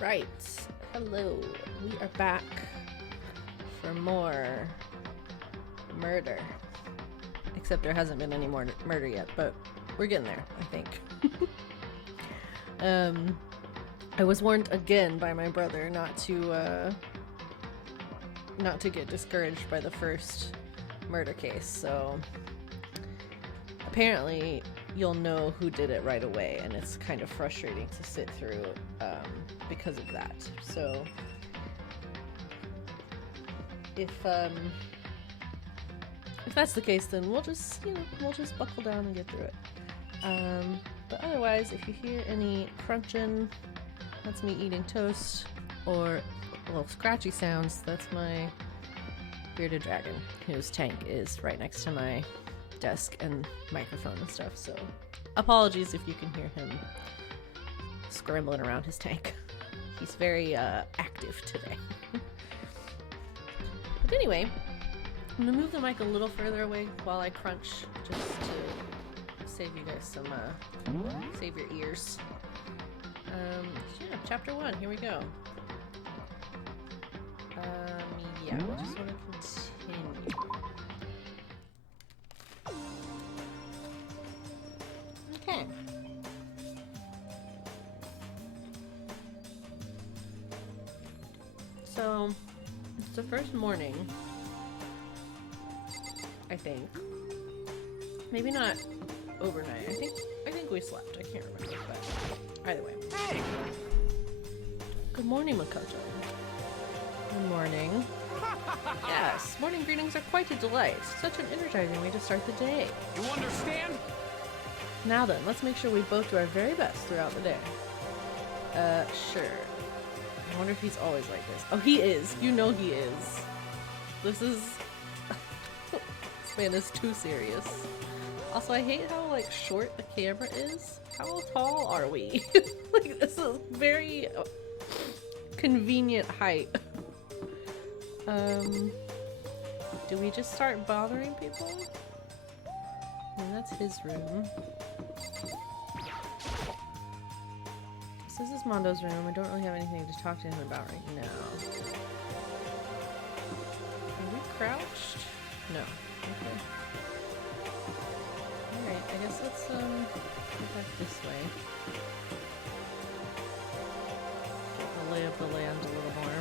Right. Hello. We are back for more murder. Except there hasn't been any more murder yet, but we're getting there, I think. I was warned again by my brother not to get discouraged by the first murder case, so apparently you'll know who did it right away, and it's kind of frustrating to sit through because of that. So if that's the case, then we'll just buckle down and get through it. But otherwise, if you hear any crunching, that's me eating toast, or little scratchy sounds, that's my bearded dragon, whose tank is right next to my desk and microphone and stuff, so apologies if you can hear him scrambling around his tank. He's very active today. But anyway, I'm gonna move the mic a little further away while I crunch, just to save you guys some save your ears. Yeah, chapter 1, here we go. Yeah, I just want to continue. Okay. So, it's the first morning, I think. Maybe not overnight. I think we slept. I can't remember, but either way. Hey! Good morning, Makoto. Good morning. Yes, morning greetings are quite a delight. Such an energizing way to start the day. You understand? Now then, let's make sure we both do our very best throughout the day. Sure. I wonder if he's always like this. Oh, he is. You know he is. This is... This man is too serious. Also, I hate how, like, short the camera is. How tall are we? Like, this is very convenient height. Do we just start bothering people? I mean, that's his room. This is Mondo's room. I don't really have anything to talk to him about right now. Are we crouched? No. Okay. Alright, I guess let's go back this way. Get the lay of the land a little more.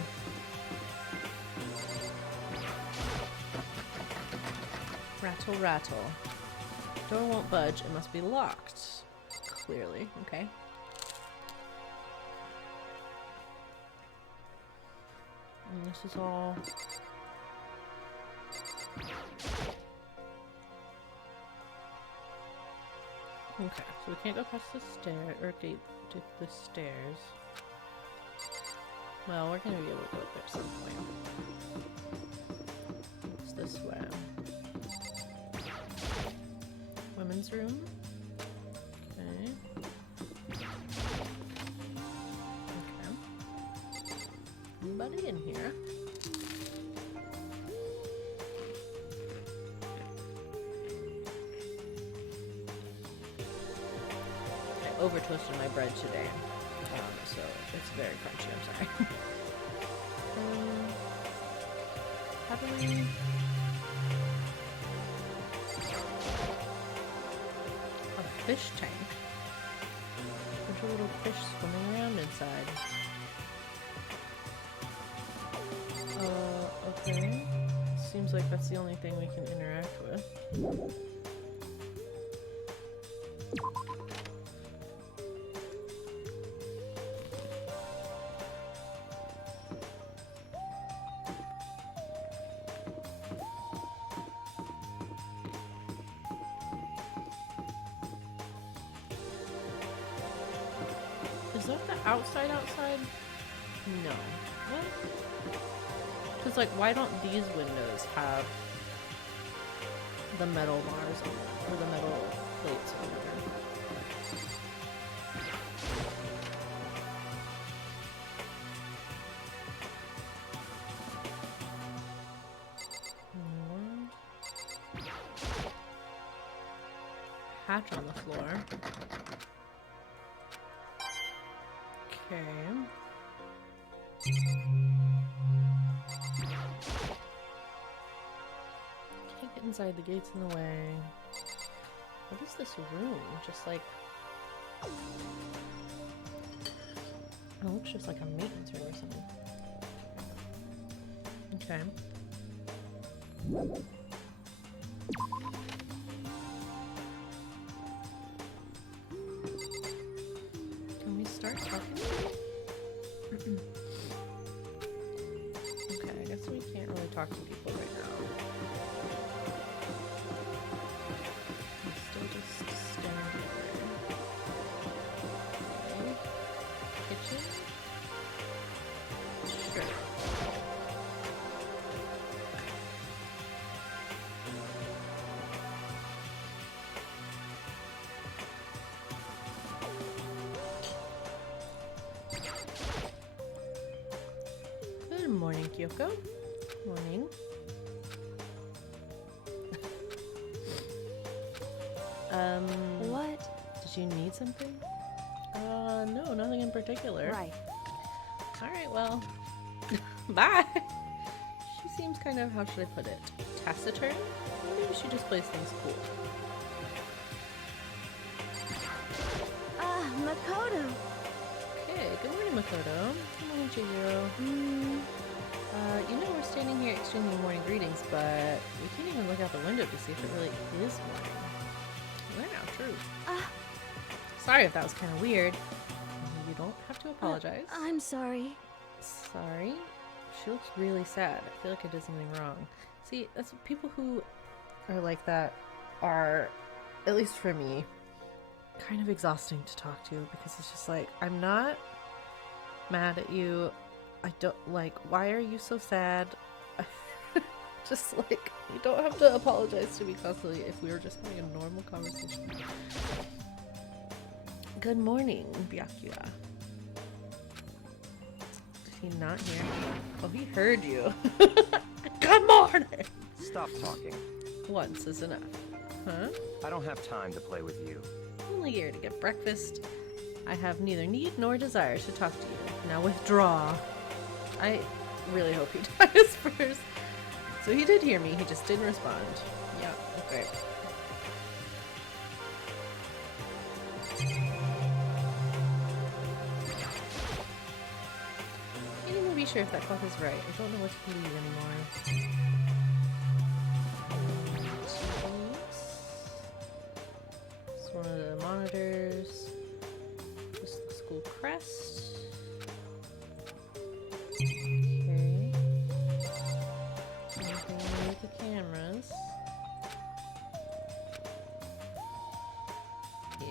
Rattle, rattle. Door won't budge. It must be locked. Clearly. Okay. And this is all... Okay, so we can't go past the stair or gate to the stairs. Well, we're gonna be able to go up there at some point. It's this way. Women's room. Okay. Okay. Anybody in here? I over toasted my bread today, so it's very crunchy. I'm sorry. How do we? Fish tank. There's a little fish swimming around inside. Okay. Seems like that's the only thing we can interact with. Is that the outside? No. What? Because, like, why don't these windows have the metal bars on them? Or the metal plates or whatever? Hatch on the floor. Okay. Can't get inside, the gate's in the way. What is this room? Just like... It looks just like a maintenance room or something. Okay. Can we start talking? Okay, I guess we can't really talk to people right now. I'm still just standing there. Okay. Kitchen? Sure. Good morning, Kyoko. Morning. What? Did you need something? No, nothing in particular. Right. Alright, well, bye! She seems kind of, how should I put it, taciturn? Maybe she just plays things cool. Ah, Makoto. Okay, good morning, Makoto. Good morning, Chihiro. You know we're standing here exchanging morning greetings, but we can't even look out the window to see if it really is morning. Well, now, true. Sorry if that was kind of weird. You don't have to apologize. I'm sorry. Sorry? She looks really sad. I feel like I did something wrong. See, that's people who are like that are, at least for me, kind of exhausting to talk to because it's just like, I'm not mad at you. I don't, like, why are you so sad? Just like, you don't have to apologize to me constantly if we were just having a normal conversation. Good morning, Byakuya. Did he not hear me? Oh, he heard you. Good morning! Stop talking. Once is enough. Huh? I don't have time to play with you. Only here to get breakfast. I have neither need nor desire to talk to you. Now withdraw. I really hope he dies first. So he did hear me, he just didn't respond. Yeah, okay. Can't even be sure if that clock is right. I don't know what to believe anymore. It's one of the monitors. This is the school crest. Okay. Anything with the cameras. Yeah.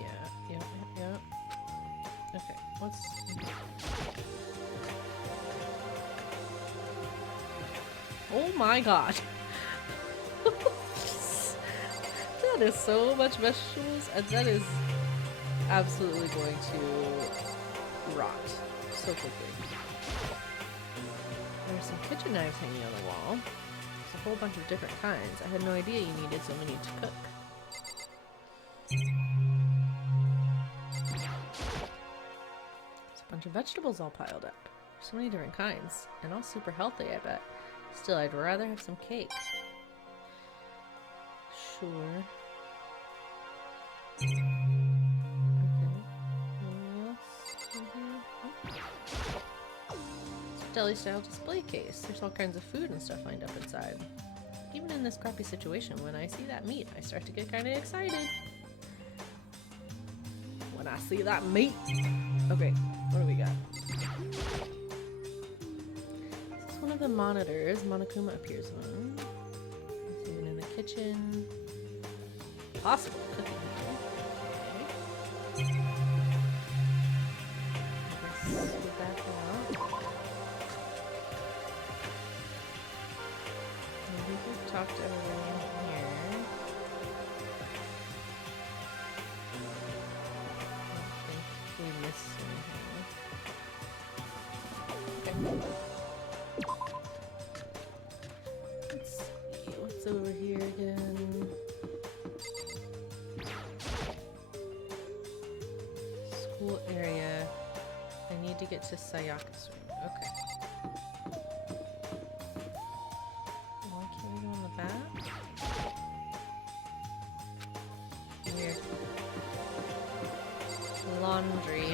Okay, what's... Oh my god! That is so much vegetables, and that is absolutely going to rot so quickly. There's some kitchen knives hanging on the wall. There's a whole bunch of different kinds. I had no idea you needed so many to cook. There's a bunch of vegetables all piled up. So many different kinds. And all super healthy, I bet. Still, I'd rather have some cake. Sure. Okay. Anything else in here? Oh. Deli-style display case. There's all kinds of food and stuff lined up inside. Even in this crappy situation, when I see that meat, I start to get kind of excited. When I see that meat! Okay, what do we got? This is one of the monitors. Monokuma appears on. It's even in the kitchen. Possible cooking here. Okay. Let's get back out. Maybe we could talk to everyone in here. I don't think we missed anything. Okay. Let's see, what's over here again? School area. I need to get to Sayaka's room. Okay. Why can't we go in the back? Weird. Laundry.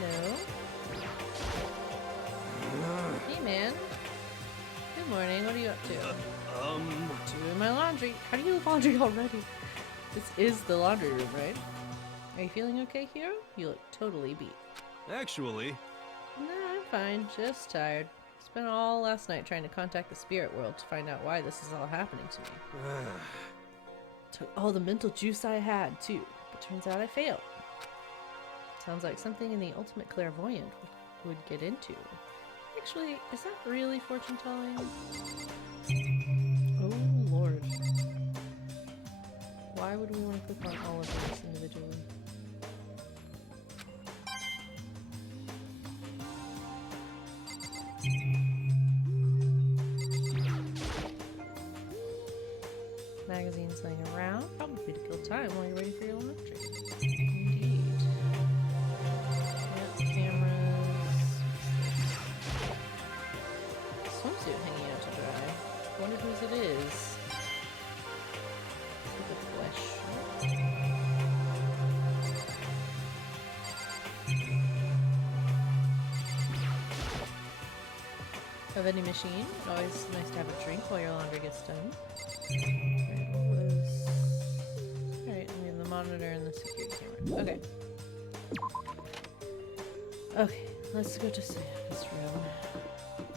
Hello. Hey, man. Good morning. What are you up to? Doing my laundry. How do you do laundry already? This is the laundry room, right? Are you feeling okay, Hero? You look totally beat. Actually, No, I'm fine. Just tired. Spent all last night trying to contact the spirit world to find out why this is all happening to me. Took all the mental juice I had, too. But turns out I failed. Sounds like something in the ultimate clairvoyant would get into. Actually, is that really fortune telling? Oh, Lord. Why would we want to click on all of these individually? Magazines laying around, probably to kill time while you're waiting for your laundry. Indeed. Yep, cameras. Swimsuit hanging out to dry. Wonder whose it is. Look at the flesh. A vending machine. Always nice to have a drink while your laundry gets done. Alright, we have the monitor and the security camera. Okay. Okay, let's go to Sam's room.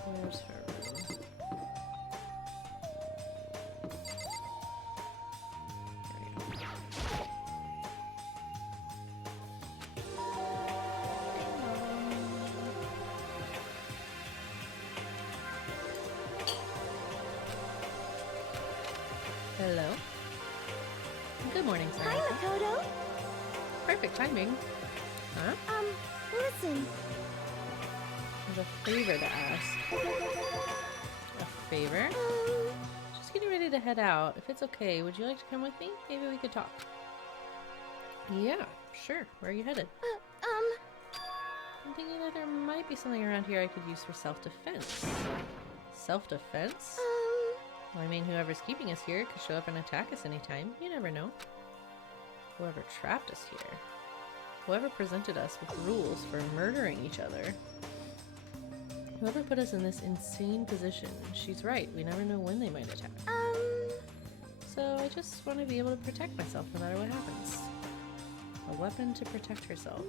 Where's her room? There we go. Hello. Good morning, Sarah. Hi, Makoto. Perfect timing. Huh? Listen. There's a favor to ask. A favor? Just getting ready to head out. If it's okay, would you like to come with me? Maybe we could talk. Yeah, sure. Where are you headed? I'm thinking that there might be something around here I could use for self-defense. Self-defense? Well, I mean, whoever's keeping us here could show up and attack us anytime. You never know. Whoever trapped us here. Whoever presented us with rules for murdering each other. Whoever put us in this insane position. She's right. We never know when they might attack. So I just want to be able to protect myself no matter what happens. A weapon to protect herself.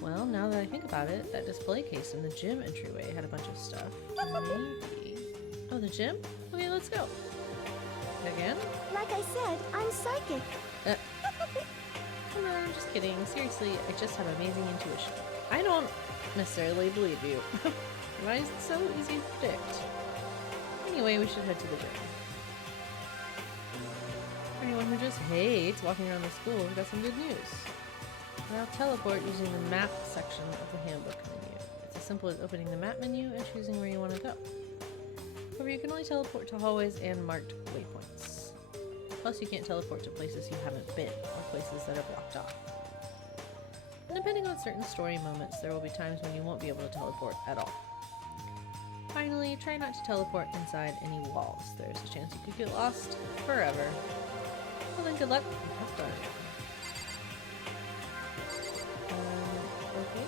Well, now that I think about it, that display case in the gym entryway had a bunch of stuff. Maybe... Oh, the gym? Okay, let's go. Again? Like I said, I'm psychic. Come on, I'm just kidding. Seriously, I just have amazing intuition. I don't necessarily believe you. Why is it so easy to predict? Anyway, we should head to the gym. For anyone who just hates walking around the school, we've got some good news. Now teleport using the map section of the handbook menu. It's as simple as opening the map menu and choosing where you want to go. However, you can only teleport to hallways and marked waypoints. Plus, you can't teleport to places you haven't been, or places that are blocked off. And depending on certain story moments, there will be times when you won't be able to teleport at all. Finally, try not to teleport inside any walls. There's a chance you could get lost forever. Well then, good luck and have fun. Okay,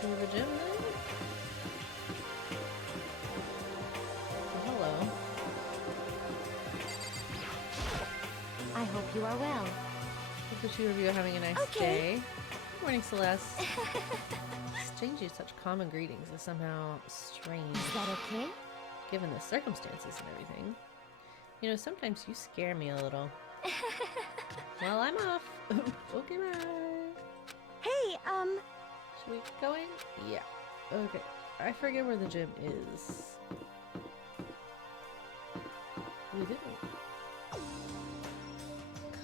to the gym then? Hello. I hope you are well. Hope the two of you are having a nice Okay. day. Good morning, Celeste. Exchanging such common greetings is somehow strange, Is that okay? given the circumstances and everything. You know, sometimes you scare me a little. Well, I'm off. Okay, bye. Hey, Should we get going? Yeah. Okay. I forget where the gym is. We didn't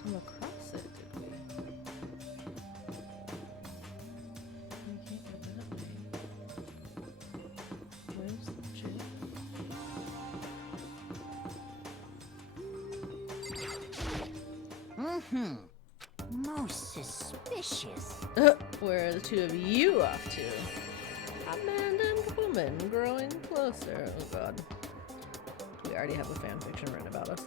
come across it, did we? We can't go that way. Where's the gym? Most suspicious. Where are the two of you off to? Abandoned woman growing closer. Oh god. We already have a fanfiction written about us.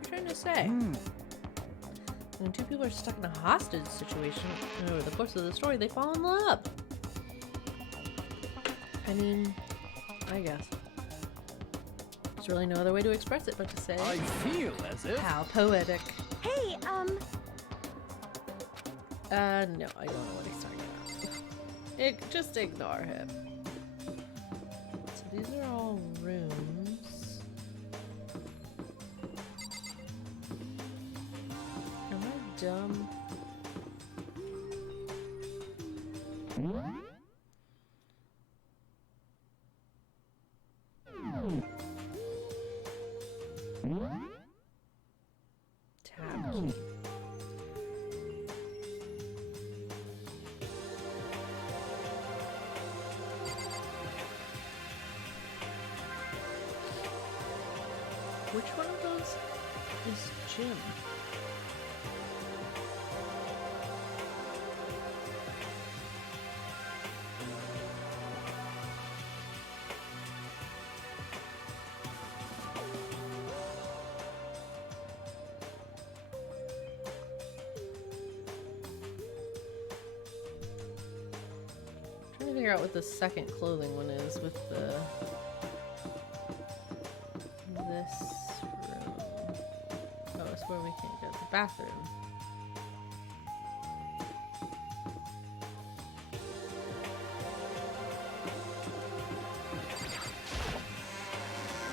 What are you trying to say? When two people are stuck in a hostage situation, and over the course of the story, they fall in love. I mean, I guess. There's really no other way to express it but to say, I feel as if... how poetic. Hey, No, I don't know what he's talking about. Just ignore him. So these are all rooms. Am I dumb? Tab key. Which one of those is Jim? Trying to figure out what the second clothing one is with the this room. Oh, it's where we can't go. The bathroom.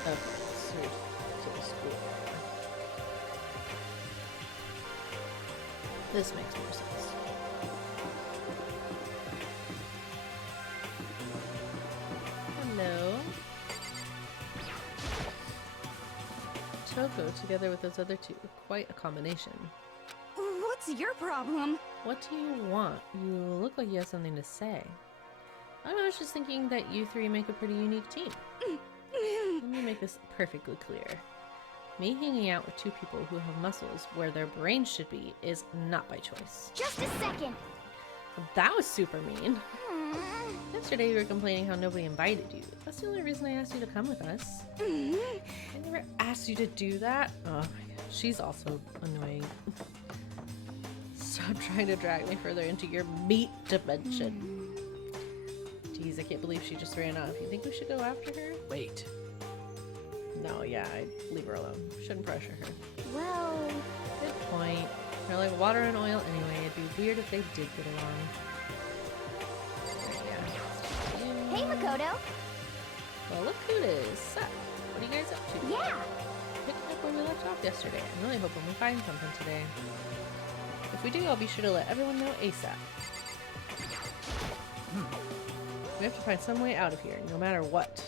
Okay, so to the school area. This makes more sense. Hello. Toko together with those other two. Quite a combination. What's your problem? What do you want? You look like you have something to say. I was just thinking that you three make a pretty unique team. Let me make this perfectly clear. Me hanging out with two people who have muscles where their brains should be is not by choice. just a second. That was super mean. Yesterday you were complaining how nobody invited you. That's the only reason I asked you to come with us. I never asked you to do that. Oh my god, she's also annoying. Stop trying to drag me further into your meat dimension. Jeez, I can't believe she just ran off. You think we should go after her? Wait. No, yeah, I'd leave her alone. Shouldn't pressure her. Well, Good point. They're like water and oil anyway. It'd be weird if they did get along. Yeah. hey, Makoto. Well, look who it is. Sup? What are you guys up to? Yeah. Picking up where we left off yesterday. I'm really hoping we find something today. If we do, I'll be sure to let everyone know ASAP. We have to find some way out of here, no matter what.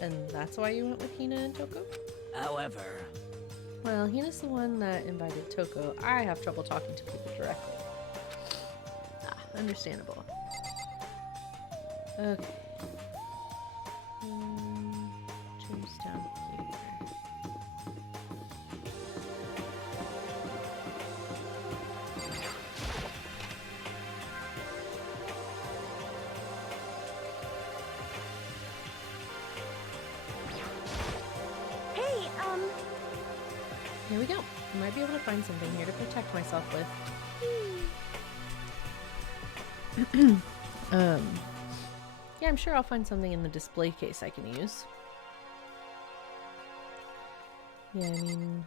And that's why you went with Hina and Toko? However... Well, Hina's the one that invited Toko. I have trouble talking to people directly. Ah, understandable. Okay. Choose down here. Hey, Here we go. I might be able to find something here to protect myself with. Yeah, I'm sure I'll find something in the display case I can use. Yeah, I mean...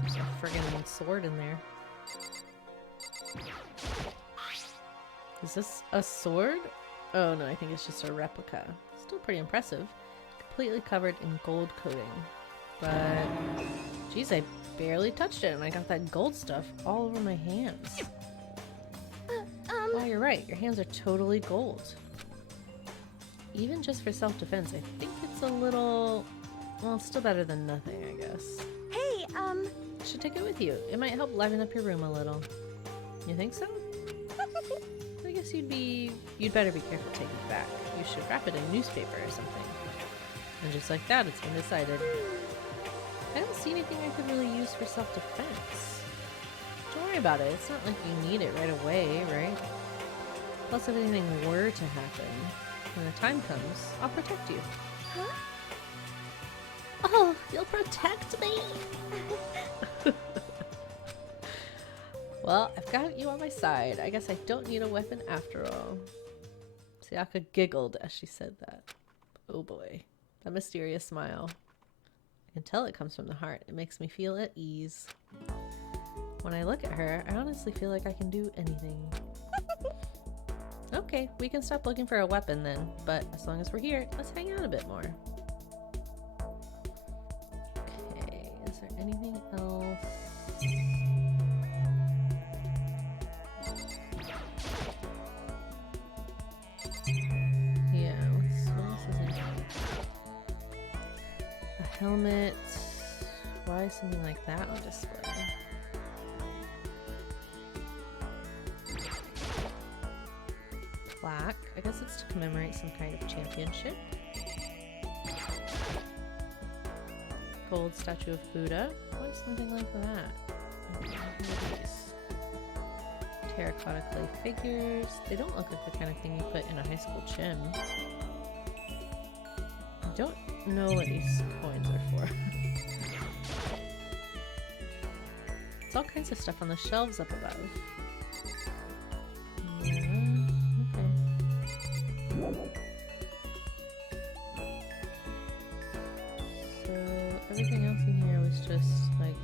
There's a friggin' sword in there. Is this a sword? Oh no, I think it's just a replica. Still pretty impressive. Completely covered in gold coating. But, geez, I barely touched it and I got that gold stuff all over my hands. Oh, you're right. Your hands are totally gold. Even just for self-defense, I think it's a little... Well, it's still better than nothing, I guess. hey, You should take it with you. It might help liven up your room a little. You think so? I guess you'd better be careful taking it back. You should wrap it in newspaper or something. And just like that, it's been decided. I don't see anything I could really use for self-defense. Don't worry about it. It's not like you need it right away, right? Plus, if anything were to happen, when the time comes, I'll protect you. Huh? Oh, you'll protect me? Well, I've got you on my side. I guess I don't need a weapon after all. Sayaka giggled as she said that. Oh boy, that mysterious smile. I can tell it comes from the heart. It makes me feel at ease. When I look at her, I honestly feel like I can do anything. Okay, we can stop looking for a weapon then, but as long as we're here, let's hang out a bit more. Okay, is there anything else? Yeah, what else is in here? A helmet. Why something like that on display? Plaque. I guess it's to commemorate some kind of championship. Gold statue of Buddha. Why something like that? Okay, what are these? Terracotta clay figures. They don't look like the kind of thing you put in a high school gym. I don't know what these coins are for. It's all kinds of stuff on the shelves up above. So everything else in here was just like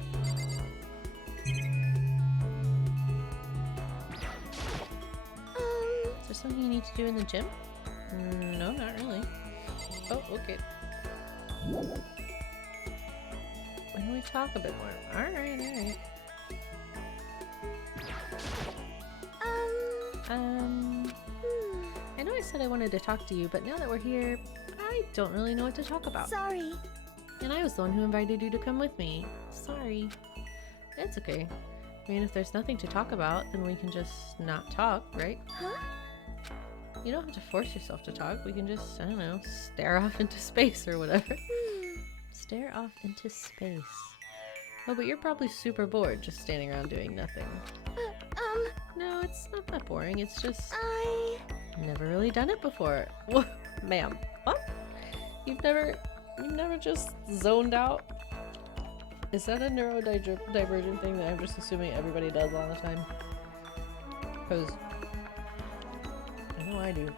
is there something you need to do in the gym? No, not really. Oh, okay. Why don't we talk a bit more? Alright. I know I said I wanted to talk to you, but now that we're here, I don't really know what to talk about. Sorry. And I was the one who invited you to come with me. Sorry. It's okay. I mean, if there's nothing to talk about, then we can just not talk, right? Huh? You don't have to force yourself to talk. We can just, I don't know, stare off into space or whatever. Stare off into space. Oh, but you're probably super bored just standing around doing nothing. No, it's not that boring. It's just... I've never really done it before. What? Ma'am. What? You've never just zoned out? Is that a neurodivergent thing that I'm just assuming everybody does all the time? Because I know I do.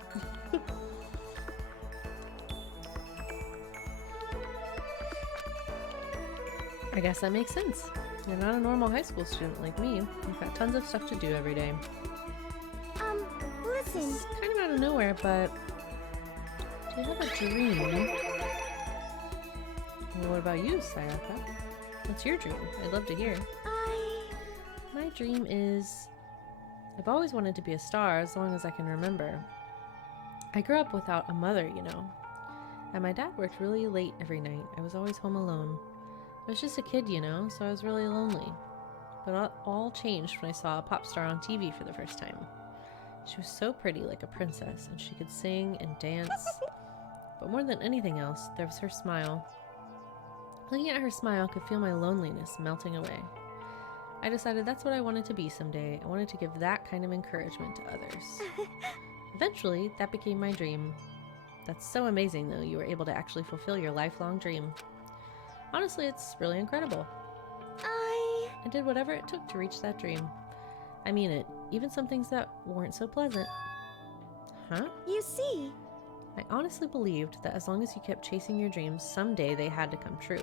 I guess that makes sense. You're not a normal high school student like me. You've got tons of stuff to do every day. Listen. It's kind of out of nowhere, but do you have a dream? Well, what about you, Sayaka? What's your dream? I'd love to hear. My dream is... I've always wanted to be a star as long as I can remember. I grew up without a mother, you know. And my dad worked really late every night. I was always home alone. I was just a kid, you know, so I was really lonely. But all changed when I saw a pop star on TV for the first time. She was so pretty, like a princess, and she could sing and dance. But more than anything else, there was her smile. Looking at her smile, I could feel my loneliness melting away. I decided that's what I wanted to be someday. I wanted to give that kind of encouragement to others. Eventually, that became my dream. That's so amazing, though, you were able to actually fulfill your lifelong dream. Honestly, it's really incredible. I did whatever it took to reach that dream. I mean it, even some things that weren't so pleasant. Huh? You see. I honestly believed that as long as you kept chasing your dreams, someday they had to come true.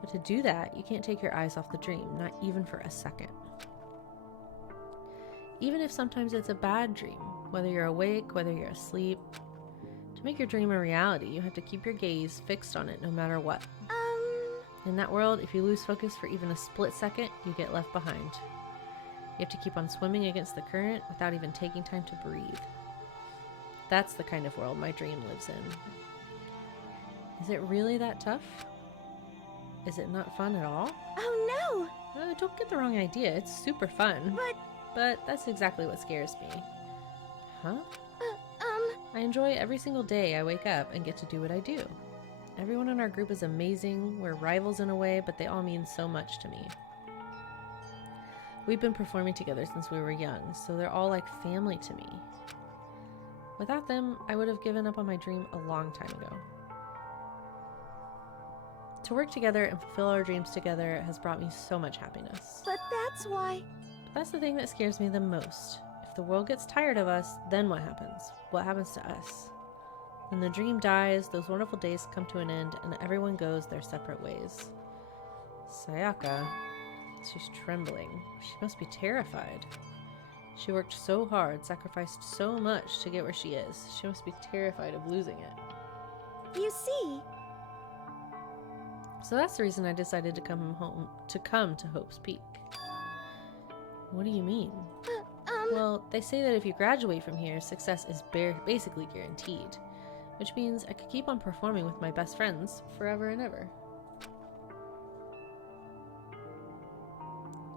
But to do that, you can't take your eyes off the dream, not even for a second. Even if sometimes it's a bad dream, whether you're awake, whether you're asleep, to make your dream a reality, you have to keep your gaze fixed on it no matter what. In that world, if you lose focus for even a split second, you get left behind. You have to keep on swimming against the current without even taking time to breathe. That's the kind of world my dream lives in. Is it really that tough? Is it not fun at all? Oh no! Oh, don't get the wrong idea. It's super fun. But that's exactly what scares me. Huh? I enjoy every single day I wake up and get to do what I do. Everyone in our group is amazing. We're rivals in a way, but they all mean so much to me. We've been performing together since we were young, so they're all like family to me. Without them, I would have given up on my dream a long time ago. To work together and fulfill our dreams together has brought me so much happiness. But that's why... But that's the thing that scares me the most. If the world gets tired of us, then what happens? What happens to us? When the dream dies, those wonderful days come to an end and everyone goes their separate ways. Sayaka, she's trembling. She must be terrified. She worked so hard, sacrificed so much to get where she is. She must be terrified of losing it. You see... So that's the reason I decided to come to Hope's Peak. What do you mean? Well, they say that if you graduate from here, success is basically guaranteed. Which means I could keep on performing with my best friends forever and ever.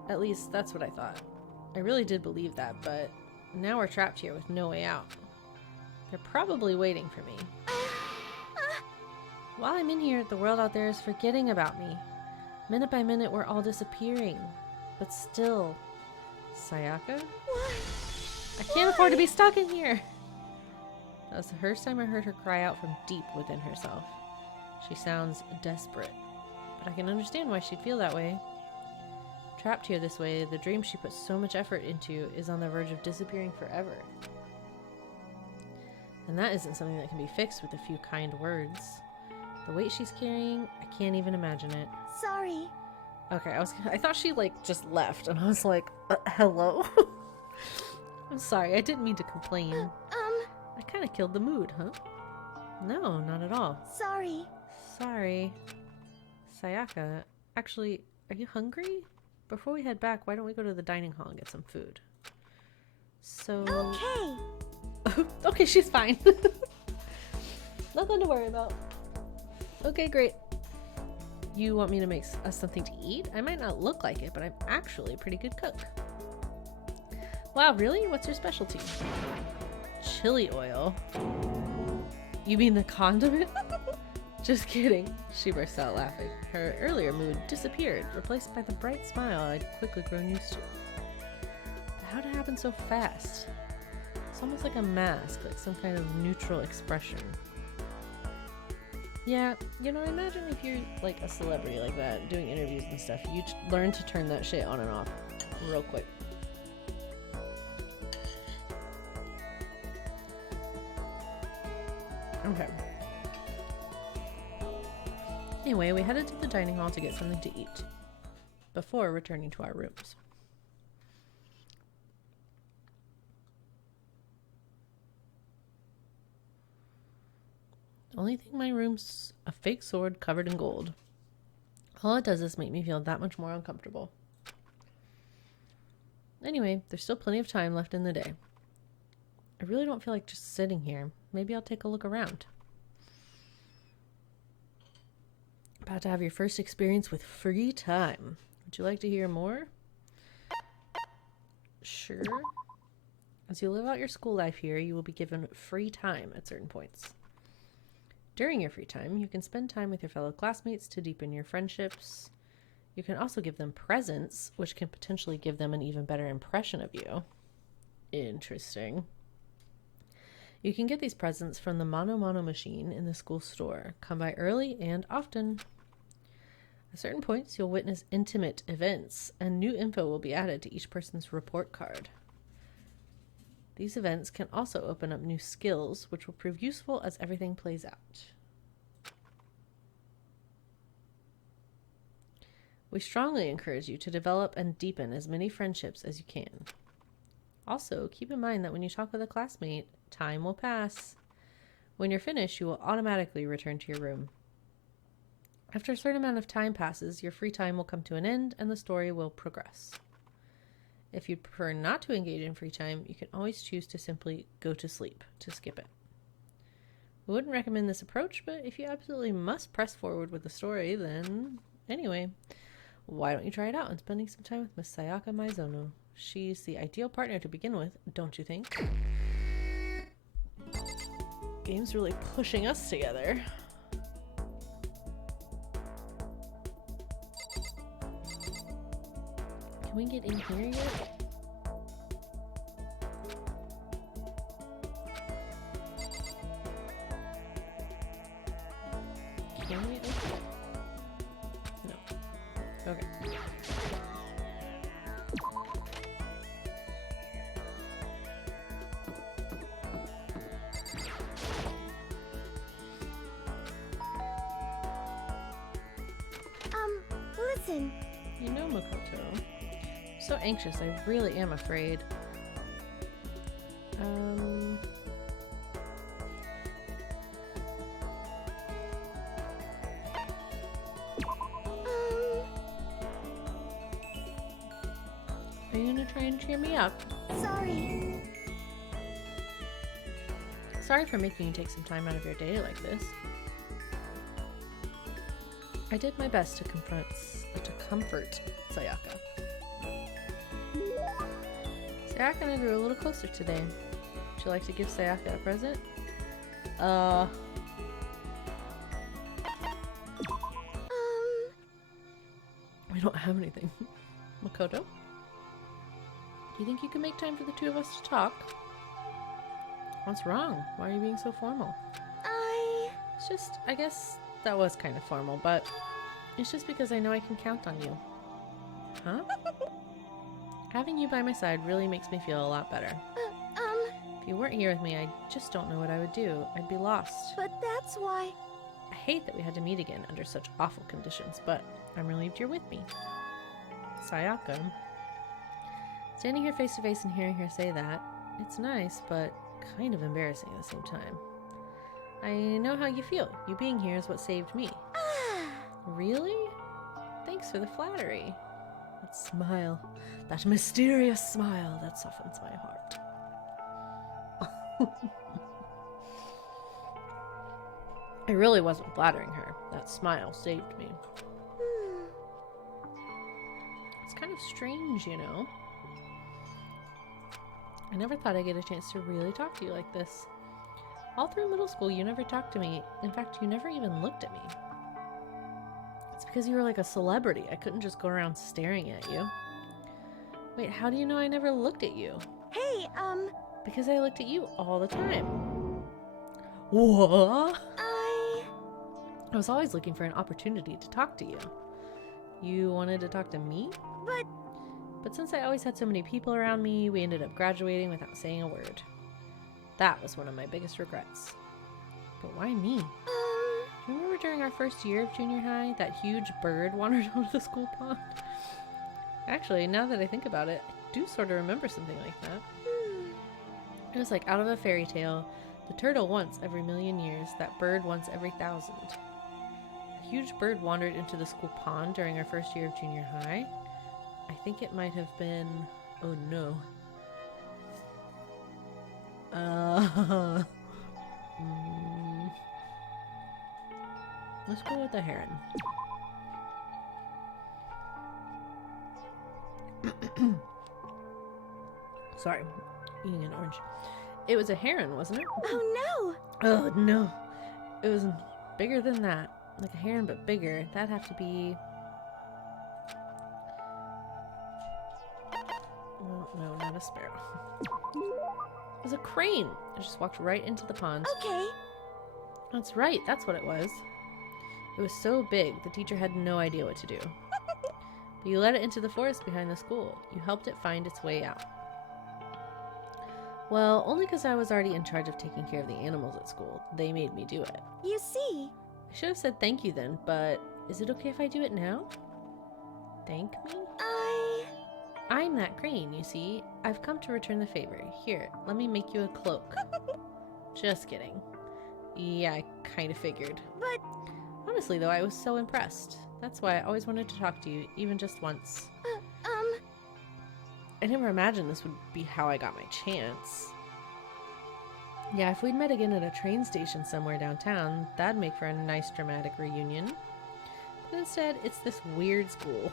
At least, that's what I thought. I really did believe that, but now we're trapped here with no way out. They're probably waiting for me. While I'm in here, the world out there is forgetting about me. Minute by minute, we're all disappearing. But still... Sayaka? Why? I can't afford to be stuck in here! That was the first time I heard her cry out from deep within herself. She sounds desperate, but I can understand why she'd feel that way. Trapped here this way, the dream she put so much effort into is on the verge of disappearing forever. And that isn't something that can be fixed with a few kind words. The weight she's carrying, I can't even imagine it. Sorry. Okay, I thought she just left, and I was like, hello? I'm sorry, I didn't mean to complain. I kind of killed the mood, huh? No, not at all. Sorry. Sorry. Sayaka, actually, are you hungry? Before we head back, why don't we go to the dining hall and get some food? So... Okay. Okay, she's fine. Nothing to worry about. Okay, great. You want me to make us something to eat? I might not look like it, but I'm actually a pretty good cook. Wow, really? What's your specialty? Chili oil. You mean the condiment? Just kidding. She burst out laughing. Her earlier mood disappeared, replaced by the bright smile I'd quickly grown used to. How'd it happen so fast? It's almost like a mask, like some kind of neutral expression. Yeah, I imagine if you're like a celebrity like that, doing interviews and stuff, you learn to turn that shit on and off real quick. Okay. Anyway, we headed to the dining hall to get something to eat before returning to our rooms. Only thing in my room's a fake sword covered in gold. All it does is make me feel that much more uncomfortable. Anyway, there's still plenty of time left in the day. I really don't feel like just sitting here. Maybe I'll take a look around. About to have your first experience with free time. Would you like to hear more? Sure. As you live out your school life here, you will be given free time at certain points. During your free time, you can spend time with your fellow classmates to deepen your friendships. You can also give them presents, which can potentially give them an even better impression of you. Interesting. You can get these presents from the Mono Mono machine in the school store. Come by early and often. At certain points, you'll witness intimate events, and new info will be added to each person's report card. These events can also open up new skills, which will prove useful as everything plays out. We strongly encourage you to develop and deepen as many friendships as you can. Also, keep in mind that when you talk with a classmate, time will pass. When you're finished, you will automatically return to your room. After a certain amount of time passes, your free time will come to an end and the story will progress. If you'd prefer not to engage in free time, you can always choose to simply go to sleep to skip it. We wouldn't recommend this approach, but if you absolutely must press forward with the story, then anyway, why don't you try it out and spending some time with Miss Sayaka Maizono? She's the ideal partner to begin with, don't you think? Game's really pushing us together. Can we get in here yet? Can we open it? No. Okay. Listen. You know, Makoto. I'm so anxious, I really am afraid. Are you gonna try and cheer me up? Sorry. Sorry for making you take some time out of your day like this. I did my best to comfort Sayaka. Sayaka and I grew a little closer today. Would you like to give Sayaka a present? We don't have anything. Makoto? Do you think you can make time for the two of us to talk? What's wrong? Why are you being so formal? It's just, I guess that was kind of formal, but it's just because I know I can count on you. Huh? Having you by my side really makes me feel a lot better. If you weren't here with me, I just don't know what I would do. I'd be lost. But that's why. I hate that we had to meet again under such awful conditions, but I'm relieved you're with me. Sayaka. Standing here face to face and hearing her say that, it's nice, but kind of embarrassing at the same time. I know how you feel. You being here is what saved me. Really? Thanks for the flattery. That smile. That mysterious smile that softens my heart. I really wasn't flattering her. That smile saved me. It's kind of strange, you know? I never thought I'd get a chance to really talk to you like this. All through middle school, you never talked to me. In fact, you never even looked at me. It's because you were like a celebrity. I couldn't just go around staring at you. Wait, how do you know I never looked at you? Hey, Because I looked at you all the time. What? I was always looking for an opportunity to talk to you. You wanted to talk to me? But since I always had so many people around me, we ended up graduating without saying a word. That was one of my biggest regrets. But why me? Do you remember during our first year of junior high, that huge bird wandered onto the school pond? Actually, now that I think about it, I do sort of remember something like that. It was like out of a fairy tale. The turtle once every 1,000,000 years, that bird once every 1,000. A huge bird wandered into the school pond during our first year of junior high. I think it might have been... Oh no. Let's go with the heron. Sorry, eating an orange. It was a heron, wasn't it? Oh Oh no. It was bigger than that. Like a heron, but bigger. That'd have to be... Well, no, not a sparrow. It was a crane. I just walked right into the pond. no. Okay. That's right, that's what it was. It was so big, the teacher had no idea what to do. But you led it into the forest behind the school. You helped it find its way out. Well, only because I was already in charge of taking care of the animals at school. They made me do it. You see. I should have said thank you then, but is it okay if I do it now? Thank me? I'm that crane, you see. I've come to return the favor. Here, let me make you a cloak. Just kidding. Yeah, I kind of figured. But... Honestly, though, I was so impressed. That's why I always wanted to talk to you, even just once. I never imagined this would be how I got my chance. Yeah, if we'd met again at a train station somewhere downtown, that'd make for a nice dramatic reunion. But instead, it's this weird school.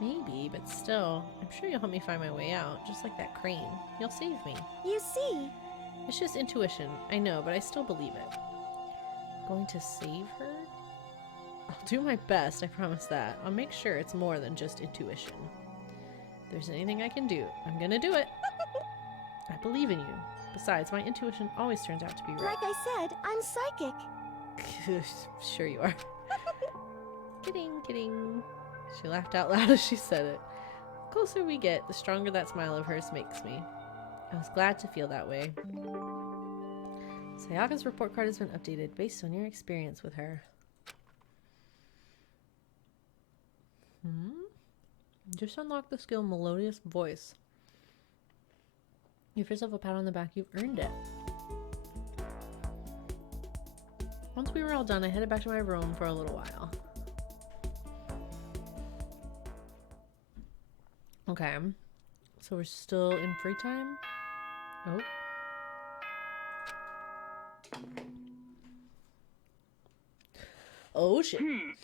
Maybe, but still, I'm sure you'll help me find my way out, just like that crane. You'll save me. You see. It's just intuition, I know, but I still believe it. Going to save her? I'll do my best, I promise that. I'll make sure it's more than just intuition. there's anything I can do, I'm gonna do it. I believe in you. Besides, my intuition always turns out to be right. Like I said, I'm psychic. Sure you are. Kidding. She laughed out loud as she said it. The closer we get, the stronger that smile of hers makes me. I was glad to feel that way. Sayaka's report card has been updated based on your experience with her. Just unlock the skill Melodious Voice. Give yourself a pat on the back, you've earned it. Once we were all done, I headed back to my room for a little while. Okay, so we're still in free time? Oh. Oh shit.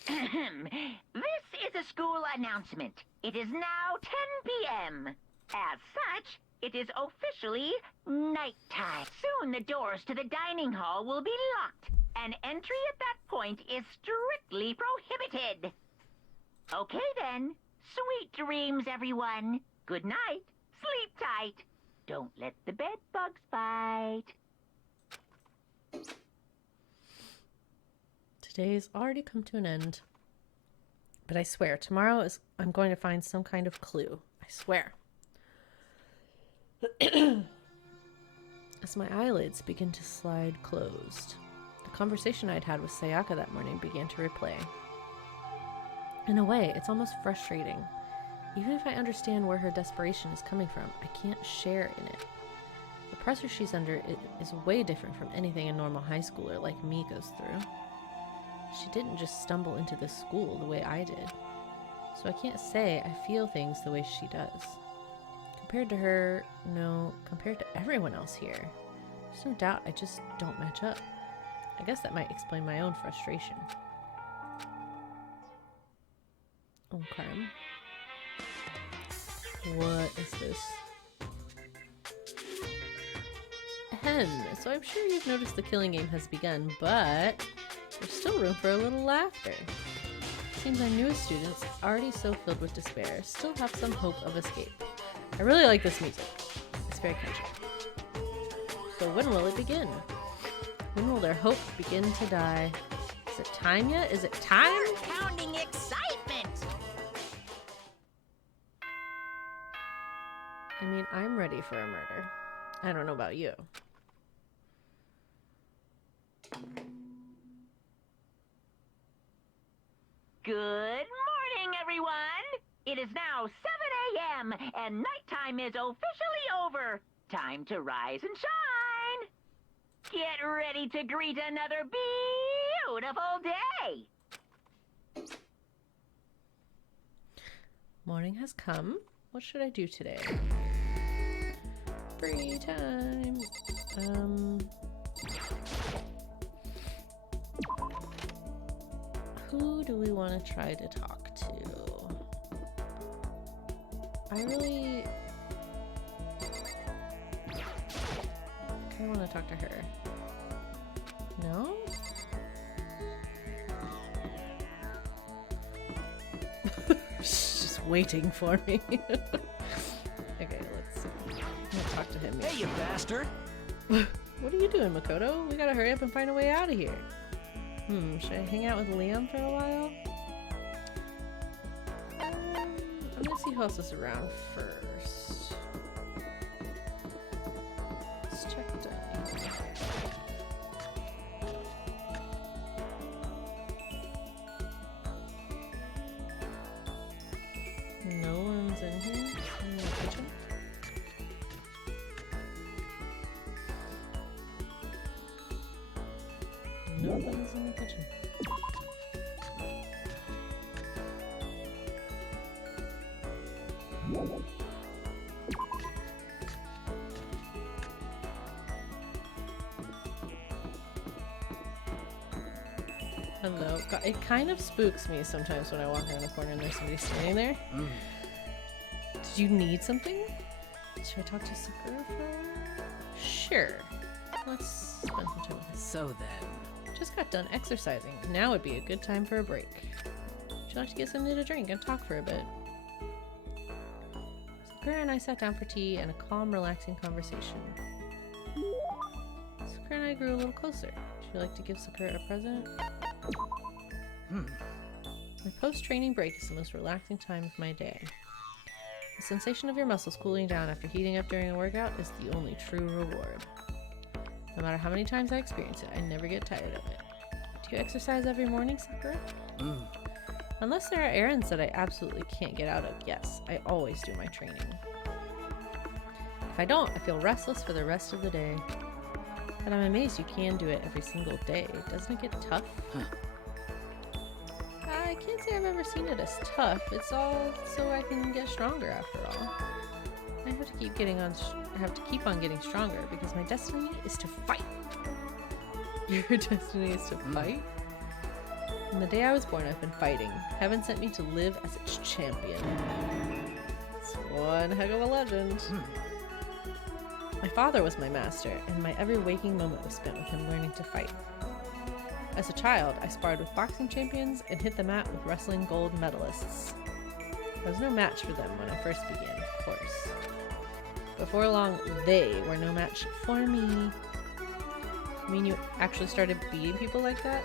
This is a school announcement. It is now 10 p.m. As such, it is officially nighttime. Soon the doors to the dining hall will be locked, and entry at that point is strictly prohibited. Okay then. Sweet dreams, everyone. Good night. Sleep tight. Don't let the bed bugs bite. Today's already come to an end. But I swear, tomorrow I'm going to find some kind of clue. I swear. As my eyelids begin to slide closed, the conversation I'd had with Sayaka that morning began to replay. In a way, it's almost frustrating. Even if I understand where her desperation is coming from, I can't share in it. The pressure she's under is way different from anything a normal high schooler like me goes through. She didn't just stumble into this school the way I did. So I can't say I feel things the way she does. Compared to her, no, compared to everyone else here, there's no doubt I just don't match up. I guess that might explain my own frustration. Okay. What is this? A hen. So I'm sure you've noticed the killing game has begun, but there's still room for a little laughter. Seems our newest students, already so filled with despair, still have some hope of escape. I really like this music. It's very catchy. So when will it begin? When will their hope begin to die? Is it time yet? Is it time? Pounding excitement! I mean, I'm ready for a murder. I don't know about you. Good morning, everyone! It is now 7 a.m. and nighttime is officially over. Time to rise and shine! Get ready to greet another beautiful day! Morning has come. What should I do today? Free time. Who do we want to try to talk to? I really kind of want to talk to her. No? She's just waiting for me. Okay, let's see. I'm gonna talk to him. Hey, you bastard! What are you doing, Makoto? We gotta hurry up and find a way out of here. Should I hang out with Liam for a while? I'm gonna see who else is around first. Let's check dining. No one's in here? In the kitchen? No one's in the kitchen. Hello. God, it kind of spooks me sometimes when I walk around a corner and there's somebody standing there. Did you need something? Should I talk to Sakura for a while? Sure. Let's spend some time with her. So then, Just got done exercising. Now would be a good time for a break. Would you like to get something to drink and talk for a bit? Sakura and I sat down for tea and a calm, relaxing conversation. Sakura and I grew a little closer. Would you like to give Sakura a present? My post-training break is the most relaxing time of my day. The sensation of your muscles cooling down after heating up during a workout is the only true reward. No matter how many times I experience it, I never get tired of it. Do you exercise every morning, Sakura? Unless there are errands that I absolutely can't get out of, yes, I always do my training. If I don't, I feel restless for the rest of the day. But I'm amazed you can do it every single day. Doesn't it get tough? I can't say I've ever seen it as tough. It's all so I can get stronger after all. I have to keep on getting stronger because my destiny is to fight. Your destiny is to fight? From the day I was born, I've been fighting. Heaven sent me to live as its champion. It's one heck of a legend. My father was my master, and my every waking moment was spent with him learning to fight. As a child, I sparred with boxing champions and hit the mat with wrestling gold medalists. I was no match for them when I first began, of course. Before long, they were no match for me. I mean, you actually started beating people like that?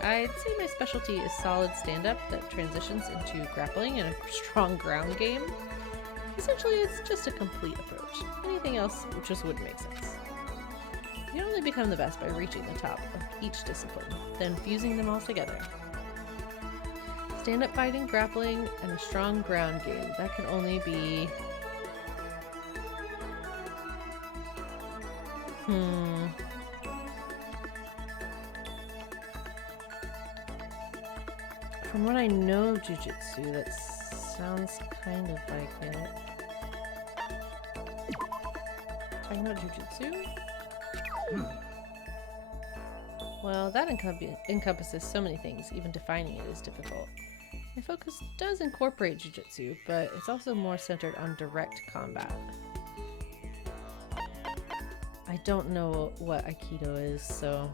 I'd say my specialty is solid stand-up that transitions into grappling and a strong ground game. Essentially, it's just a complete approach. Anything else just wouldn't make sense. You can only become the best by reaching the top of each discipline, then fusing them all together. Stand-up fighting, grappling, and a strong ground game. That can only be... From what I know of Jiu-Jitsu, that sounds kind of like it. Talking about Jiu-Jitsu? Well, that encompasses so many things, even defining it is difficult. My focus does incorporate Jiu-Jitsu, but it's also more centered on direct combat. I don't know what Aikido is, so...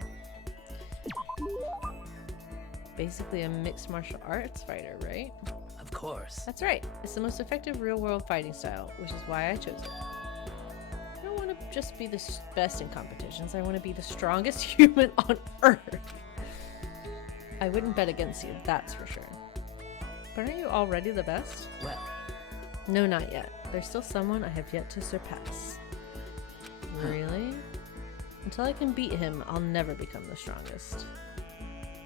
Basically a mixed martial arts fighter, right? Of course. That's right. It's the most effective real-world fighting style, which is why I chose it. I don't want to just be the best in competitions. I want to be the strongest human on Earth. I wouldn't bet against you, that's for sure. But aren't you already the best? Well. No, not yet. There's still someone I have yet to surpass. Really? Until I can beat him, I'll never become the strongest.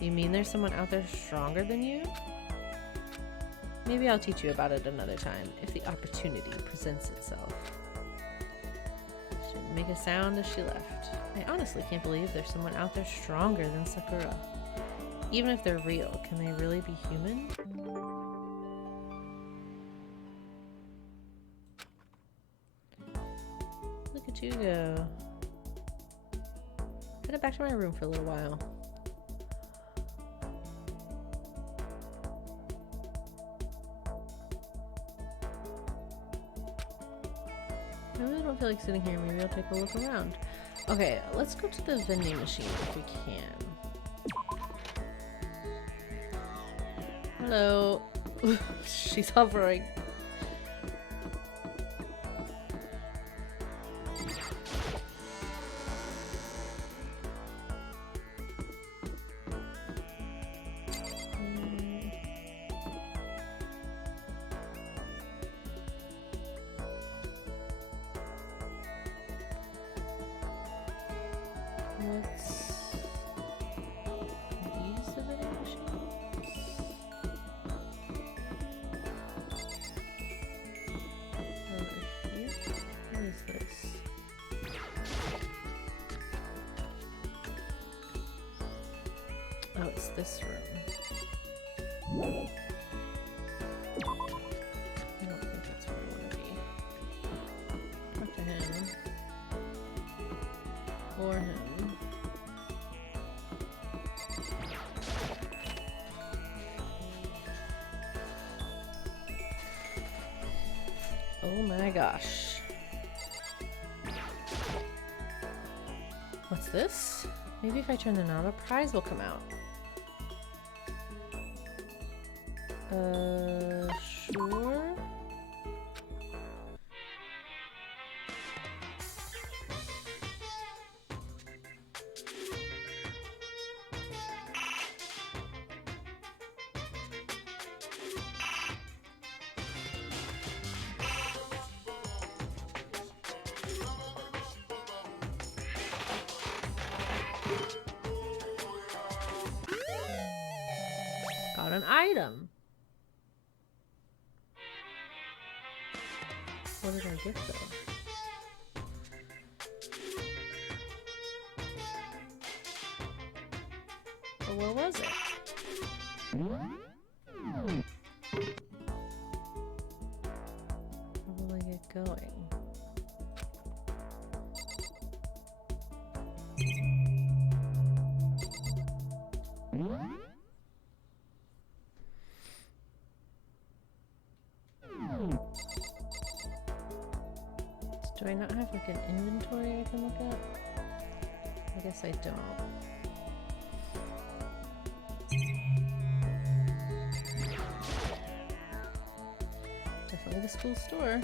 You mean there's someone out there stronger than you? Maybe I'll teach you about it another time, if the opportunity presents itself. She didn't make a sound as she left. I honestly can't believe there's someone out there stronger than Sakura. Even if they're real, can they really be human? Look at you go. Headed back to my room for a little while. I really don't feel like sitting here. Maybe I'll take a look around. Okay, let's go to the vending machine if we can. Hello. She's hovering. Oh, it's this room. I don't think that's where I want to be. Talk to him. For him. Oh my gosh. What's this? Maybe if I turn the knob, a prize will come out. Sure. an item. What did I get though? Or where was it? Where will I get going? Do I not have like an inventory I can look at? I guess I don't. Definitely the school store,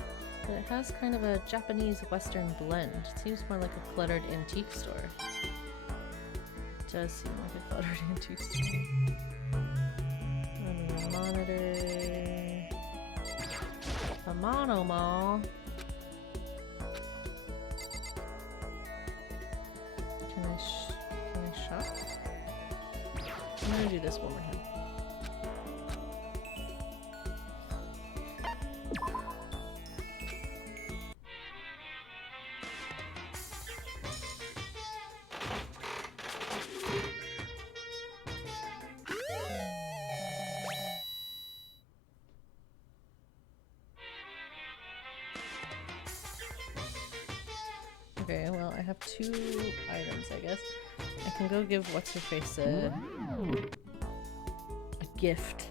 but it has kind of a Japanese Western blend. It seems more like a cluttered antique store. It does seem like a cluttered antique store. And a monitor. A mono mall. Can I shop? I'm gonna do this one more time. Okay, well, I have 2 items, I guess. I can go give what's-her-face a gift.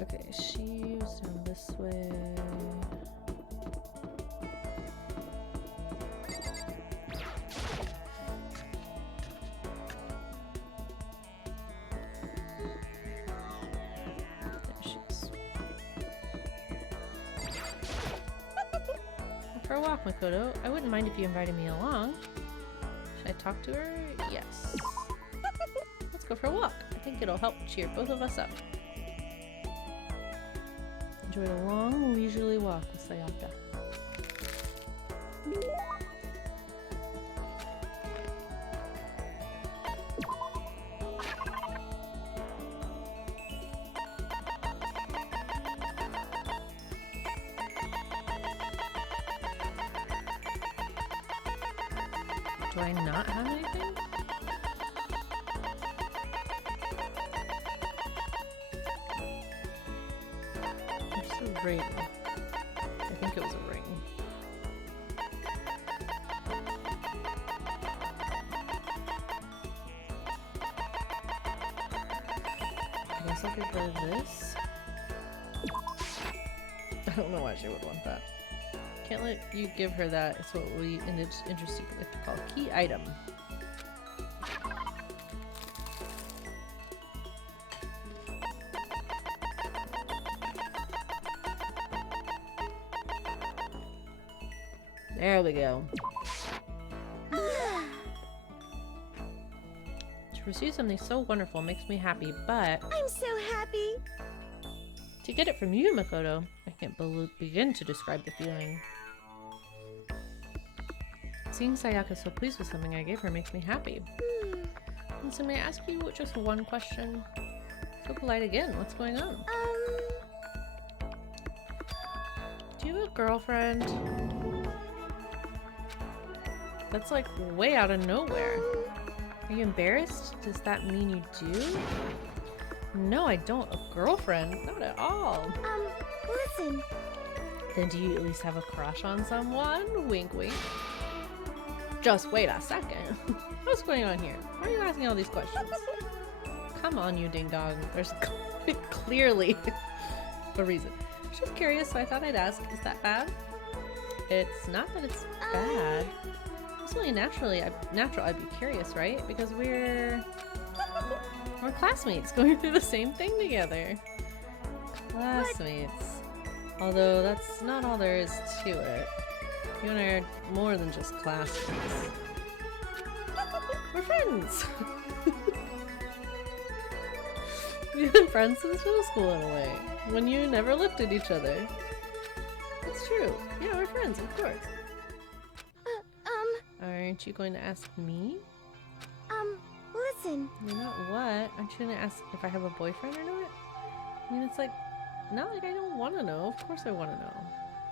Okay, she's down this way. For a walk, Makoto. I wouldn't mind if you invited me along. Should I talk to her? Yes. Let's go for a walk. I think it'll help cheer both of us up. Enjoyed a long, leisurely walk with Sayaka. Do I not have anything? There's a ring. I think it was a ring. I guess I could go this. I don't know why she would want that. Can't let you give her that. It's what we in the industry like to call key item. There we go. To receive something so wonderful makes me happy, but I'm so happy. to get it from you, Makoto, I can't begin to describe the feeling. Seeing Sayaka so pleased with something I gave her makes me happy. And so may I ask you just one question? So polite again. What's going on? Do you have a girlfriend? That's like way out of nowhere. Are you embarrassed? Does that mean you do? No, I don't. A girlfriend? Not at all. Listen. Then do you at least have a crush on someone? Wink, wink. Just wait a second. What's going on here? Why are you asking all these questions? Come on, you ding dong. There's clearly a reason. Just curious, so I thought I'd ask. Is that bad? It's not that it's bad. It's only natural I'd be curious, right? Because we're classmates going through the same thing together. Classmates. Although that's not all there is to it. You and I are more than just classmates. We're friends! We've been friends since middle school in a way. When you never looked at each other. It's true. Yeah, we're friends, of course. Aren't you going to ask me? Listen. You're not what? Aren't you going to ask if I have a boyfriend or not? I mean, it's like, not like I don't want to know. Of course I want to know.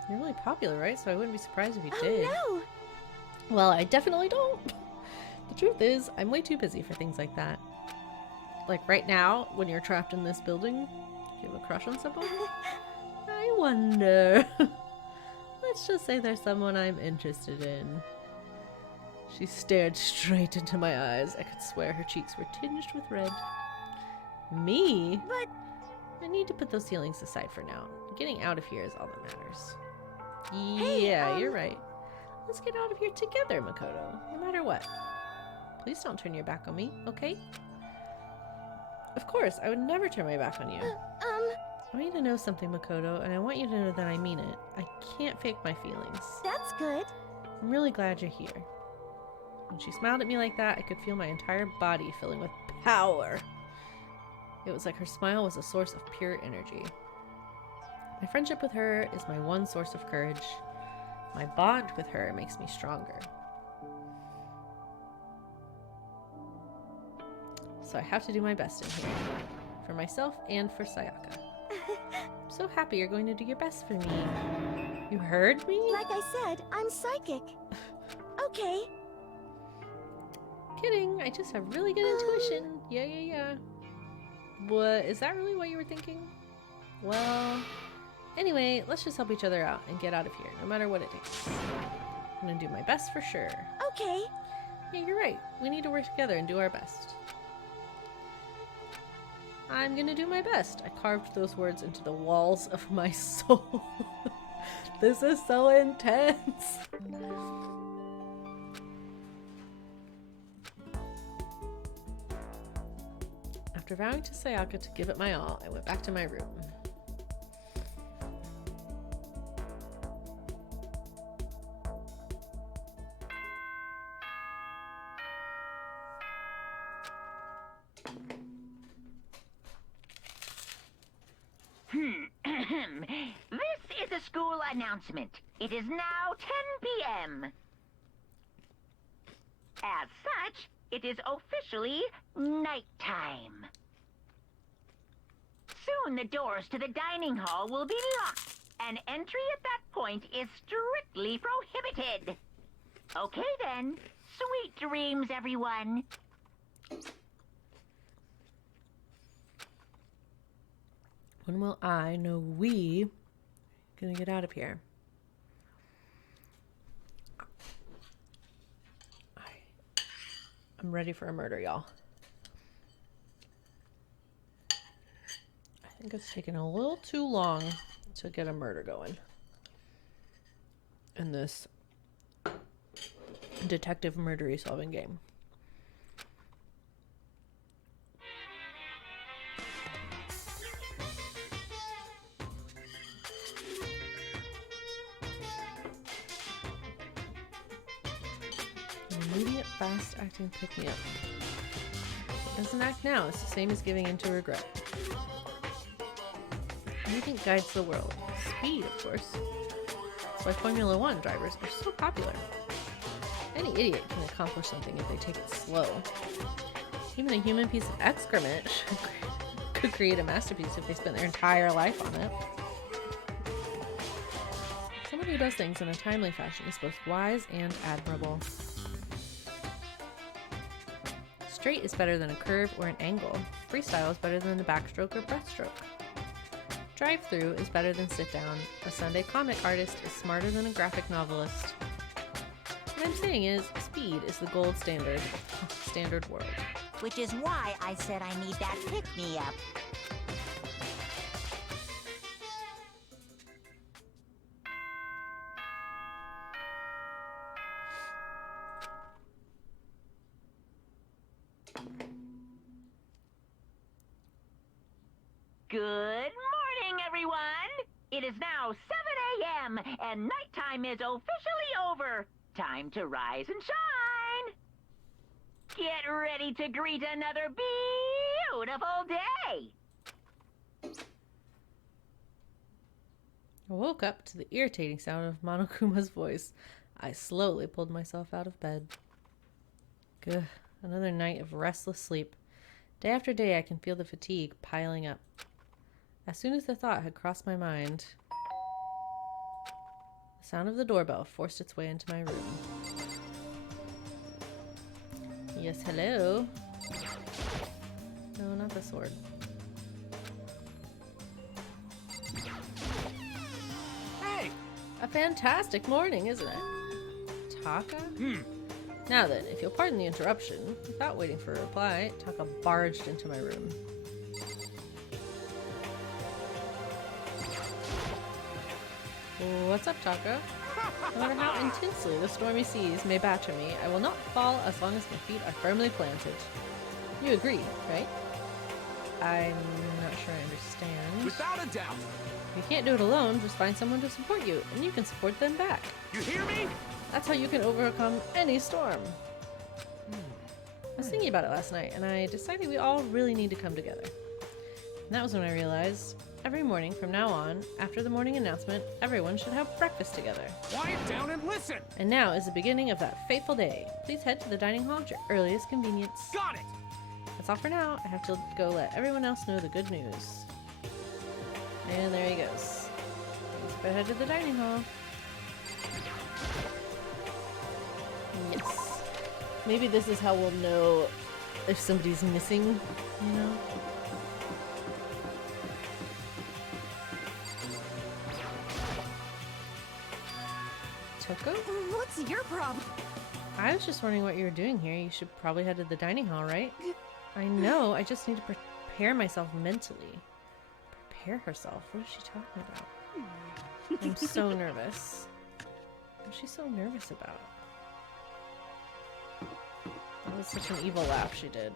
You're really popular, right? So I wouldn't be surprised if you did. Oh, Well, I definitely don't. The truth is, I'm way too busy for things like that. Like right now, when you're trapped in this building, do you have a crush on someone? I wonder. Let's just say there's someone I'm interested in. She stared straight into my eyes. I could swear her cheeks were tinged with red. Me? But... I need to put those feelings aside for now. Getting out of here is all that matters. Hey, Yeah, you're right. Let's get out of here together, Makoto. No matter what. Please don't turn your back on me, okay? Of course, I would never turn my back on you. I want you to know something, Makoto, and I want you to know that I mean it. I can't fake my feelings. that's good. I'm really glad you're here. When she smiled at me like that, I could feel my entire body filling with power. It was like her smile was a source of pure energy. My friendship with her is my one source of courage. My bond with her makes me stronger. So I have to do my best in here. For myself and for Sayaka. I'm so happy you're going to do your best for me. You heard me? Like I said, I'm psychic. Okay. Kidding, I just have really good intuition. Yeah. What, is that really what you were thinking? Well, anyway, let's just help each other out and get out of here, no matter what it takes. I'm gonna do my best for sure. Okay. Yeah, you're right. We need to work together and do our best. I'm gonna do my best. I carved those words into the walls of my soul. This is so intense. After vowing to Sayaka to give it my all, I went back to my room. This is a school announcement. It is now 10 p.m. As such, it is officially nighttime. Soon the doors to the dining hall will be locked, and entry at that point is strictly prohibited. Okay then, sweet dreams, everyone. When will I know we gonna get out of here? I'm ready for a murder, y'all. I think it's taken a little too long to get a murder going in this detective murdery solving game. Immediate, fast-acting pick-me-up. It doesn't act now. It's the same as giving in to regret. What do you think guides the world? Speed, of course. That's why Formula One drivers are so popular. Any idiot can accomplish something if they take it slow. Even a human piece of excrement could create a masterpiece if they spent their entire life on it. Someone who does things in a timely fashion is both wise and admirable. Straight is better than a curve or an angle. Freestyle is better than the backstroke or breaststroke. Drive-through is better than sit-down. A Sunday comic artist is smarter than a graphic novelist. What I'm saying is, speed is the gold standard of the standard world. Which is why I said I need that pick-me-up. Good morning, everyone! It is now 7 a.m., and nighttime is officially over. Time to rise and shine! Get ready to greet another beautiful day! I woke up to the irritating sound of Monokuma's voice. I slowly pulled myself out of bed. Gah, another night of restless sleep. Day after day, I can feel the fatigue piling up. As soon as the thought had crossed my mind, the sound of the doorbell forced its way into my room. Yes, hello? No, not the sword. Hey! A fantastic morning, isn't it? Taka? Now then, if you'll pardon the interruption, without waiting for a reply, Taka barged into my room. What's up, Taka? No matter how intensely the stormy seas may batter me, I will not fall as long as my feet are firmly planted. You agree, right? I'm not sure I understand. Without a doubt! If you can't do it alone, just find someone to support you, and you can support them back. You hear me? That's how you can overcome any storm. I was thinking about it last night, and I decided we all really need to come together. And that was when I realized every morning from now on, after the morning announcement, everyone should have breakfast together. Quiet down and listen! And now is the beginning of that fateful day. Please head to the dining hall at your earliest convenience. Got it! That's all for now. I have to go let everyone else know the good news. And there he goes. Let's go head to the dining hall. Yes. Maybe this is how we'll know if somebody's missing, you know? Toko? What's your problem? I was just wondering what you were doing here. You should probably head to the dining hall, right? I know. I just need to prepare myself mentally. Prepare herself? What is she talking about? I'm so nervous. What's she so nervous about? That was such an evil laugh she did.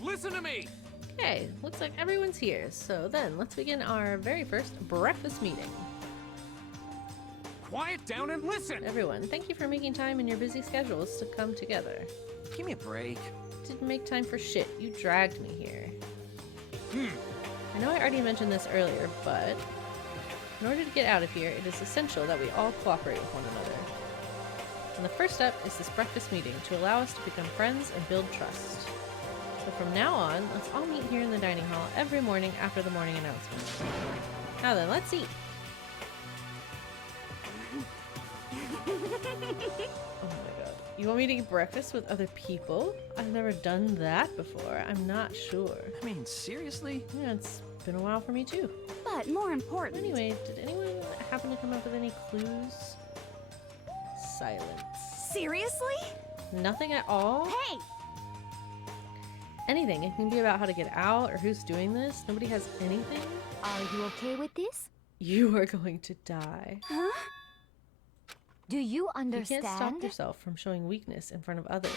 Listen to me! Okay, looks like everyone's here. So then, let's begin our very first breakfast meeting. Quiet down and listen! Everyone, thank you for making time in your busy schedules to come together. Give me a break. Didn't make time for shit. You dragged me here. I know I already mentioned this earlier, but in order to get out of here, it is essential that we all cooperate with one another. And the first step is this breakfast meeting to allow us to become friends and build trust. So from now on, let's all meet here in the dining hall every morning after the morning announcement. Now then, let's eat. Oh my god. You want me to eat breakfast with other people? I've never done that before. I'm not sure. I mean, seriously? Yeah, it's been a while for me too. But more important. Anyway, did anyone happen to come up with any clues? Silence. Seriously? Nothing at all? Hey! Anything. It can be about how to get out or who's doing this. Nobody has anything. Are you okay with this? You are going to die. Huh? Do you You understand? can't stop yourself from showing weakness in front of others.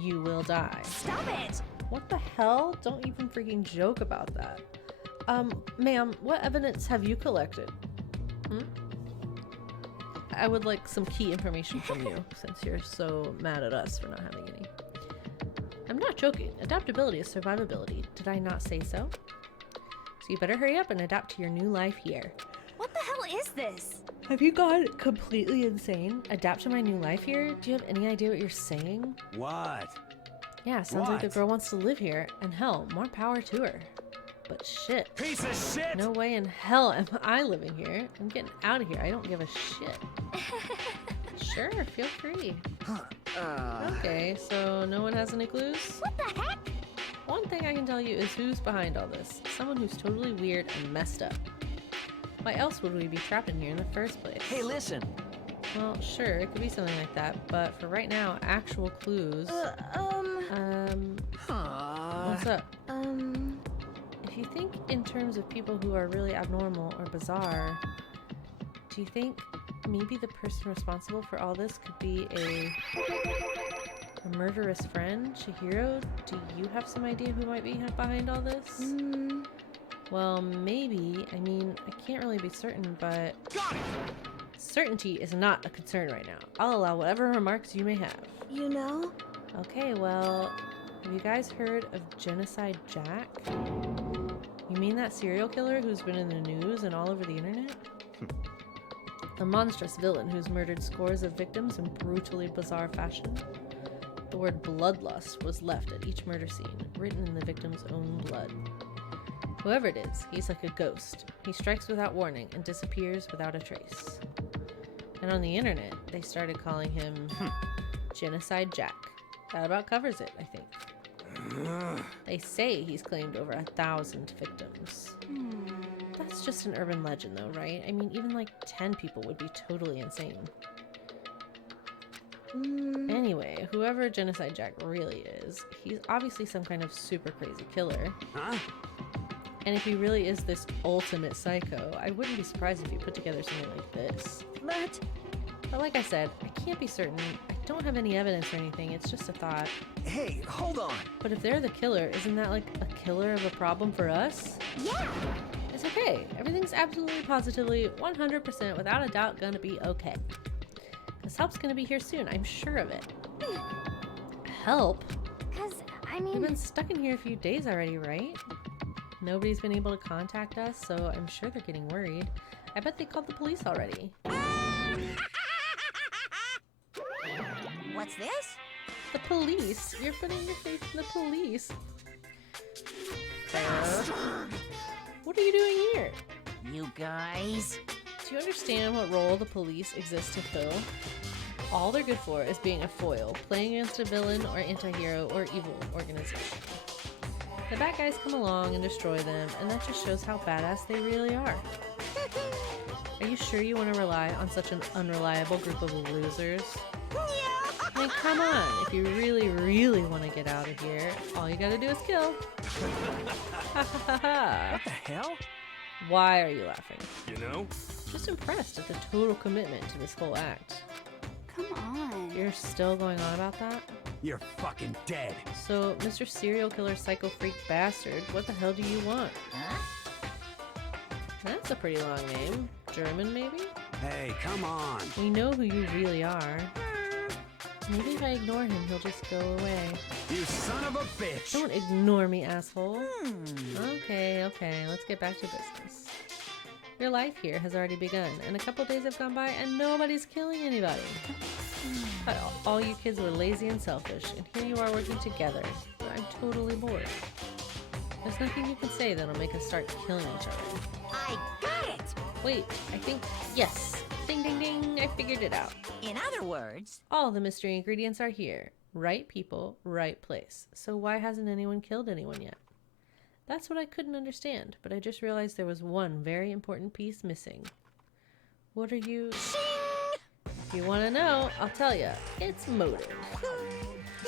You will die. Stop it! What the hell? Don't even freaking joke about that. Ma'am, what evidence have you collected? I would like some key information from you, since you're so mad at us for not having any. I'm not joking. Adaptability is survivability. Did I not say so? So you better hurry up and adapt to your new life here. What the hell is this? Have you gone completely insane? Adapt to my new life here? Do you have any idea what you're saying? What? Yeah, sounds like the What? girl wants to live here, and hell, more power to her. But shit. Piece of shit! No way in hell am I living here. I'm getting out of here. I don't give a shit. Sure, feel free. Okay, so no one has any clues? What the heck? One thing I can tell you is who's behind all this. Someone who's totally weird and messed up. Why else would we be trapped in here in the first place? Hey, listen. Well, sure, it could be something like that, but for right now, actual clues. What's up? If you think in terms of people who are really abnormal or bizarre, do you think maybe the person responsible for all this could be a murderous friend? Chihiro, do you have some idea who might be behind all this? Well, maybe. I mean, I can't really be certain, but certainty is not a concern right now. I'll allow whatever remarks you may have. You know? Okay, well, Have you guys heard of Genocide Jack? You mean that serial killer who's been in the news and all over the internet? A monstrous villain who's murdered scores of victims in brutally bizarre fashion. The word bloodlust was left at each murder scene, written in the victim's own blood. Whoever it is, he's like a ghost. He strikes without warning and disappears without a trace. And on the internet, they started calling him Genocide Jack. That about covers it, I think. They say he's claimed over 1,000 victims. That's just an urban legend though, right? I mean, even like 10 people would be totally insane. Anyway, whoever Genocide Jack really is, he's obviously some kind of super crazy killer. And if he really is this ultimate psycho, I wouldn't be surprised if he put together something like this. But like I said, I can't be certain. I don't have any evidence or anything. It's just a thought. Hey, hold on. But if they're the killer, isn't that like a killer of a problem for us? Yeah. It's okay. Everything's absolutely, positively, 100% without a doubt gonna be okay. Because help's gonna be here soon. I'm sure of it. Help? Because, I We've mean... been stuck in here a few days already, right? Nobody's been able to contact us, so I'm sure they're getting worried. I bet they called the police already. What's this? The police? You're putting your faith in the police. What are you doing here? You guys? Do you understand what role the police exist to fill? All they're good for is being a foil, playing against a villain or anti-hero or evil organization. The bad guys come along and destroy them, and that just shows how badass they really are. Are you sure you want to rely on such an unreliable group of losers? I mean, come on, if you really, really want to get out of here, all you gotta do is kill. Ha ha ha ha. What the hell? Why are you laughing? You know? Just impressed at the total commitment to this whole act. Come on. You're still going on about that? You're fucking dead. So, Mr. Serial Killer Psycho Freak Bastard, what the hell do you want? Huh? That's a pretty long name. German, maybe? Hey, come on. We know who you really are. Maybe if I ignore him, he'll just go away. You son of a bitch. Don't ignore me, asshole. Okay, let's get back to business. Your life here has already begun, and a couple days have gone by, and nobody's killing anybody. But all you kids were lazy and selfish, and here you are working together. I'm totally bored. There's nothing you can say that'll make us start killing each other. I got it! Wait, I think, yes. Ding ding ding, I figured it out. In other words, All the mystery ingredients are here. Right people, right place. So why hasn't anyone killed anyone yet? That's what I couldn't understand, but I just realized there was one very important piece missing. What are you... If you want to know, I'll tell you. It's motive.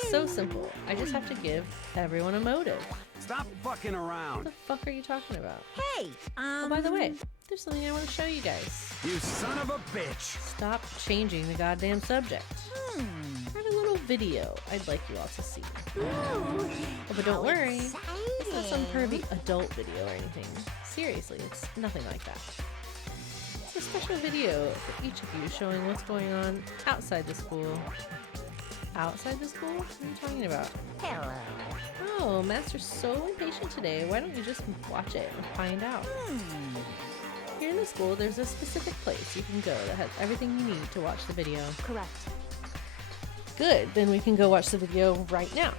So simple. I just have to give everyone a motive. Stop fucking What around. the fuck are you talking about? hey, Oh, by the way, there's something I want to show you guys. You son of a bitch. Stop changing the goddamn subject. I have a little video I'd like you all to see. Oh, but don't worry, it's not some pervy adult video or anything. Seriously, it's nothing like that. It's a special video for each of you showing what's going on outside the school. Outside the school? What are you talking about? hello. Oh, Master's so impatient today. Why don't you just watch it and find out? Here in the school, there's a specific place you can go that has everything you need to watch the video. Correct. Good, then we can go watch the video right now.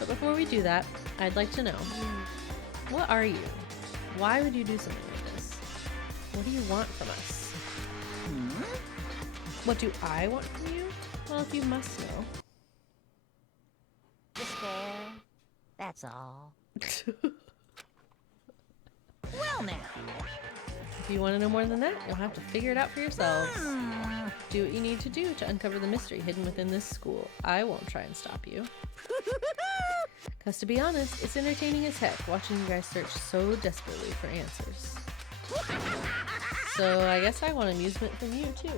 But before we do that, I'd like to know, what are you? Why would you do something like this? What do you want from us? What do I want from you? Well, if you must know. Despair. That's all. Well now. If you want to know more than that, you'll have to figure it out for yourselves. Do what you need to do to uncover the mystery hidden within this school. I won't try and stop you. Because to be honest, it's entertaining as heck watching you guys search so desperately for answers. So I guess I want amusement from you too.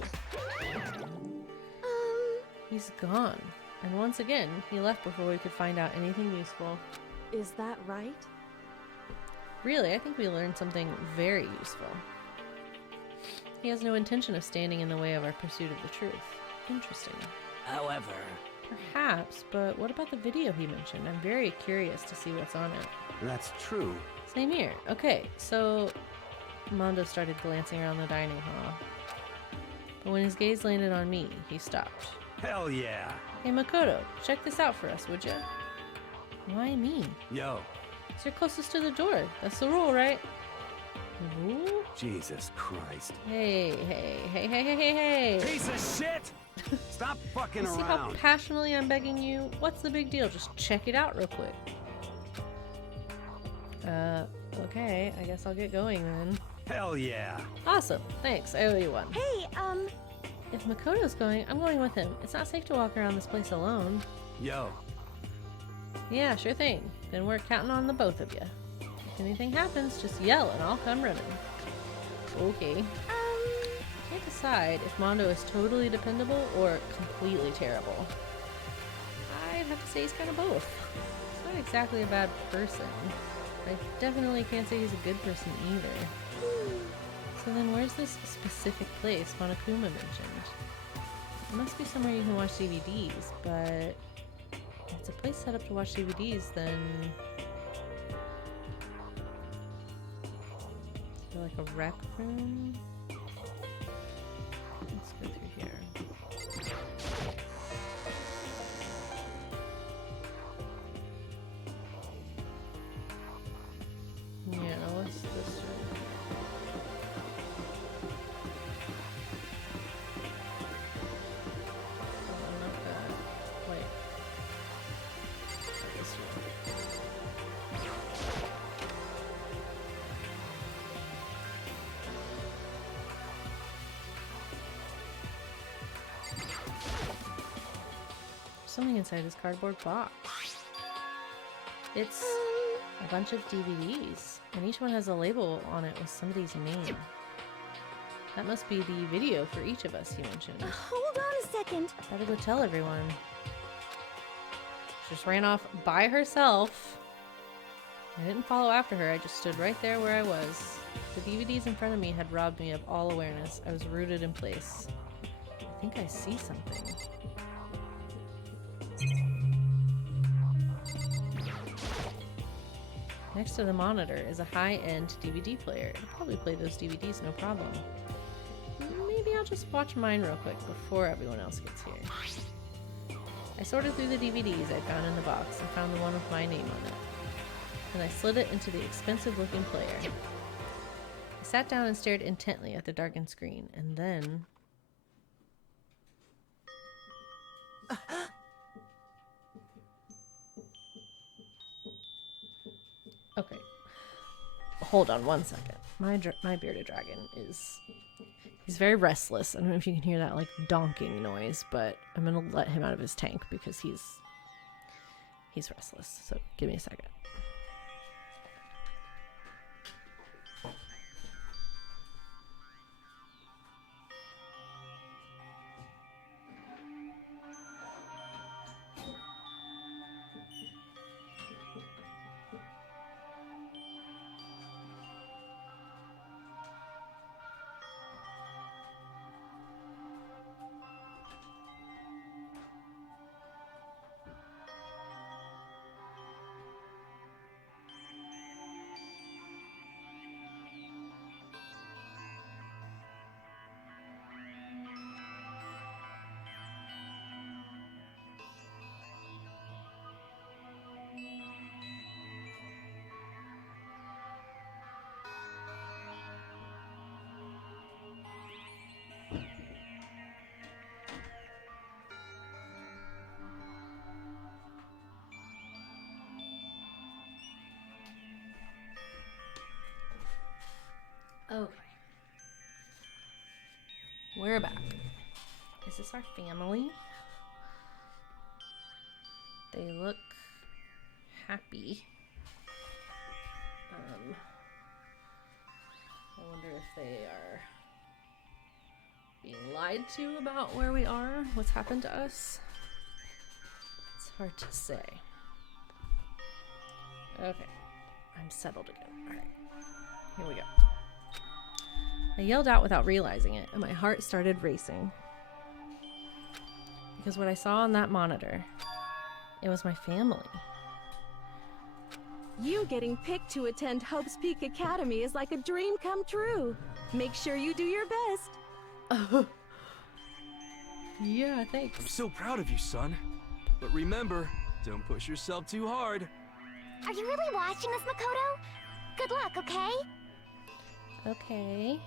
He's gone. And once again, he left before we could find out anything useful. Is that right? Really, I think we learned something very useful. He has no intention of standing in the way of our pursuit of the truth. Interesting. However, Perhaps, but what about the video he mentioned? I'm very curious to see what's on it. That's true. Same here. Okay, so Mondo started glancing around the dining hall. But when his gaze landed on me, he stopped. Hell yeah. Hey Makoto, check this out for us, would you? Why me? Yo, So you're closest to the door. That's the rule, right? The rule? Jesus Christ. Hey, hey, hey, hey, hey, hey, hey! Piece of shit! Stop fucking You see how around. passionately I'm begging you? What's the big deal? Just check it out real quick. Okay, I guess I'll get going then. Hell yeah. Awesome, thanks, I owe you one. Hey, If Makoto's going, I'm going with him. It's not safe to walk around this place alone. Yo, Yeah, sure thing. Then we're counting on the both of you. If anything happens, just yell and I'll come running. Okay. I can't decide if Mondo is totally dependable or completely terrible. I'd have to say he's kind of both. He's not exactly a bad person. I definitely can't say he's a good person either. So then where's this specific place Monokuma mentioned? It must be somewhere you can watch DVDs, but if it's a place set up to watch DVDs, then... Is there like a rec room? Let's go through here. Yeah, what's this room? Oh, not that. Wait. This room. Something inside this cardboard box. It's a bunch of DVDs, and each one has a label on it with somebody's name. That must be the video for each of us, he mentioned. hold on a second. Better go tell everyone. She just ran off by herself. I didn't follow after her, I just stood right there where I was. The DVDs in front of me had robbed me of all awareness. I was rooted in place. I think I see something. Next to the monitor is a high-end DVD player. It'll probably play those DVDs no problem. Maybe I'll just watch mine real quick before everyone else gets here. I sorted through the DVDs I found in the box and found the one with my name on it. Then I slid it into the expensive-looking player. I sat down and stared intently at the darkened screen, and then... Okay. Hold on one second. My bearded dragon is... He's very restless. I don't know if you can hear that, like, donking noise, but I'm gonna let him out of his tank because he's restless. So, give me a second. Okay. We're back. Is this our family? They look happy. I wonder if they are being lied to about where we are, what's happened to us. It's hard to say. Okay. I'm settled again. Alright. Here we go. I yelled out without realizing it, and my heart started racing. because what I saw on that monitor, it was my family. You getting picked to attend Hope's Peak Academy is like a dream come true. Make sure you do your best. Yeah, thanks. I'm so proud of you, son. But remember, don't push yourself too hard. Are you really watching us, Makoto? Good luck, okay? Okay.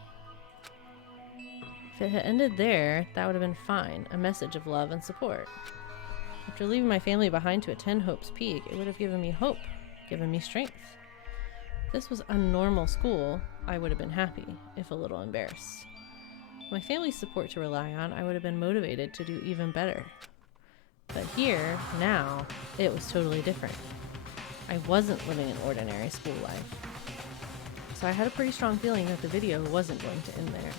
If it had ended there, that would have been fine. A message of love and support. After leaving my family behind to attend Hope's Peak, it would have given me hope, given me strength. If this was a normal school, I would have been happy, if a little embarrassed. With my family's support to rely on, I would have been motivated to do even better. But here, now, it was totally different. I wasn't living an ordinary school life. So I had a pretty strong feeling that the video wasn't going to end there.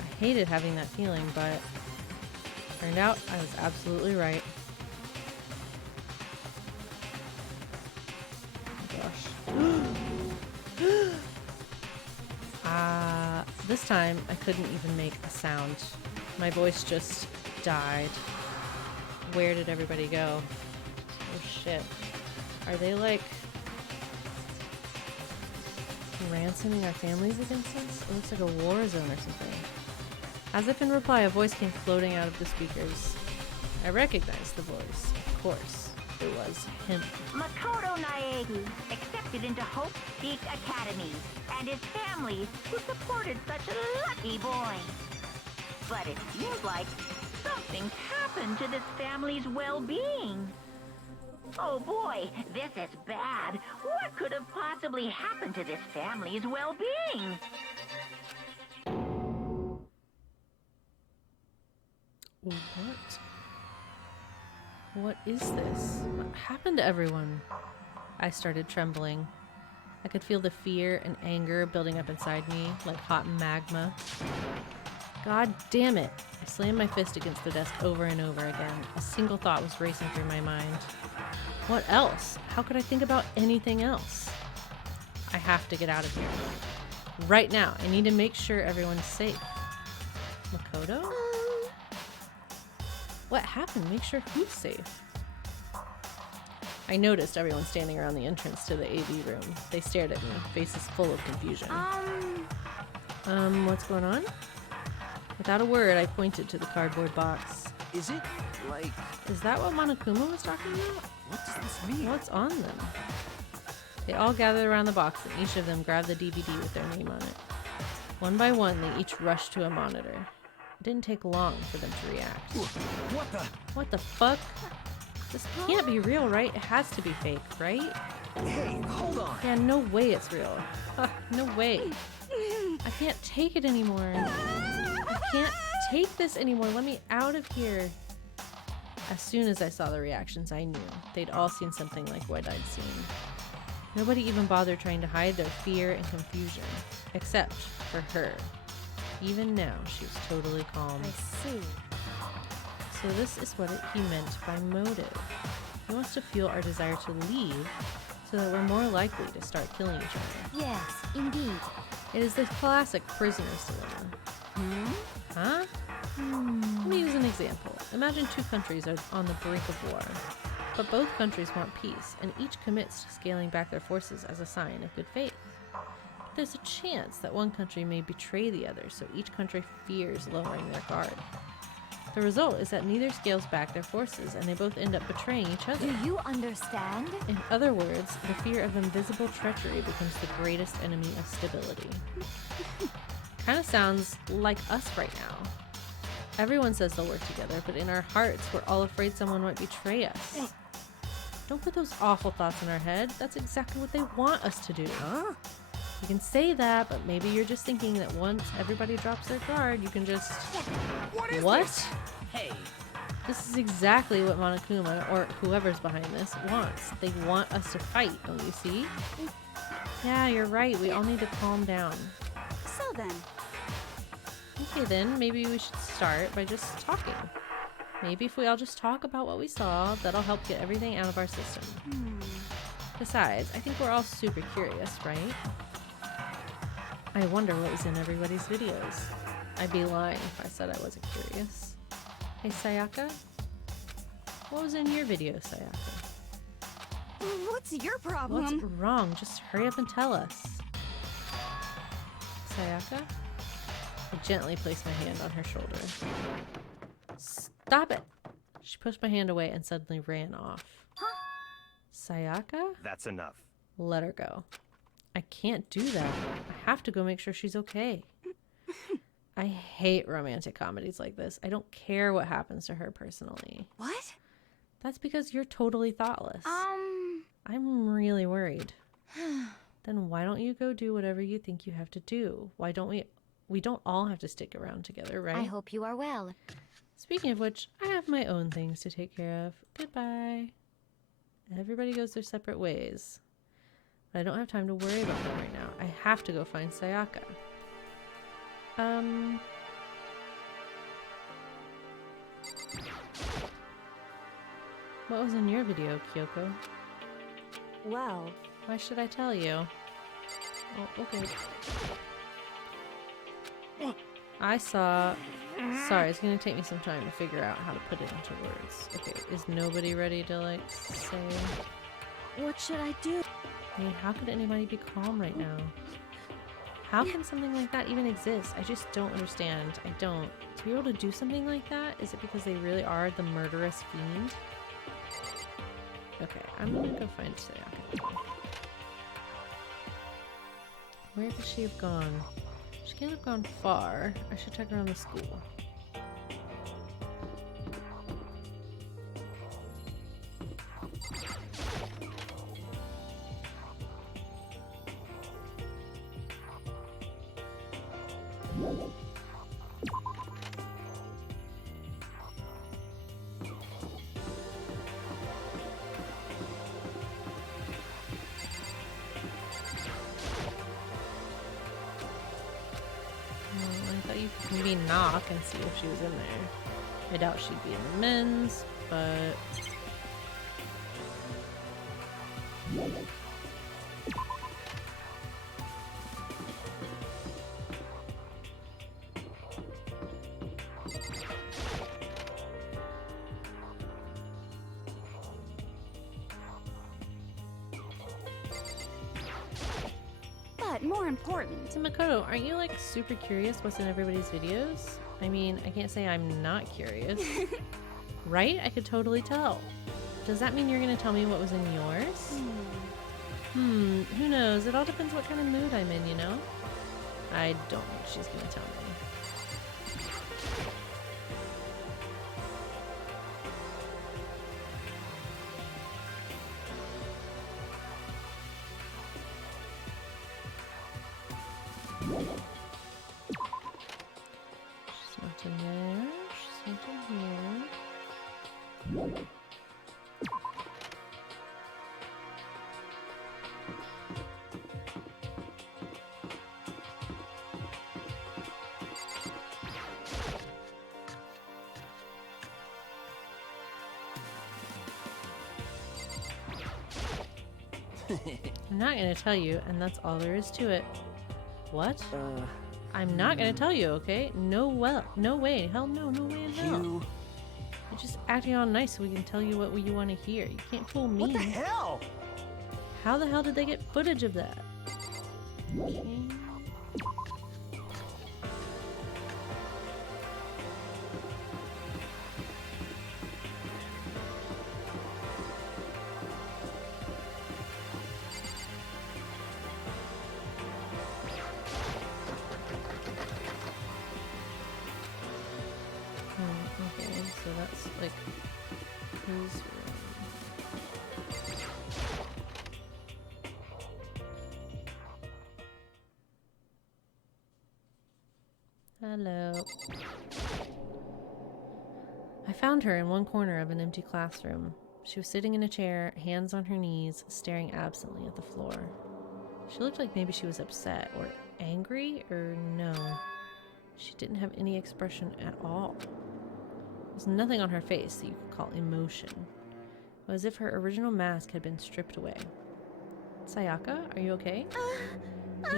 I hated having that feeling, but it turned out I was absolutely right. Oh gosh. This time I couldn't even make a sound. My voice just died. Where did everybody go? Oh shit. Are they like ransoming our families against us? It looks like a war zone or something. As if in reply, a voice came floating out of the speakers. I recognized the voice. Of course, it was him. Makoto Naegu accepted into Hope Peak Academy, and his family, who supported such a lucky boy. But it seems like something's happened to this family's well-being. Oh boy, this is bad. What could have possibly happened to this family's well-being? What is this? What happened to everyone? I started trembling. I could feel the fear and anger building up inside me, like hot magma. God damn it! I slammed my fist against the desk over and over again. A single thought was racing through my mind. What else? How could I think about anything else? I have to get out of here. Right now, I need to make sure everyone's safe. Makoto? What happened? Make sure who's safe. I noticed everyone standing around the entrance to the AV room. They stared at me, faces full of confusion. What's going on? Without a word, I pointed to the cardboard box. Is it, like... Is that what Monokuma was talking about? What does this mean? What's on them? They all gathered around the box, and each of them grabbed the DVD with their name on it. One by one, they each rushed to a monitor. It didn't take long for them to react. What the... What the fuck? This can't be real, right? It has to be fake, right? Hey, hold on. Yeah, no way it's real. No way. I can't take it anymore. I can't take this anymore. Let me out of here. As soon as I saw the reactions, I knew. They'd all seen something like what I'd seen. Nobody even bothered trying to hide their fear and confusion. Except for her. Even now, she was totally calm. I see. So this is what he meant by motive. He wants to fuel our desire to leave so that we're more likely to start killing each other. Yes, indeed. It is the classic prisoner's dilemma. Huh? Let me use an example. Imagine two countries are on the brink of war, but both countries want peace, and each commits to scaling back their forces as a sign of good faith. There's a chance that one country may betray the other, so each country fears lowering their guard. The result is that neither scales back their forces, and they both end up betraying each other. Do you understand? In other words, the fear of invisible treachery becomes the greatest enemy of stability. Kind of sounds like us right now. Everyone says they'll work together, but in our hearts, we're all afraid someone might betray us. Don't put those awful thoughts in our head. That's exactly what they want us to do. Huh? You can say that, but maybe you're just thinking that once everybody drops their guard, you can just... What is What? this? Hey, This is exactly what Monokuma, or whoever's behind this, wants. They want us to fight, don't you see? Yeah, you're right. We all need to calm down. So then, Okay then, maybe we should start by just talking. Maybe if we all just talk about what we saw, that'll help get everything out of our system. Besides, I think we're all super curious, right? I wonder what was in everybody's videos. I'd be lying if I said I wasn't curious. Hey, Sayaka? What was in your video, Sayaka? What's your What's problem? wrong? Just hurry up and tell us. Sayaka? I gently placed my hand on her shoulder. Stop it! She pushed my hand away and suddenly ran off. Sayaka? That's enough. Let her go. I can't do that. I have to go make sure she's okay. I hate romantic comedies like this. I don't care what happens to her personally. What? That's because you're totally thoughtless. I'm really worried. Then why don't you go do whatever you think you have to do? Why don't we don't all have to stick around together, right? I hope you are well. Speaking of which, I have my own things to take care of. Goodbye. Everybody goes their separate ways. But I don't have time to worry about them right now. I have to go find Sayaka. What was in your video, Kyoko? Well, Why should I tell you? Oh, okay. I saw... Sorry, it's gonna take me some time to figure out how to put it into words. Okay, is nobody ready to, like, say... what should I do? I mean, how could anybody be calm right now? How can something like that even exist? I just don't understand. I don't. To be able to do something like that, is it because they really are the murderous fiend? Okay, I'm gonna go find Sayaka. Where could she have gone? She can't have gone far. I should check around the school. I thought you could maybe knock and see if she was in there. I doubt she'd be in the men's, but... But more important, So Makoto, aren't you like super curious what's in everybody's videos? I mean, I can't say I'm not curious. Right? I could totally tell. Does that mean you're gonna tell me what was in yours? Who knows? It all depends what kind of mood I'm in, you know? I don't think she's gonna tell me. She's not in there. She's not in here. I'm not gonna tell you, and that's all there is to it. What? I'm not gonna tell you, okay? No way. Hell no, no way in hell. You're just acting all nice so we can tell you what you want to hear. You can't fool me. What the hell? How the hell did they get footage of that? Okay. Okay, so that's like his room. Hello. I found her in one corner of an empty classroom. She was sitting in a chair, hands on her knees, staring absently at the floor. She looked like maybe she was upset or angry, or no. She didn't have any expression at all. There was nothing on her face that you could call emotion. It was as if her original mask had been stripped away. Sayaka, are you okay?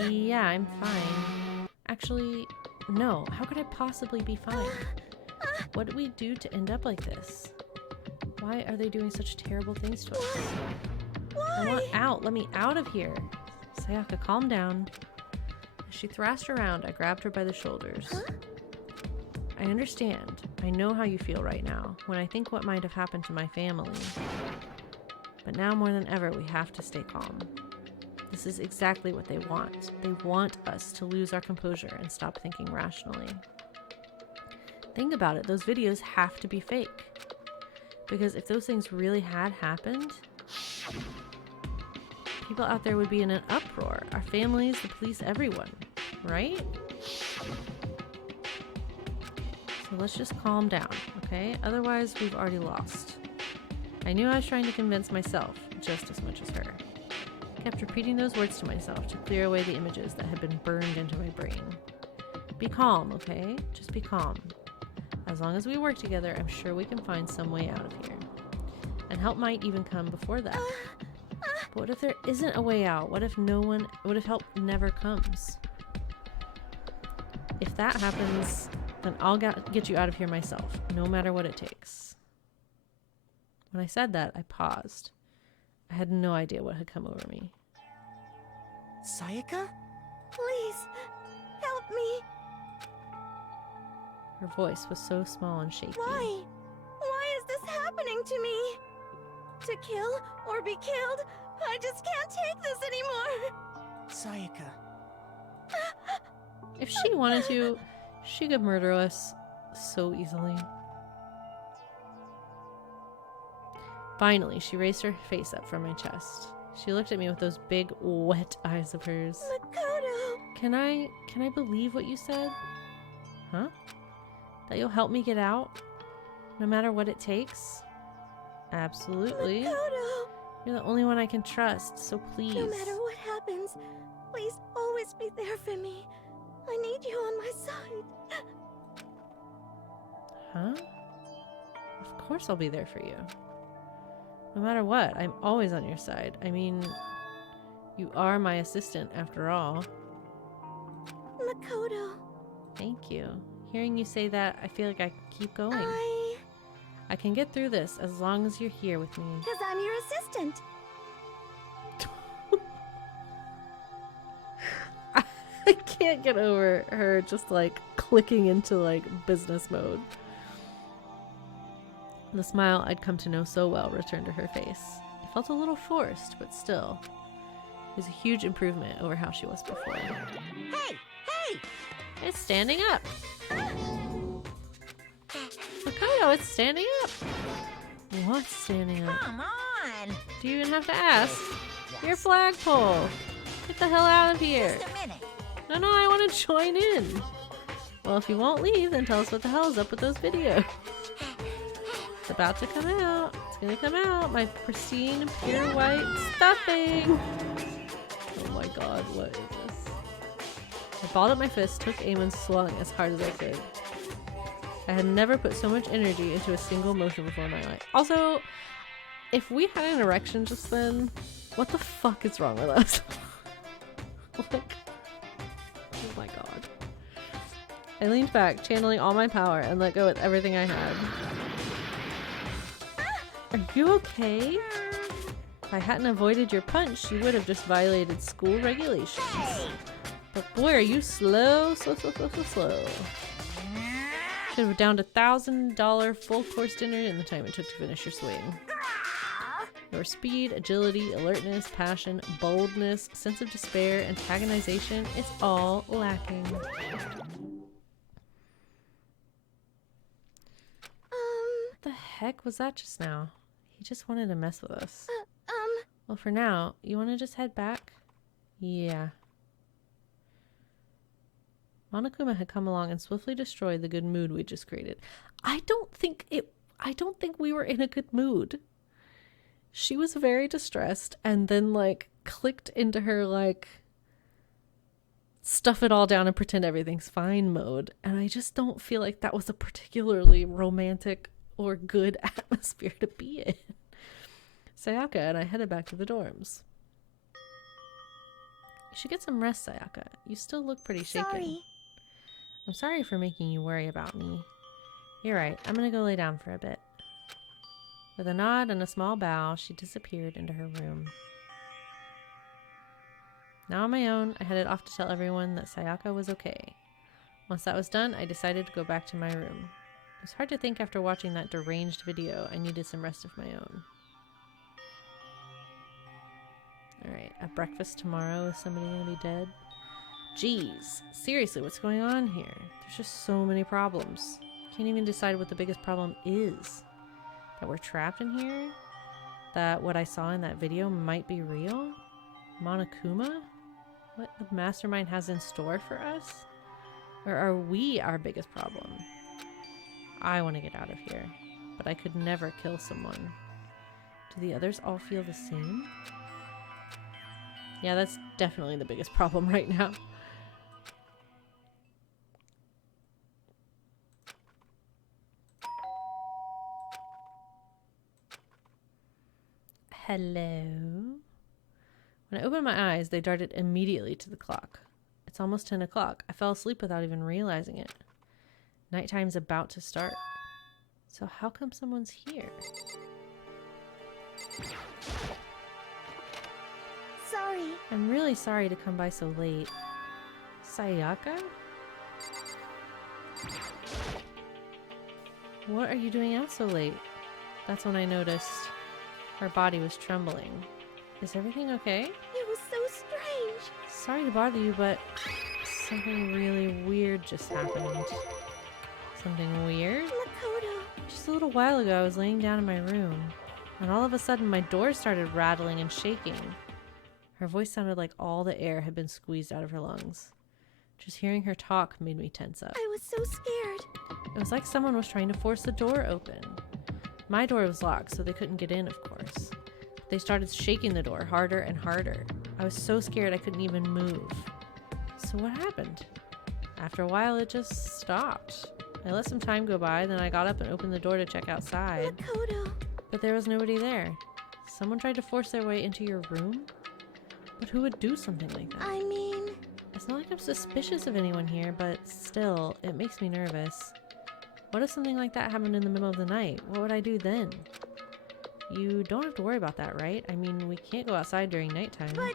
Yeah, I'm fine. Actually, no. How could I possibly be fine? What did we do to end up like this? Why are they doing such terrible things to us? I want out. Let me out of here. Sayaka, calm down. As she thrashed around, I grabbed her by the shoulders. I understand. I know how you feel right now, when I think what might have happened to my family. But now more than ever, we have to stay calm. This is exactly what they want. They want us to lose our composure and stop thinking rationally. Think about it, those videos have to be fake. Because if those things really had happened, people out there would be in an uproar. Our families, the police, everyone. Right? So let's just calm down, okay? Otherwise, we've already lost. I knew I was trying to convince myself just as much as her. I kept repeating those words to myself to clear away the images that had been burned into my brain. Be calm, okay? Just be calm. As long as we work together, I'm sure we can find some way out of here. And help might even come before that. But what if there isn't a way out? What if help never comes? If that happens, then I'll get you out of here myself, no matter what it takes. When I said that, I paused. I had no idea what had come over me. Sayaka? Please, help me. Her voice was so small and shaky. Why? Why is this happening to me? To kill or be killed? I just can't take this anymore. Sayaka. If she wanted to, she could murder us so easily. Finally, she raised her face up from my chest. She looked at me with those big, wet eyes of hers. Makoto! Can I believe what you said? Huh? That you'll help me get out? No matter what it takes? Absolutely. Makoto! You're the only one I can trust, so please. No matter what happens, please always be there for me. I need you on my side. Huh? Of course I'll be there for you. No matter what, I'm always on your side. I mean, you are my assistant after all. Makoto. Thank you. Hearing you say that, I feel like I can keep going. I can get through this as long as you're here with me. Because I'm your assistant. I can't get over her just like clicking into like business mode. The smile I'd come to know so well returned to her face. It felt a little forced, but still. It was a huge improvement over how she was before. Hey! Hey! It's standing up! Makoto, it's standing up! What's standing up? Come on! Do you even have to ask? Your flagpole! Get the hell out of here! Just a minute. No, I want to join in! Well, if you won't leave, then tell us what the hell is up with those videos. It's about to come out. It's gonna come out. My pristine, pure white stuffing! Oh my god, what is this? I balled up my fist, took aim, and swung as hard as I could. I had never put so much energy into a single motion before in my life. Also, if we had an erection just then, what the fuck is wrong with us? Like, oh my god. I leaned back, channeling all my power, and let go with everything I had. Are you okay? If I hadn't avoided your punch, you would have just violated school regulations. But boy, are you slow. Should have downed $1,000 full course dinner in the time it took to finish your swing. Your speed, agility, alertness, passion, boldness, sense of despair, antagonization, it's all lacking. What the heck was that just now? He just wanted to mess with us. Well, for now, you want to just head back? Yeah. Monokuma had come along and swiftly destroyed the good mood we just created. I don't think we were in a good mood. She was very distressed and then like clicked into her like stuff it all down and pretend everything's fine mode. And I just don't feel like that was a particularly romantic or good atmosphere to be in. Sayaka and I headed back to the dorms. You should get some rest, Sayaka. You still look pretty shaken. Sorry. I'm sorry for making you worry about me. You're right. I'm gonna go lay down for a bit. With a nod and a small bow, she disappeared into her room. Now on my own, I headed off to tell everyone that Sayaka was okay. Once that was done, I decided to go back to my room. It was hard to think after watching that deranged video. I needed some rest of my own. Alright, at breakfast tomorrow, is somebody gonna be dead? Jeez, seriously, what's going on here? There's just so many problems. Can't even decide what the biggest problem is. That we're trapped in here? That what I saw in that video might be real? Monokuma? What the mastermind has in store for us? Or are we our biggest problem? I want to get out of here, but I could never kill someone. Do the others all feel the same? Yeah, that's definitely the biggest problem right now. Hello? When I opened my eyes, they darted immediately to the clock. It's almost 10 o'clock. I fell asleep without even realizing it. Nighttime's about to start. So how come someone's here? Sorry. I'm really sorry to come by so late. Sayaka? What are you doing out so late? That's when I noticed her body was trembling. Is everything okay? It was so strange. Sorry to bother you, but something really weird just happened. Something weird? Makoto. Just a little while ago, I was laying down in my room, and all of a sudden my door started rattling and shaking. Her voice sounded like all the air had been squeezed out of her lungs. Just hearing her talk made me tense up. I was so scared. It was like someone was trying to force the door open. My door was locked, so they couldn't get in, of course. They started shaking the door harder and harder. I was so scared I couldn't even move. So what happened? After a while, it just stopped. I let some time go by, then I got up and opened the door to check outside. Makoto. But there was nobody there. Someone tried to force their way into your room? But who would do something like that? I mean... It's not like I'm suspicious of anyone here, but still, it makes me nervous. What if something like that happened in the middle of the night? What would I do then? You don't have to worry about that, right? I mean, we can't go outside during nighttime. But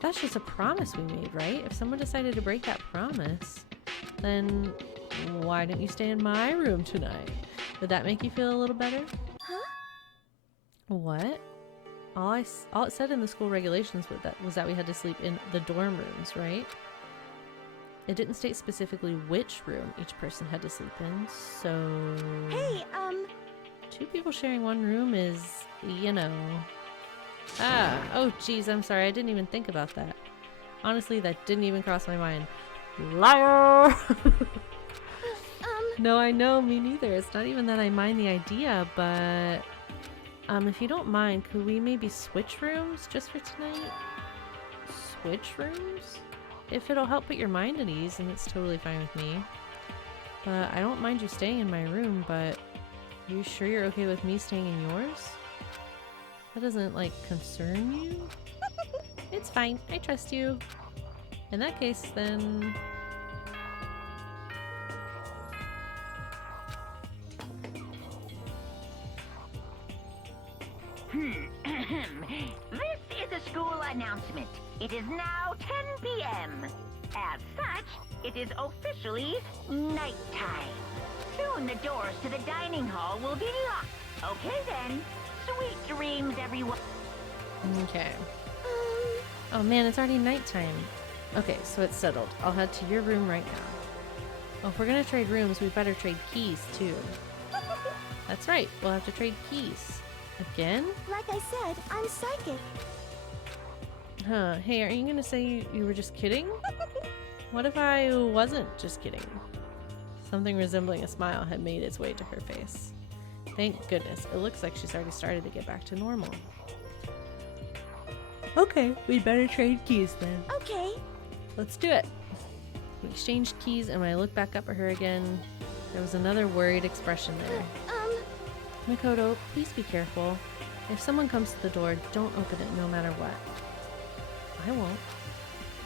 that's just a promise we made, right? If someone decided to break that promise, then why don't you stay in my room tonight? Would that make you feel a little better? Huh? What? All it said in the school regulations was that we had to sleep in the dorm rooms, right? It didn't state specifically which room each person had to sleep in, so... Hey, Two people sharing one room is, you know... Oh geez, I'm sorry, I didn't even think about that. Honestly, that didn't even cross my mind. Liar! No, I know, me neither. It's not even that I mind the idea, but... if you don't mind, could we maybe switch rooms just for tonight? Switch rooms? If it'll help put your mind at ease, then it's totally fine with me. But I don't mind you staying in my room, but you sure you're okay with me staying in yours? That doesn't, like, concern you? It's fine. I trust you. In that case, then... This is a school announcement. It is now 10 p.m. As such, it is officially nighttime. Soon the doors to the dining hall will be locked. Okay then. Sweet dreams, everyone. Okay. Oh man, it's already nighttime. Okay, so it's settled. I'll head to your room right now. Oh, if we're gonna trade rooms, we better trade keys too. That's right, we'll have to trade keys. Again? like I said, I'm psychic. Huh, hey, are you gonna say you were just kidding? What if I wasn't just kidding? Something resembling a smile had made its way to her face. Thank goodness, it looks like she's already started to get back to normal. Okay, we'd better trade keys then. Okay. Let's do it. We exchanged keys, and when I looked back up at her again, there was another worried expression there. Makoto, please be careful. If someone comes to the door, don't open it no matter what. I won't.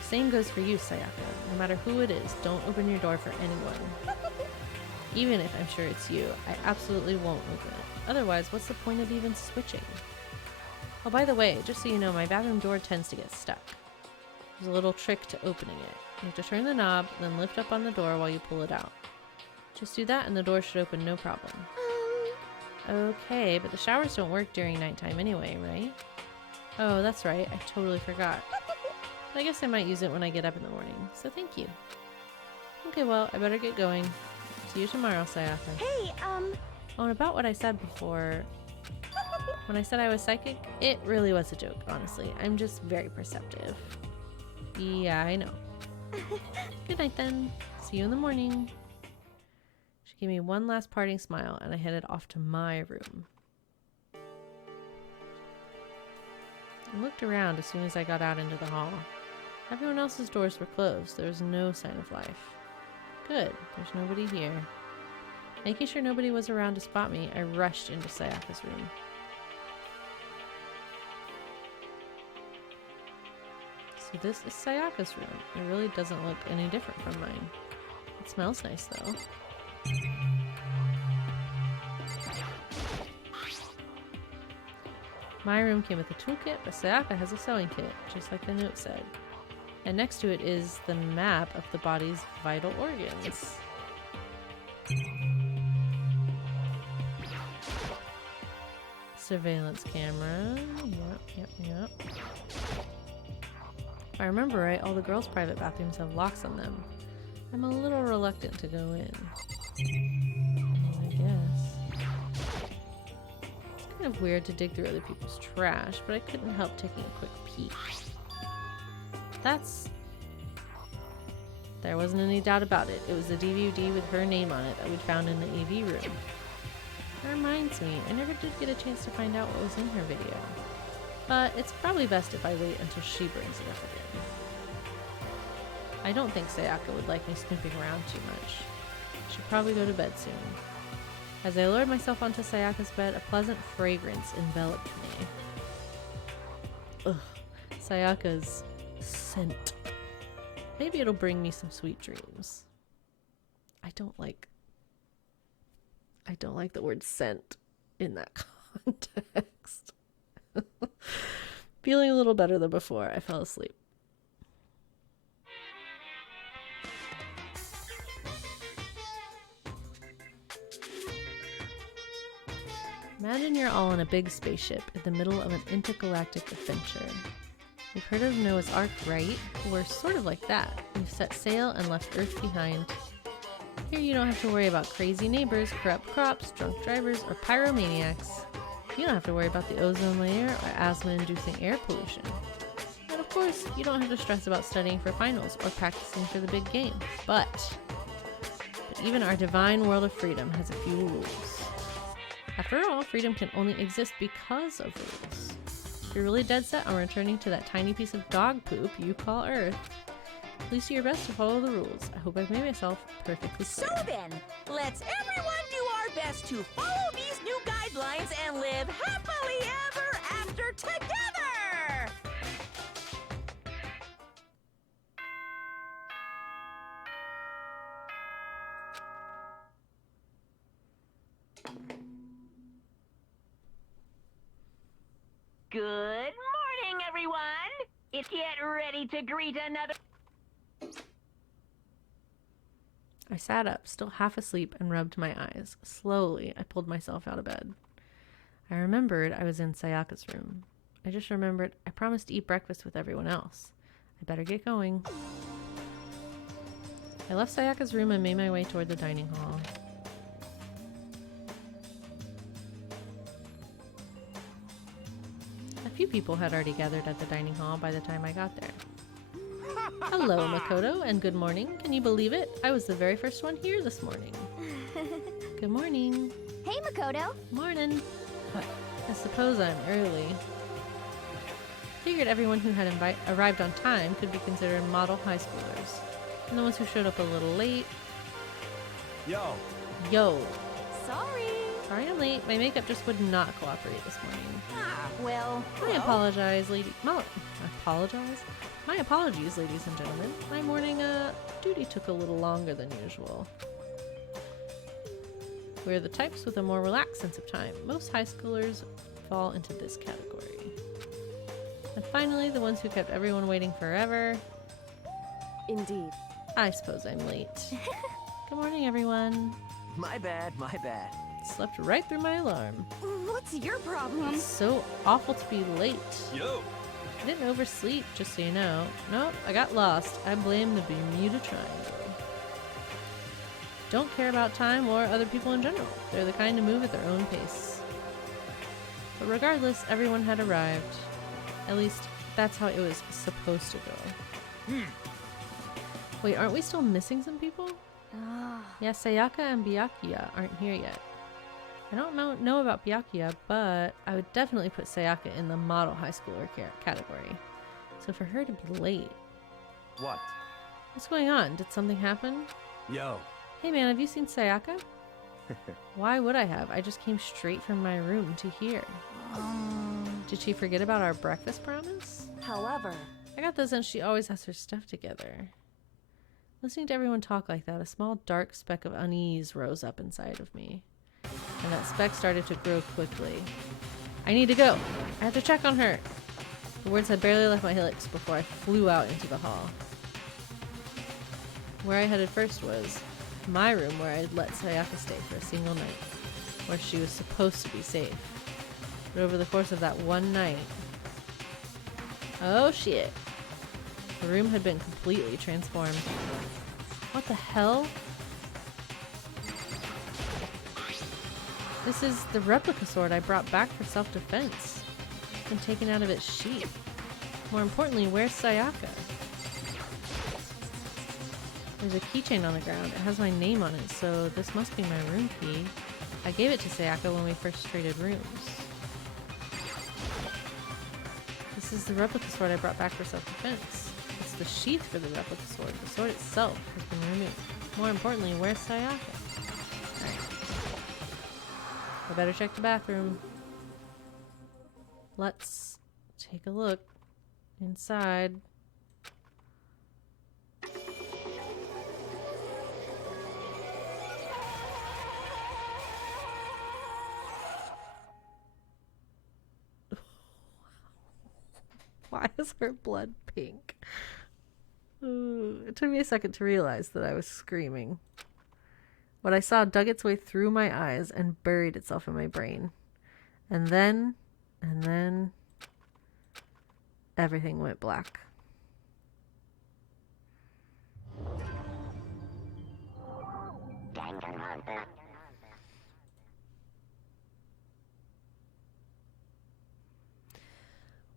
Same goes for you, Sayaka. No matter who it is, don't open your door for anyone. Even if I'm sure it's you, I absolutely won't open it. Otherwise, what's the point of even switching? Oh, by the way, just so you know, my bathroom door tends to get stuck. There's a little trick to opening it. You have to turn the knob, then lift up on the door while you pull it out. Just do that and the door should open no problem. Okay, but the showers don't work during nighttime anyway, right? Oh, that's right. I totally forgot. But I guess I might use it when I get up in the morning, so thank you. Okay, well, I better get going. See you tomorrow, Sayaka. Hey, Oh, and about what I said before, when I said I was psychic, it really was a joke, honestly. I'm just very perceptive. Yeah, I know. Good night then. See you in the morning. She gave me one last parting smile and I headed off to my room. I looked around as soon as I got out into the hall. Everyone else's doors were closed. There was no sign of life. Good, there's nobody here. Making sure nobody was around to spot me, I rushed into Sayaka's room. So this is Sayaka's room. It really doesn't look any different from mine. It smells nice though. My room came with a toolkit, but Sayaka has a sewing kit, just like the note said. And next to it is the map of the body's vital organs. Surveillance camera. Yep. If I remember right, all the girls' private bathrooms have locks on them. I'm a little reluctant to go in. I guess. It's kind of weird to dig through other people's trash, but I couldn't help taking a quick peek. There wasn't any doubt about it. It was the DVD with her name on it that we'd found in the AV room. That reminds me, I never did get a chance to find out what was in her video. But it's probably best if I wait until she brings it up again. I don't think Sayaka would like me snooping around too much. I should probably go to bed soon. As I lowered myself onto Sayaka's bed, a pleasant fragrance enveloped me. Ugh, Sayaka's scent. Maybe it'll bring me some sweet dreams. I don't like the word scent in that context. Feeling a little better than before, I fell asleep. Imagine you're all in a big spaceship in the middle of an intergalactic adventure. You've heard of Noah's Ark, right? We're sort of like that. We've set sail and left Earth behind. Here you don't have to worry about crazy neighbors, corrupt crops, drunk drivers, or pyromaniacs. You don't have to worry about the ozone layer or asthma-inducing air pollution. And of course, you don't have to stress about studying for finals or practicing for the big game. But even our divine world of freedom has a few rules. After all, freedom can only exist because of rules. If you're really dead set on returning to that tiny piece of dog poop you call Earth, please do your best to follow the rules. I hope I've made myself perfectly clear. So then, let's everyone do our best to follow these new guidelines and live happily ever after together! Good morning, everyone! It's get ready to greet another... I sat up, still half asleep, and rubbed my eyes. Slowly, I pulled myself out of bed. I remembered I was in Sayaka's room. I just remembered I promised to eat breakfast with everyone else. I better get going. I left Sayaka's room and made my way toward the dining hall. A few people had already gathered at the dining hall by the time I got there. Hello, Makoto, and good morning. Can you believe it? I was the very first one here this morning. Good morning. Hey, Makoto. Morning. I suppose I'm early. Figured everyone who had arrived on time could be considered model high schoolers. And the ones who showed up a little late... Yo. sorry. Sorry I'm late. My makeup just would not cooperate this morning. Well, I apologize, lady... My apologies, ladies and gentlemen. My morning, duty took a little longer than usual. We're the types with a more relaxed sense of time. Most high schoolers fall into this category. And finally, the ones who kept everyone waiting forever. Indeed. I suppose I'm late. Good morning, everyone. My bad, my bad. Slept right through my alarm. What's your problem? It's so awful to be late. Yo! I didn't oversleep, just so you know. Nope, I got lost. I blame the Bermuda Triangle. Don't care about time or other people in general. They're the kind to move at their own pace. But regardless, everyone had arrived. At least, that's how it was supposed to go. Wait, aren't we still missing some people? Yeah, Sayaka and Byakuya aren't here yet. I don't know about Byakuya, but I would definitely put Sayaka in the model high schooler category. So for her to be late... What? What's going on? Did something happen? Yo. Hey man, have you seen Sayaka? Why would I have? I just came straight from my room to here. Did she forget about our breakfast promise? However, I got the sense she always has her stuff together. Listening to everyone talk like that, a small dark speck of unease rose up inside of me. And that speck started to grow quickly. I need to go. I have to check on her. The words had barely left my lips before I flew out into the hall. Where I headed first was my room, where I'd let Sayaka stay for a single night, where she was supposed to be safe. But over the course of that one night... Oh shit. The room had been completely transformed. What the hell? This is the replica sword I brought back for self-defense. It's been taken out of its sheath. More importantly, where's Sayaka? There's a keychain on the ground. It has my name on it, so this must be my room key. I gave it to Sayaka when we first traded rooms. This is the replica sword I brought back for self-defense. It's the sheath for the replica sword. The sword itself has been removed. More importantly, where's Sayaka? Alright. I better check the bathroom. Let's take a look inside. Why is her blood pink? It took me a second to realize that I was screaming. What I saw dug its way through my eyes and buried itself in my brain. And then, everything went black. Danganronpa.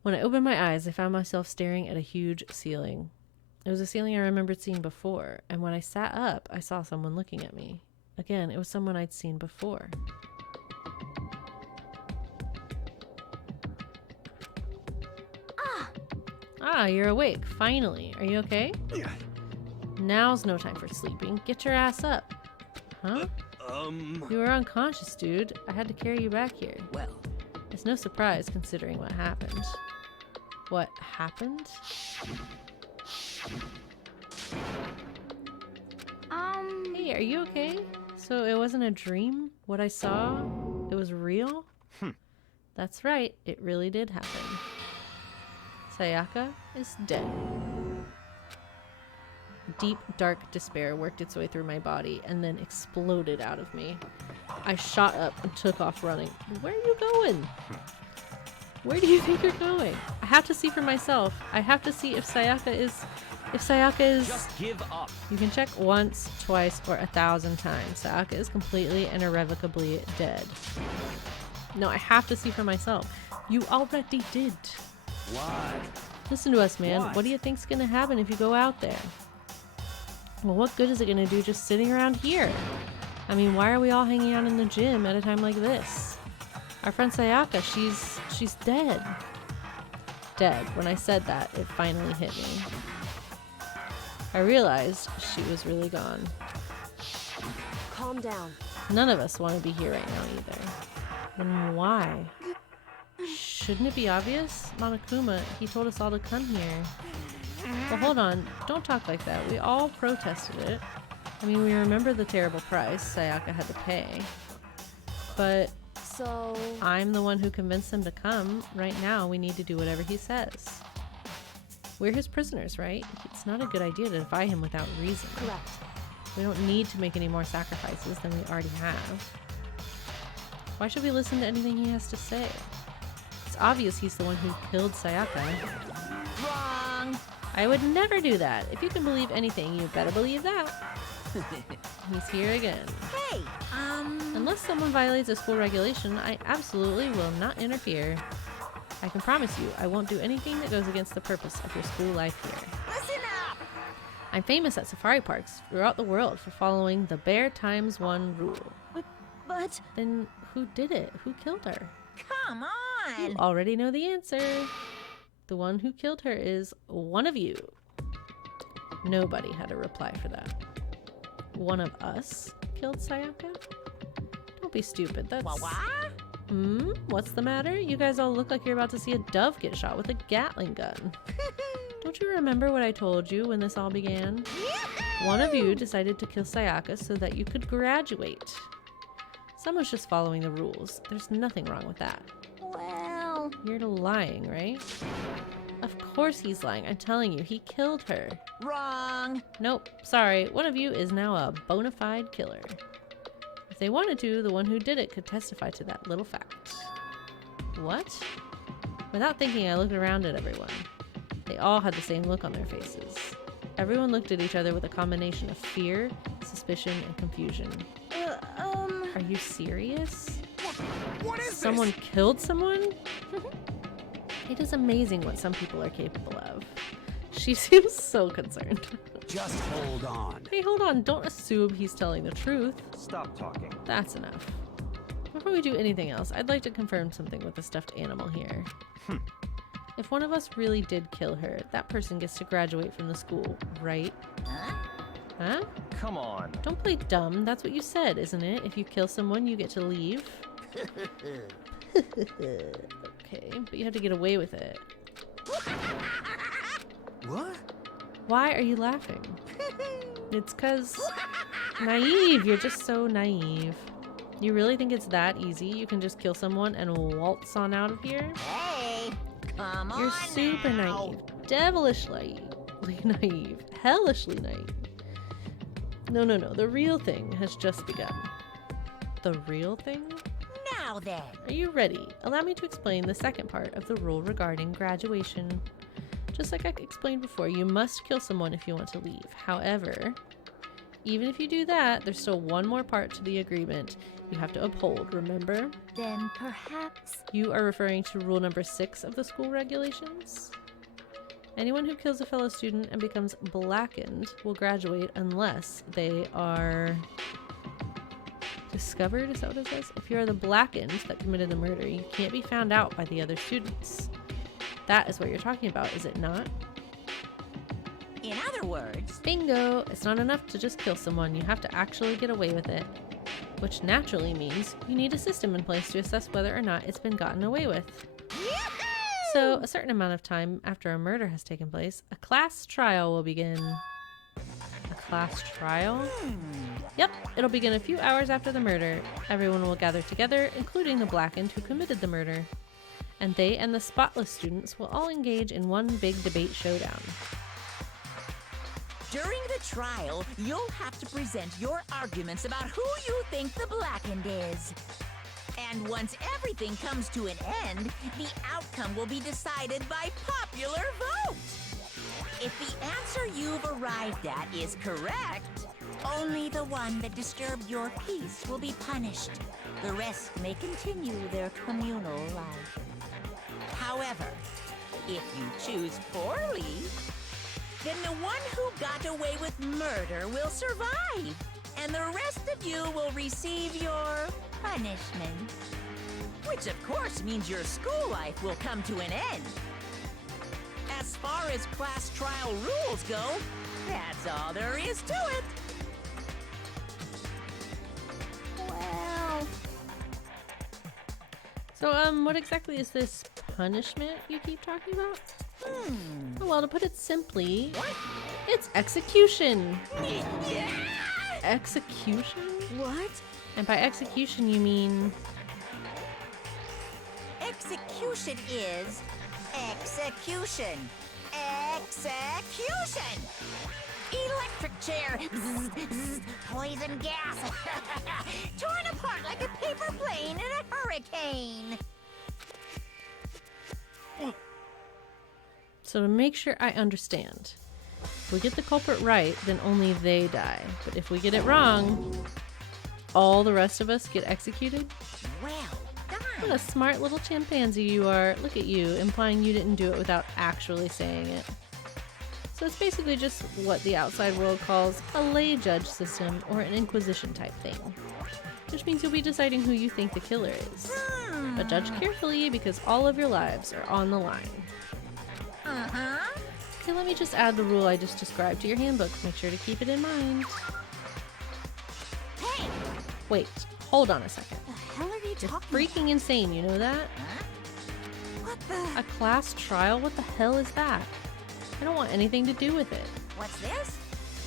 When I opened my eyes, I found myself staring at a huge ceiling. It was a ceiling I remembered seeing before, and when I sat up, I saw someone looking at me. Again, it was someone I'd seen before. Ah, you're awake, finally. Are you okay? Now's no time for sleeping. Get your ass up. Huh? You were unconscious, dude. I had to carry you back here. Well, It's no surprise considering what happened. What happened? Hey, are you okay? So it wasn't a dream? What I saw? It was real? That's right, it really did happen. Sayaka is dead. Deep, dark despair worked its way through my body and then exploded out of me. I shot up and took off running. Where are you going? Where do you think you're going? I have to see for myself. I have to see if Sayaka is... Just give up. You can check once, twice, or 1,000 times. Sayaka is completely and irrevocably dead. No, I have to see for myself. You already did. What? Listen to us, man. What? What do you think's gonna happen if you go out there? Well, what good is it gonna do just sitting around here? I mean, why are we all hanging out in the gym at a time like this? Our friend Sayaka, she's dead. Dead. When I said that, it finally hit me. I realized she was really gone. Calm down. None of us want to be here right now either. Then why? Shouldn't it be obvious? Monokuma, he told us all to come here. Well, hold on. Don't talk like that. We all protested it. I mean, we remember the terrible price Sayaka had to pay. But So... I'm the one who convinced him to come. Right now, we need to do whatever he says. We're his prisoners, right? It's not a good idea to defy him without reason. Correct. We don't need to make any more sacrifices than we already have. Why should we listen to anything he has to say? It's obvious he's the one who killed Sayaka. Wrong. I would never do that. If you can believe anything, you better believe that. He's here again. Hey, Unless someone violates a school regulation, I absolutely will not interfere. I can promise you, I won't do anything that goes against the purpose of your school life here. listen up. I'm famous at safari parks throughout the world for following the Bear Times 1 rule. But... Then who did it? Who killed her? Come on. You already know the answer. The one who killed her is one of you. Nobody had a reply for that. One of us killed Sayaka? Don't be stupid. That's... What's the matter? You guys all look like you're about to see a dove get shot with a Gatling gun. Don't you remember what I told you when this all began? One of you decided to kill Sayaka so that you could graduate. Someone's just following the rules. There's nothing wrong with that. Well... You're lying, right? Of course he's lying. I'm telling you, he killed her. Wrong. Nope, sorry. One of you is now a bona fide killer. If they wanted to, the one who did it could testify to that little fact. What? Without thinking, I looked around at everyone. They all had the same look on their faces. Everyone looked at each other with a combination of fear, suspicion, and confusion. Are you serious? What is Someone killed someone? It is amazing what some people are capable of. She seems so concerned. Just hold on. Hey, hold on. Don't assume he's telling the truth. Stop talking. That's enough. Before we do anything else, I'd like to confirm something with the stuffed animal here. If one of us really did kill her, that person gets to graduate from the school, right? Huh? Come on. Don't play dumb. That's what you said, isn't it? If you kill someone, you get to leave. Okay, but you have to get away with it. What? Why are you laughing? It's 'cause naive. You're just so naive. You really think it's that easy? You can just kill someone and waltz on out of here? Hey, come on. You're super now. naive. Devilishly naive. Hellishly naive. No. The real thing has just begun. The real thing? Now then. Are you ready? Allow me to explain the second part of the rule regarding graduation. Just like I explained before, you must kill someone if you want to leave. However, even if you do that, there's still one more part to the agreement you have to uphold, remember? Then perhaps... You are referring to rule number 6 of the school regulations? Anyone who kills a fellow student and becomes blackened will graduate unless they are discovered, is that what it says? If you are the blackened that committed the murder, you can't be found out by the other students. That is what you're talking about, is it not? In other words, Bingo! It's not enough to just kill someone, you have to actually get away with it. Which naturally means you need a system in place to assess whether or not it's been gotten away with. So, a certain amount of time after a murder has taken place, a class trial will begin. A class trial? Yep, it'll begin a few hours after the murder. Everyone will gather together, including the blackened who committed the murder. And they and the spotless students will all engage in one big debate showdown. during the trial, you'll have to present your arguments about who you think the blackened is. And once everything comes to an end, the outcome will be decided by popular vote. If the answer you've arrived at is correct, only the one that disturbed your peace will be punished. The rest may continue their communal life. However, if you choose poorly, then the one who got away with murder will survive, and the rest of you will receive your punishment. Which of course means your school life will come to an end. As far as class trial rules go, that's all there is to it. Well... So, what exactly is this punishment you keep talking about? Well, to put it simply, it's execution. Execution? What? And by execution, you mean... Execution is execution. Execution! Electric chair. Bzz, bzz, poison gas. Torn apart like a paper plane in a hurricane. So to make sure I understand, if we get the culprit right, then only they die. But if we get it wrong, all the rest of us get executed? Well What a smart little chimpanzee you are. Look at you, implying you didn't do it without actually saying it. So it's basically just what the outside world calls a lay judge system or an inquisition type thing. Which means you'll be deciding who you think the killer is. But judge carefully because all of your lives are on the line. Okay, let me just add the rule I just described to your handbook. Make sure to keep it in mind. Hey! Wait, hold on a second. The hell are you You're talking freaking insane, you know that? What the? A class trial? What the hell is that? I don't want anything to do with it. What's this?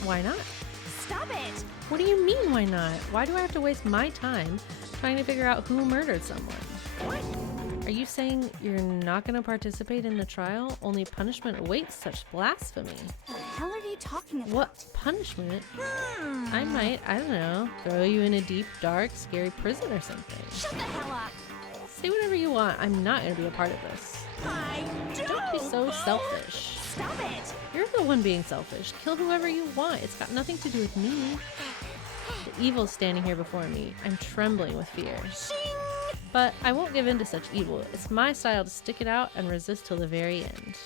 Why not? Stop it! What do you mean, why not? Why do I have to waste my time trying to figure out who murdered someone? What? Are you saying you're not going to participate in the trial? Only punishment awaits such blasphemy. The hell are you talking about? What punishment? I might, I don't know, throw you in a deep, dark, scary prison or something. Shut the hell up! Say whatever you want. I'm not going to be a part of this. I Don't be so selfish. Stop it! You're the one being selfish. Kill whoever you want. It's got nothing to do with me. The evil's standing here before me. I'm trembling with fear. Shing! But I won't give in to such evil. It's my style to stick it out and resist till the very end.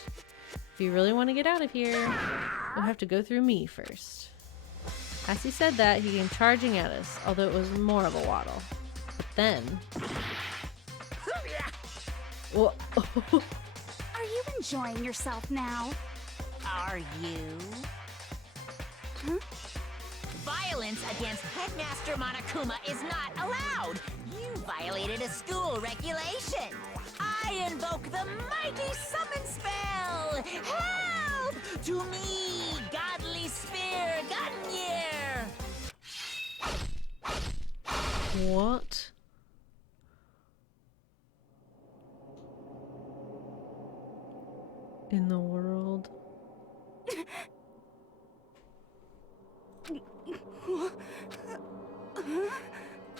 If you really want to get out of here, you'll have to go through me first. As he said that, he came charging at us, although it was more of a waddle. But then... Whoa. Are you enjoying yourself now? Are you? Violence against Headmaster Monokuma is not allowed! You violated a school regulation! I invoke the mighty summon spell! Help! To me, godly spear, Gunyear! What? In the world?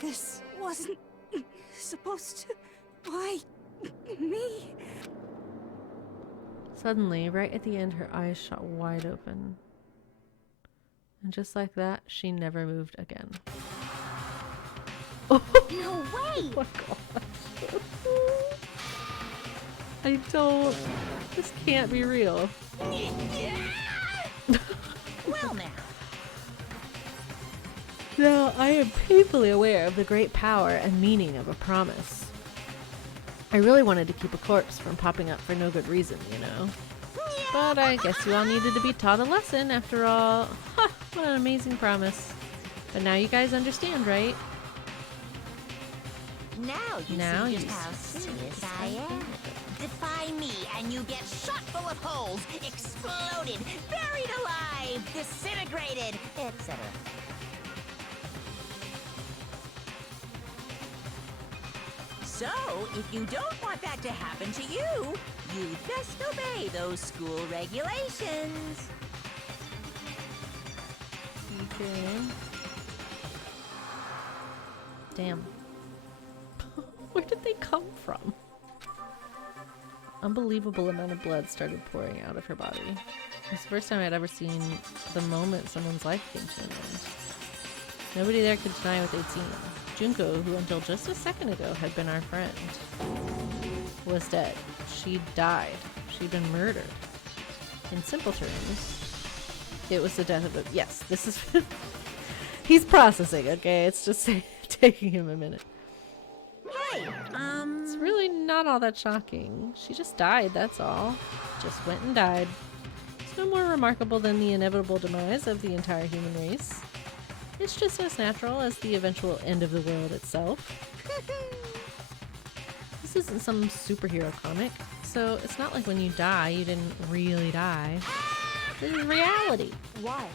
This wasn't supposed to... Why me? Suddenly, right at the end, her eyes shot wide open. And just like that, she never moved again. No way! Oh my god. I don't... This can't be real. Well now. Now, I am painfully aware of the great power and meaning of a promise. I really wanted to keep a corpse from popping up for no good reason, you know. But I guess you all needed to be taught a lesson after all. Ha! What an amazing promise. But now you guys understand, right? Now you see just how serious I am. Defy me and you get shot full of holes, exploded, buried alive, disintegrated, etc. So, if you don't want that to happen to you, you'd best obey those school regulations. Okay. Damn. Where did they come from? Unbelievable amount of blood started pouring out of her body. It was the first time I'd ever seen the moment someone's life came to an end. Nobody there could deny what they'd seen. Junko, who until just a second ago had been our friend, was dead. She'd died. She'd been murdered. In simple terms, it was the death of a... Yes, this is... He's processing, okay? It's just taking him a minute. Hey, It's really not all that shocking. She just died, that's all. Just went and died. It's no more remarkable than the inevitable demise of the entire human race. It's just as natural as the eventual end of the world itself. This isn't some superhero comic, so it's not like when you die, you didn't really die. This is reality. Why?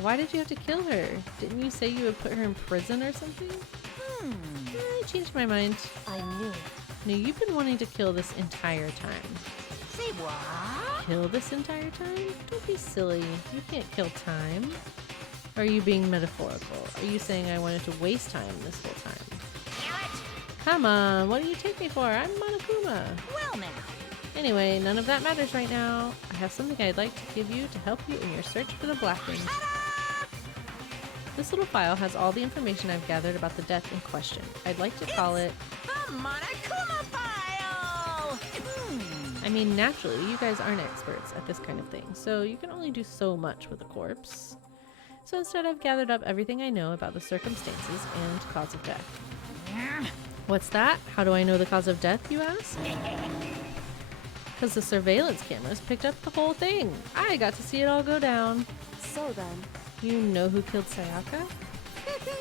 Why did you have to kill her? Didn't you say you would put her in prison or something? I changed my mind. I knew it. No, you've been wanting to kill this entire time. Say what? Kill this entire time? Don't be silly. You can't kill time. Or are you being metaphorical? Are you saying I wanted to waste time this whole time? Damn it! Come on, what do you take me for? I'm Monokuma. Well now. Anyway, none of that matters right now. I have something I'd like to give you to help you in your search for the Blackened. This little file has all the information I've gathered about the death in question. I'd like to call it... The Monokuma file! I mean, naturally, you guys aren't experts at this kind of thing, so you can only do so much with a corpse. So instead, I've gathered up everything I know about the circumstances and cause of death. What's that? How do I know the cause of death, you ask? Because the surveillance cameras picked up the whole thing. I got to see it all go down. So then, You know who killed Sayaka?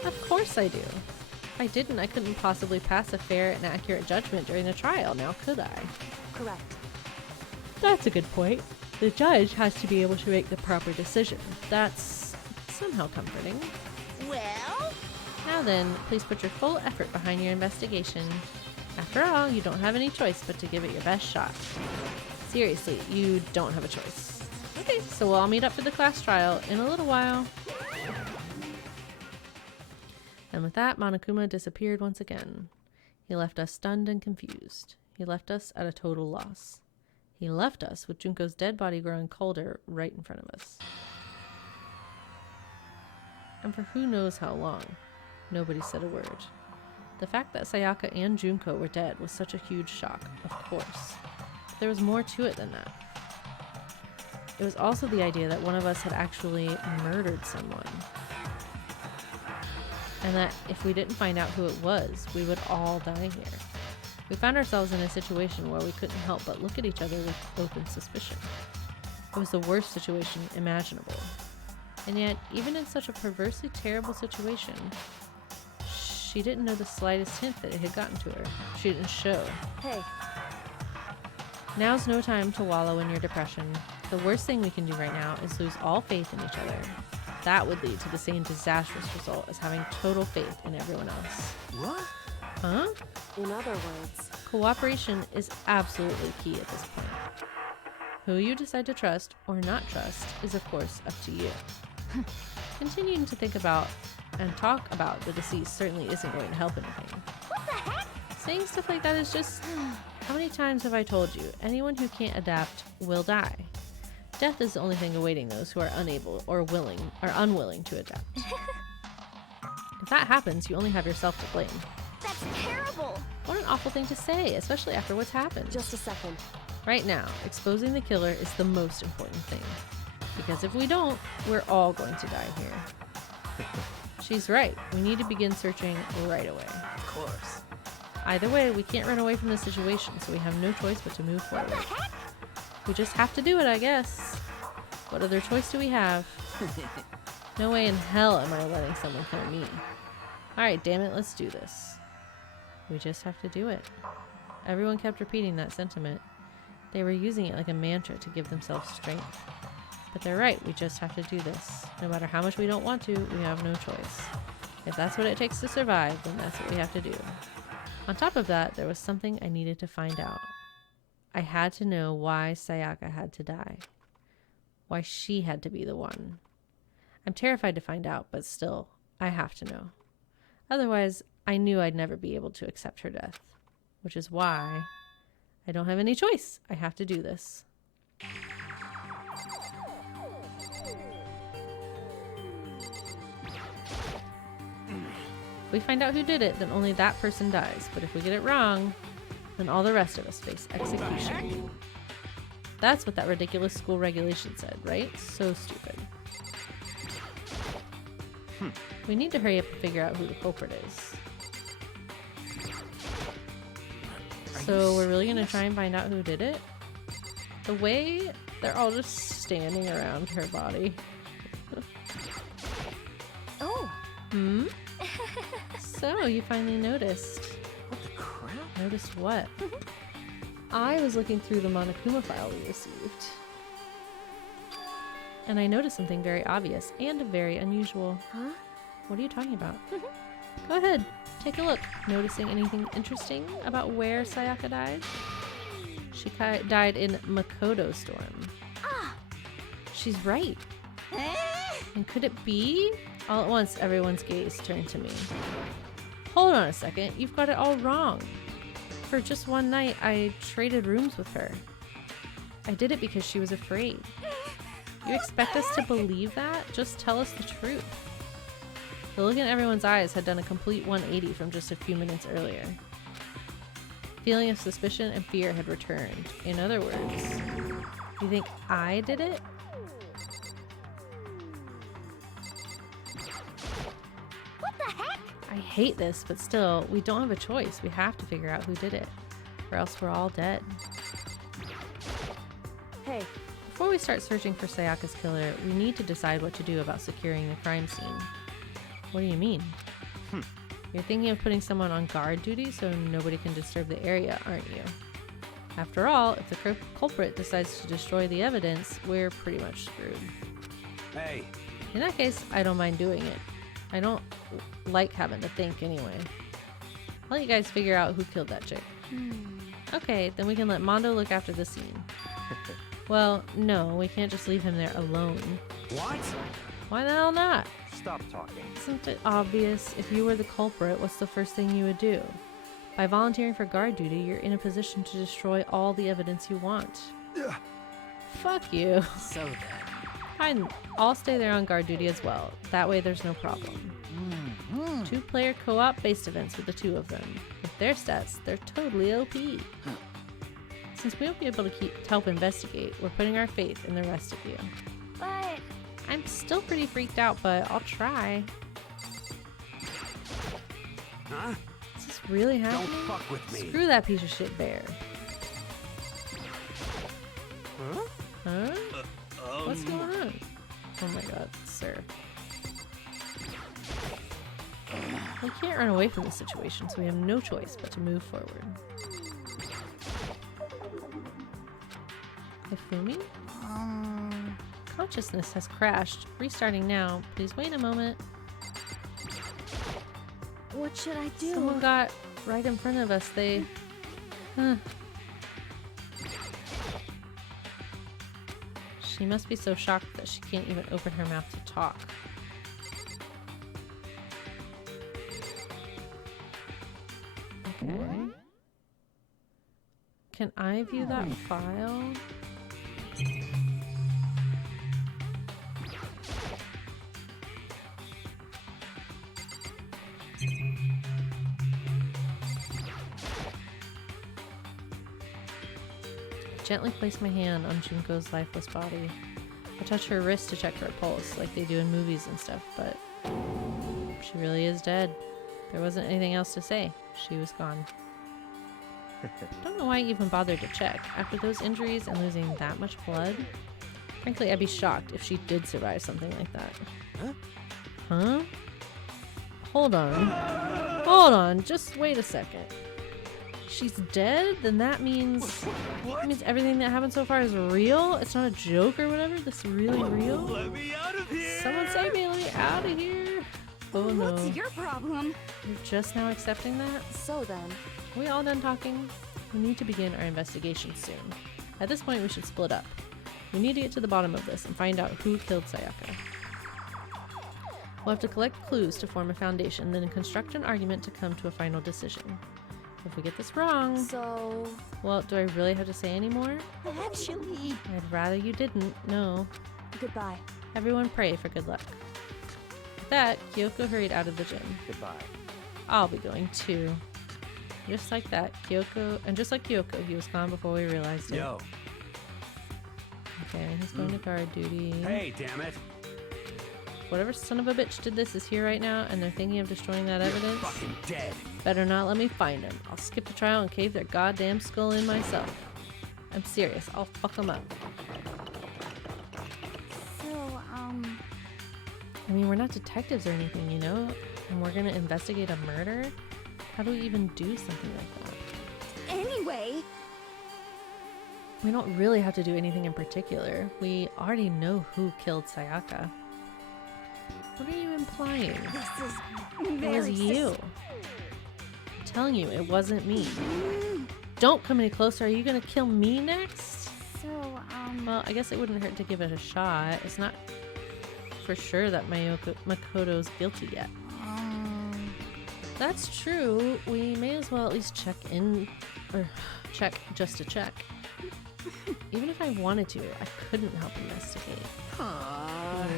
Of course I do. If I didn't, I couldn't possibly pass a fair and accurate judgment during the trial, now could I? correct. That's a good point. The judge has to be able to make the proper decision. That's somehow comforting. Well, Now then, please put your full effort behind your investigation. After all, you don't have any choice but to give it your best shot. Seriously, you don't have a choice. Okay, so we'll all meet up for the class trial in a little while. And with that, Monokuma disappeared once again. He left us stunned and confused. He left us at a total loss. He left us with Junko's dead body growing colder right in front of us. And for who knows how long, nobody said a word. The fact that Sayaka and Junko were dead was such a huge shock, of course. But there was more to it than that. It was also the idea that one of us had actually murdered someone. And that if we didn't find out who it was, we would all die here. We found ourselves in a situation where we couldn't help but look at each other with open suspicion. It was the worst situation imaginable. And yet, even in such a perversely terrible situation, she didn't know the slightest hint that it had gotten to her. She didn't show. Hey, Now's no time to wallow in your depression. The worst thing we can do right now is lose all faith in each other. That would lead to the same disastrous result as having total faith in everyone else. What? Huh? in other words, Cooperation is absolutely key at this point. Who you decide to trust or not trust is of course up to you. Continuing to think about and talk about the deceased certainly isn't going to help anything. What the heck? Saying stuff like that is just... How many times have I told you? Anyone who can't adapt will die. Death is the only thing awaiting those who are unable or unwilling to adapt. If that happens, you only have yourself to blame. That's terrible. What an awful thing to say, especially after what's happened. just a second. Right now, exposing the killer is the most important thing. Because if we don't, we're all going to die here. She's right. We need to begin searching right away. Of course. Either way, we can't run away from the situation, so we have no choice but to move forward. We just have to do it, I guess. What other choice do we have? No way in hell am I letting someone kill me. Alright, damn it, let's do this. We just have to do it. Everyone kept repeating that sentiment. They were using it like a mantra to give themselves strength. But they're right, we just have to do this. No matter how much we don't want to, we have no choice. If that's what it takes to survive, then that's what we have to do. On top of that, there was something I needed to find out. I had to know why Sayaka had to die. Why she had to be the one. I'm terrified to find out, but still, I have to know. Otherwise, I knew I'd never be able to accept her death. Which is why I don't have any choice. I have to do this. If we find out who did it, then only that person dies. But if we get it wrong, then all the rest of us face execution. That's what that ridiculous school regulation said, right? So stupid. We need to hurry up and figure out who the culprit is. So we're really gonna try and find out who did it? The way they're all just standing around her body. Oh. Hmm? So, you finally noticed. What the crap? Noticed what? I was looking through the Monokuma file we received. And I noticed something very obvious and very unusual. Huh? What are you talking about? Go ahead, take a look. Noticing anything interesting about where Sayaka died? She died in Makoto Storm. She's right. And could it be? All at once, everyone's gaze turned to me. Hold on a second, you've got it all wrong. For just one night, I traded rooms with her. I did it because she was afraid. You expect us to believe that? Just tell us the truth. The look in everyone's eyes had done a complete 180 from just a few minutes earlier. Feeling of suspicion and fear had returned. In other words, you think I did it? What the heck? I hate this, but still, we don't have a choice. We have to figure out who did it, or else we're all dead. Hey, Before we start searching for Sayaka's killer, we need to decide what to do about securing the crime scene. What do you mean? You're thinking of putting someone on guard duty so nobody can disturb the area, aren't you? After all, if the culprit decides to destroy the evidence, we're pretty much screwed. Hey, In that case, I don't mind doing it. I don't like having to think anyway. I'll let you guys figure out who killed that chick. Okay, then we can let Mondo look after the scene. Well, no, we can't just leave him there alone. what? Why the hell not? Stop talking. Isn't it obvious? If you were the culprit, what's the first thing you would do? By volunteering for guard duty, you're in a position to destroy all the evidence you want. Fuck you. So then. Fine, I'll stay there on guard duty as well. That way there's no problem. 2-player co-op based events with the two of them. With their stats, they're totally OP. Since we won't be able to help investigate, we're putting our faith in the rest of you. But I'm still pretty freaked out, but I'll try. Huh? Is this really happening? Don't fuck with me. Screw that piece of shit bear. Huh? What's going on? Oh my god, sir. We can't run away from this situation, so we have no choice but to move forward. Hifumi? Consciousness has crashed. Restarting now. Please wait a moment. what should I do? Someone got right in front of us. They... She must be so shocked that she can't even open her mouth to talk. Okay. Can I view that file? Gently place my hand on Junko's lifeless body. I touch her wrist to check her pulse, like they do in movies and stuff, but she really is dead. There wasn't anything else to say. She was gone. Don't know why I even bothered to check. After those injuries and losing that much blood, frankly, I'd be shocked if she did survive something like that. Huh? Hold on. Hold on. Just wait a second. She's dead? Then that means everything that happened so far is real? It's not a joke or whatever? This is really real? Let me out of here! Someone save me! Let me out of here! Oh no. What's your problem? You're just now accepting that? So then, Are we all done talking? We need to begin our investigation soon. At this point, we should split up. We need to get to the bottom of this and find out who killed Sayaka. We'll have to collect clues to form a foundation, then construct an argument to come to a final decision. If we get this wrong... so... Well, do I really have to say any more? Actually... I'd rather you didn't. No. Goodbye. Everyone pray for good luck. With that, Kyoko hurried out of the gym. Goodbye. I'll be going too. Just like that, Kyoko... And just like Kyoko, he was gone before we realized it. Yo. Okay, he's going to guard duty. Hey, damn it. Whatever son of a bitch did this is here right now, and they're thinking of destroying that evidence. Fucking dead. Better not let me find him. I'll skip the trial and cave their goddamn skull in myself. I'm serious. I'll fuck them up. so, I mean, we're not detectives or anything, you know? And we're gonna investigate a murder? How do we even do something like that? Anyway... We don't really have to do anything in particular. We already know who killed Sayaka. What are you implying? This is It very was you. I'm telling you, it wasn't me. Don't come any closer. Are you gonna kill me next? So, Well, I guess it wouldn't hurt to give it a shot. It's not for sure that Makoto's guilty yet. That's true. We may as well at least check in, or check just to check. Even if I wanted to, I couldn't help investigate.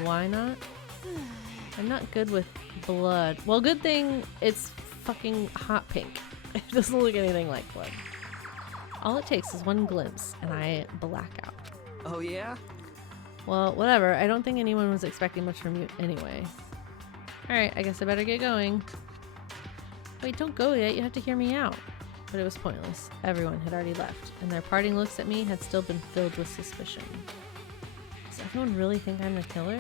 Why not? I'm not good with blood. Well, good thing it's fucking hot pink. It doesn't look anything like blood. All it takes is one glimpse, and I black out. Oh, yeah? Well, whatever. I don't think anyone was expecting much from you anyway. Alright, I guess I better get going. Wait, don't go yet. You have to hear me out. But it was pointless. Everyone had already left, and their parting looks at me had still been filled with suspicion. Does everyone really think I'm the killer?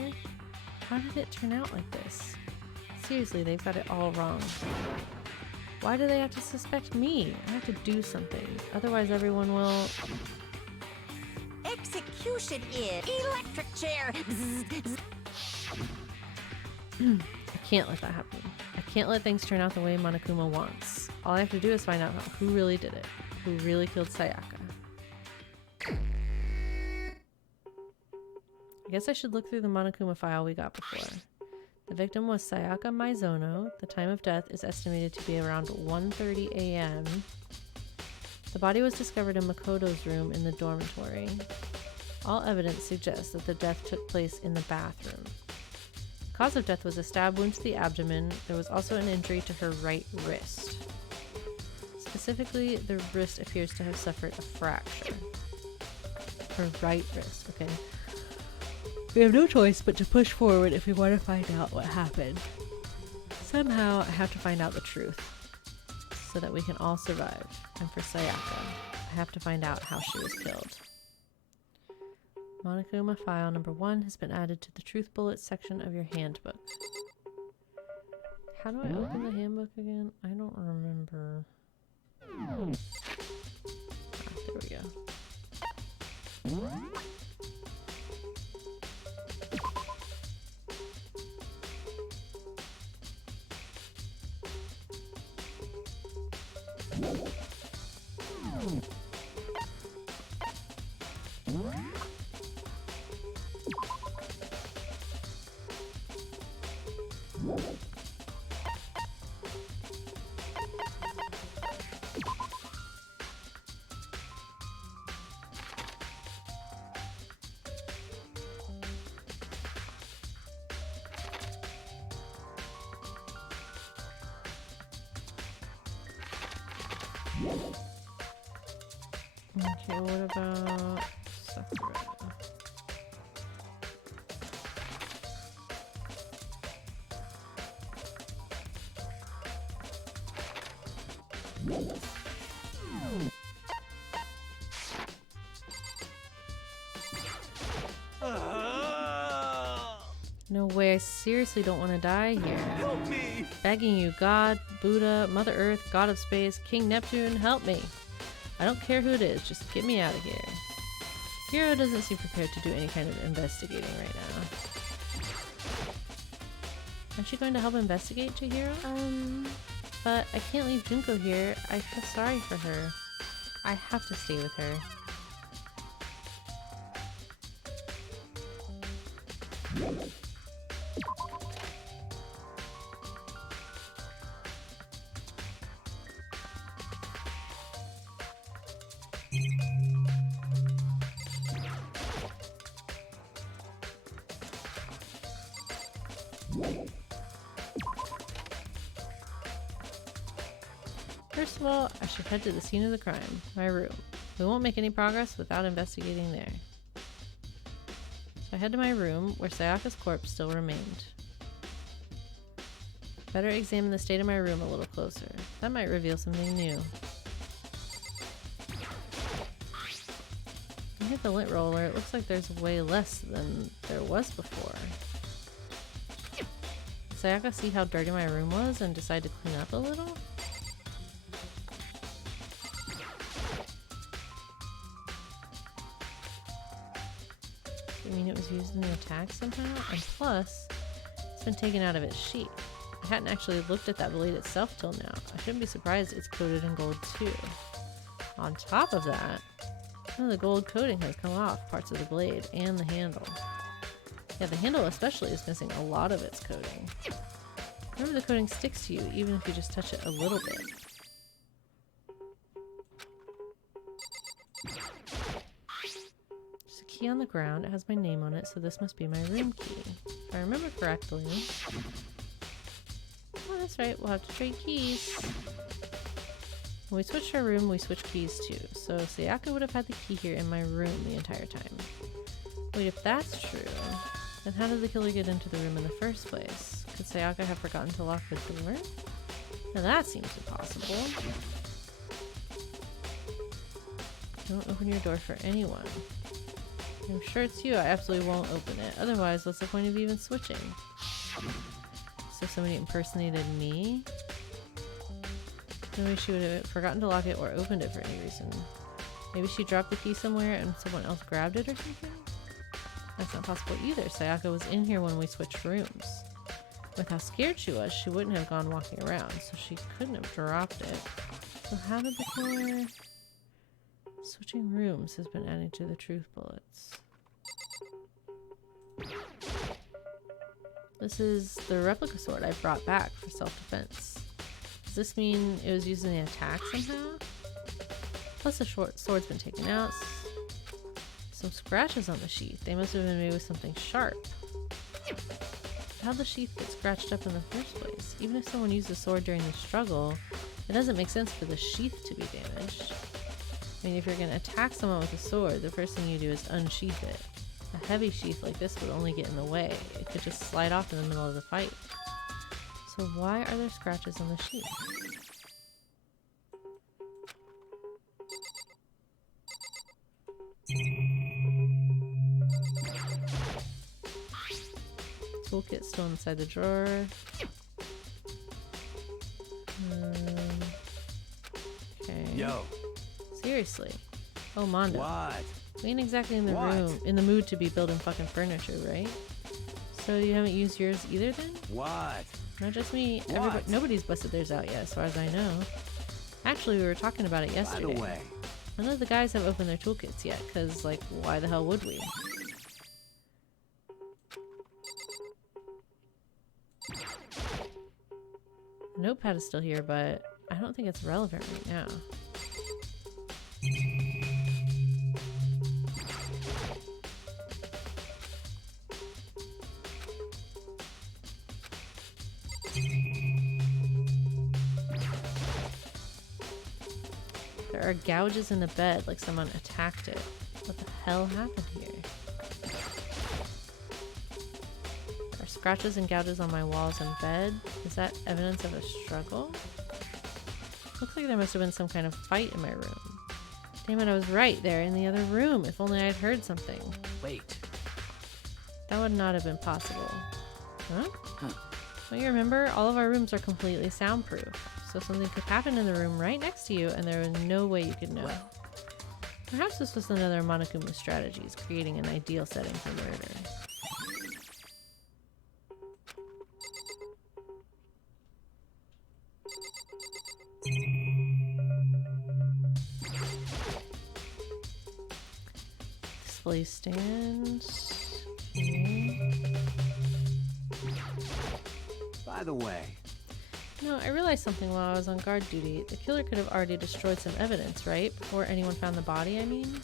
How did it turn out like this? Seriously, they've got it all wrong. Why do they have to suspect me? I have to do something. Otherwise everyone will... Execution is electric chair. I can't let that happen. I can't let things turn out the way Monokuma wants. All I have to do is find out who really did it. Who really killed Sayaka. I guess I should look through the Monokuma file we got before. The victim was Sayaka Maizono. The time of death is estimated to be around 1:30 a.m. The body was discovered in Makoto's room in the dormitory. All evidence suggests that the death took place in the bathroom. The cause of death was a stab wound to the abdomen. There was also an injury to her right wrist. Specifically, the wrist appears to have suffered a fracture. Her right wrist, okay. We have no choice but to push forward if we want to find out what happened. Somehow, I have to find out the truth so that we can all survive. And for Sayaka, I have to find out how she was killed. Monokuma file number 1 has been added to the Truth Bullets section of your handbook. How do I open the handbook again? I don't remember. Ah, there we go. Okay, what about Sakura? No way, I seriously don't want to die here. Help me! Begging you, God, Buddha, Mother Earth, God of Space, King Neptune, help me. I don't care who it is, just get me out of here. Hiro doesn't seem prepared to do any kind of investigating right now. Aren't you going to help investigate, Chihiro? But I can't leave Junko here. I feel sorry for her. I have to stay with her. First of all, I should head to the scene of the crime, my room. We won't make any progress without investigating there. So I head to my room, where Sayaka's corpse still remained. Better examine the state of my room a little closer. That might reveal something new. I hit the lint roller. It looks like there's way less than there was before. Did Sayaka see how dirty my room was and decide to clean up a little? I mean, it was used in the attack somehow? And plus, been taken out of its sheath. I hadn't actually looked at that blade itself till now. I shouldn't be surprised it's coated in gold too. On top of that, some of the gold coating has come off parts of the blade and the handle. Yeah, the handle especially is missing a lot of its coating. Remember, the coating sticks to you even if you just touch it a little bit. There's a key on the ground. It has my name on it, so this must be my room key. If I remember correctly. Oh, that's right. We'll have to trade keys. When we switched our room, we switched keys too. So Sayaka would have had the key here in my room the entire time. Wait, if that's true, then how did the killer get into the room in the first place? Could Sayaka have forgotten to lock the door? Now that seems impossible. Don't open your door for anyone. I'm sure it's you. I absolutely won't open it. Otherwise, what's the point of even switching? So somebody impersonated me? Maybe she would have forgotten to lock it or opened it for any reason. Maybe she dropped the key somewhere and someone else grabbed it or something? That's not possible either. Sayaka was in here when we switched rooms. With how scared she was, she wouldn't have gone walking around, so she couldn't have dropped it. So how did the killer... Switching rooms has been adding to the truth bullets. This is the replica sword I brought back for self-defense. Does this mean it was used in the attack somehow? Plus the sword's been taken out. Some scratches on the sheath. They must have been made with something sharp. How'd the sheath get scratched up in the first place? Even if someone used the sword during the struggle, it doesn't make sense for the sheath to be damaged. I mean, if you're going to attack someone with a sword, the first thing you do is unsheath it. A heavy sheath like this would only get in the way. It could just slide off in the middle of the fight. So why are there scratches on the sheath? Toolkit still inside the drawer. Okay. Yo. Seriously. Oh, Mondo. What? We ain't exactly in the mood to be building fucking furniture, right? So you haven't used yours either then? What? Not just me. Nobody's busted theirs out yet, as far as I know. Actually, we were talking about it yesterday. By the way. None of the guys have opened their toolkits yet, because, like, why the hell would we? The notepad is still here, but I don't think it's relevant right now. There are gouges in the bed, like someone attacked it. What the hell happened here? There are scratches and gouges on my walls and bed. Is that evidence of a struggle? Looks like there must have been some kind of fight in my room. Damn it, I was right there in the other room. If only I'd heard something. Wait. That would not have been possible. Huh? Don't you remember? All of our rooms are completely soundproof. So something could happen in the room right next to you and there was no way you could know. Perhaps this was another Monokuma's strategies, creating an ideal setting for murder. Display stand. Okay. By the way. No, I realized something while I was on guard duty. The killer could have already destroyed some evidence, right? Before anyone found the body, I mean?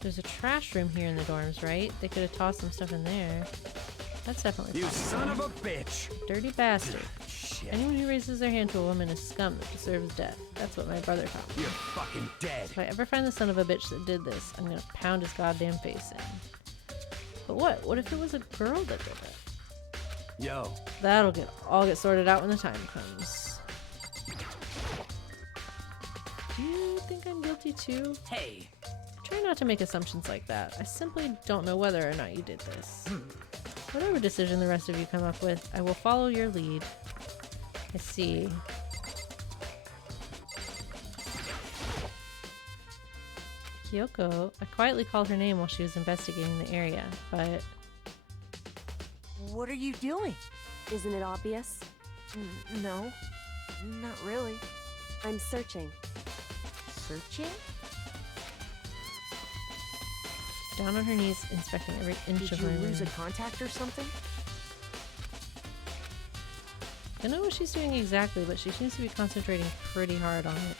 There's a trash room here in the dorms, right? They could have tossed some stuff in there. That's definitely You possible. son of a bitch! Dirty bastard. Shit. Anyone who raises their hand to a woman is scum that deserves death. That's what my brother taught me. You're fucking dead. If I ever find the son of a bitch that did this, I'm gonna pound his goddamn face in. But what? What if it was a girl that did it? Yo. That'll all get sorted out when the time comes. Do you think I'm guilty too? Hey. Try not to make assumptions like that. I simply don't know whether or not you did this. Whatever decision the rest of you come up with, I will follow your lead. I see. Kyoko. I quietly called her name while she was investigating the area, but... What are you doing? Isn't it obvious? No, not really. I'm searching. Searching? Down on her knees, inspecting every inch of Did her you lose room. a contact or something? I don't know what she's doing exactly, but she seems to be concentrating pretty hard on it.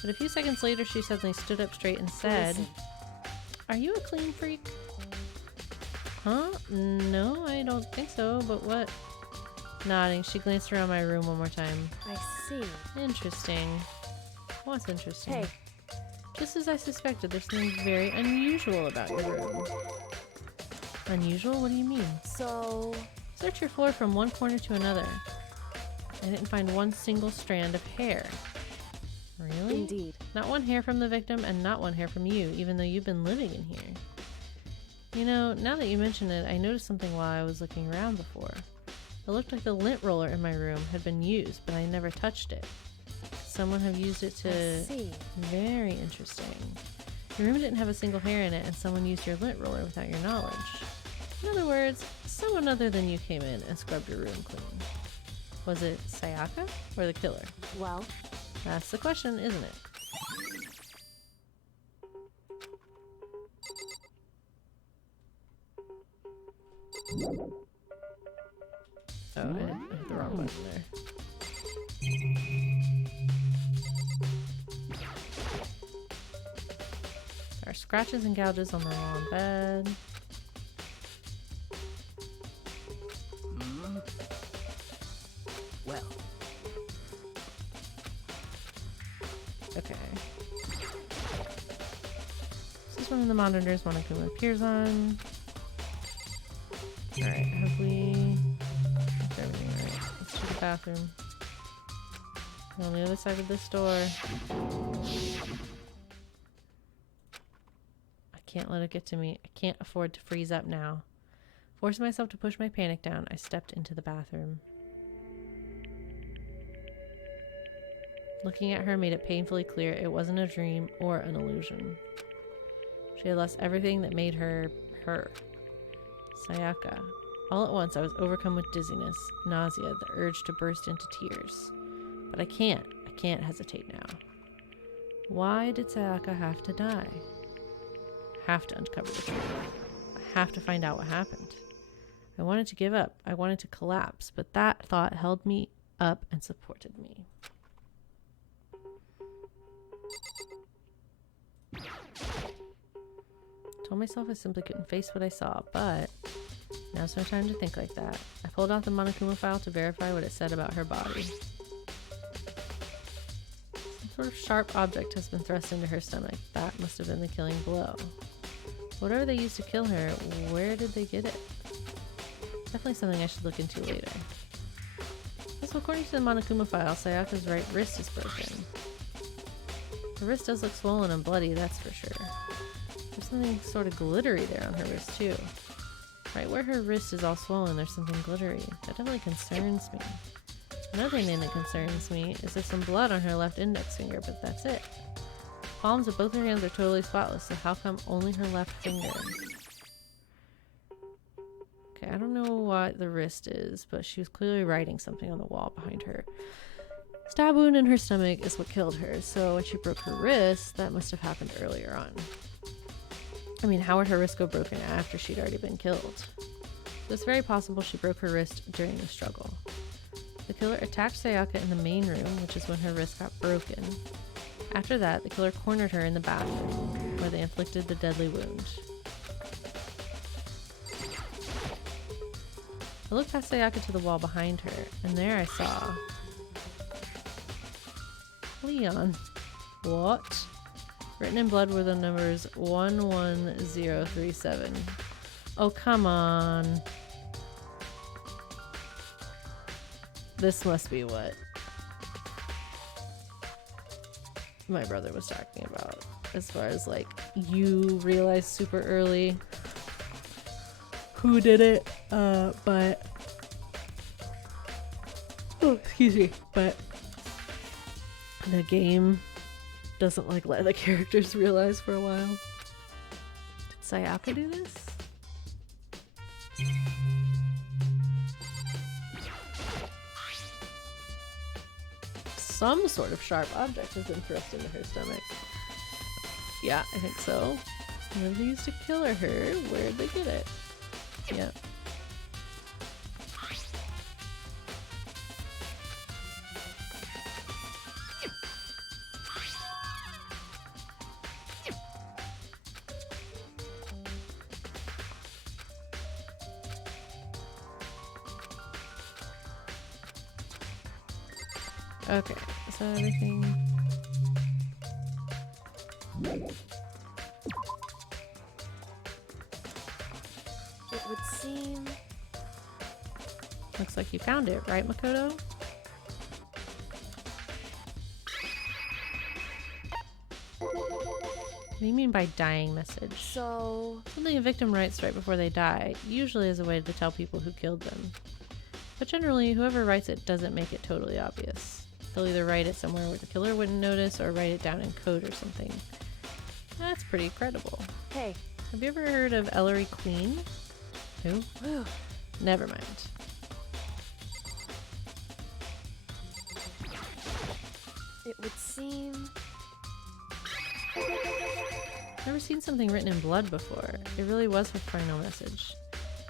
But a few seconds later, she suddenly stood up straight and said, Listen. "Are you a clean freak?" Huh? No, I don't think so, but what? Nodding, she glanced around my room one more time. I see. Interesting. What's interesting? Hey, Just as I suspected, there's something very unusual about your room. Unusual? What do you mean? so... Search your floor from one corner to another. I didn't find one single strand of hair. Really? Indeed. Not one hair from the victim and not one hair from you, even though you've been living in here. You know, now that you mention it, I noticed something while I was looking around before. It looked like the lint roller in my room had been used, but I never touched it. Someone have used it to... I see. Very interesting. Your room didn't have a single hair in it, and someone used your lint roller without your knowledge. In other words, someone other than you came in and scrubbed your room clean. Was it Sayaka or the killer? Well, That's the question, isn't it? Oh, I hit the wrong button there. There are scratches and gouges on the wall and bed. Well, Okay. This is one of the monitors Monokuma appears on. Alright, have we... That's everything right. Let's do the bathroom. On the other side of this door. I can't let it get to me. I can't afford to freeze up now. Forcing myself to push my panic down, I stepped into the bathroom. Looking at her made it painfully clear it wasn't a dream or an illusion. She had lost everything that made her, her. Sayaka. All at once I was overcome with dizziness, nausea, the urge to burst into tears. But I can't hesitate now. Why did Sayaka have to die? I have to uncover the truth. I have to find out what happened. I wanted to give up. I wanted to collapse, but that thought held me up and supported me. Told myself I simply couldn't face what I saw, but now's no time to think like that. I pulled out the Monokuma file to verify what it said about her body. Some sort of sharp object has been thrust into her stomach. That must have been the killing blow. Whatever they used to kill her, where did they get it? Definitely something I should look into later. So according to the Monokuma file, Sayaka's right wrist is broken. Her wrist does look swollen and bloody, that's for sure. There's something sort of glittery there on her wrist too. Right where her wrist is all swollen, there's something glittery. That definitely concerns me. Another thing that concerns me is there's some blood on her left index finger, but that's it. The palms of both her hands are totally spotless, so how come only her left finger? Okay, I don't know what the wrist is, but she was clearly writing something on the wall behind her. Stab wound in her stomach is what killed her, so when she broke her wrist, that must have happened earlier on. I mean, how would her wrist go broken after she'd already been killed? So it's very possible she broke her wrist during the struggle. The killer attacked Sayaka in the main room, which is when her wrist got broken. After that, the killer cornered her in the bathroom, where they inflicted the deadly wound. I looked past Sayaka to the wall behind her, and there I saw... Leon. What? Written in blood were the numbers 11037. Oh, come on. This must be what my brother was talking about. As far as like, you realize super early who did it, but... Oh, excuse me. But the game doesn't like let the characters realize for a while. Did Sayaka do this? some sort of sharp object has been thrust into her stomach. Yeah, I think so. Whatever they used to kill her, where'd they get it? Yep. Okay, so everything... It would seem... Looks like you found it, right, Makoto? What do you mean by dying message? So... Something a victim writes right before they die, usually as a way to tell people who killed them. But generally, whoever writes it doesn't make it totally obvious. They'll either write it somewhere where the killer wouldn't notice or write it down in code or something. That's pretty credible. Hey. Have you ever heard of Ellery Queen? Who? Never mind. It would seem... Never seen something written in blood before. It really was her final message.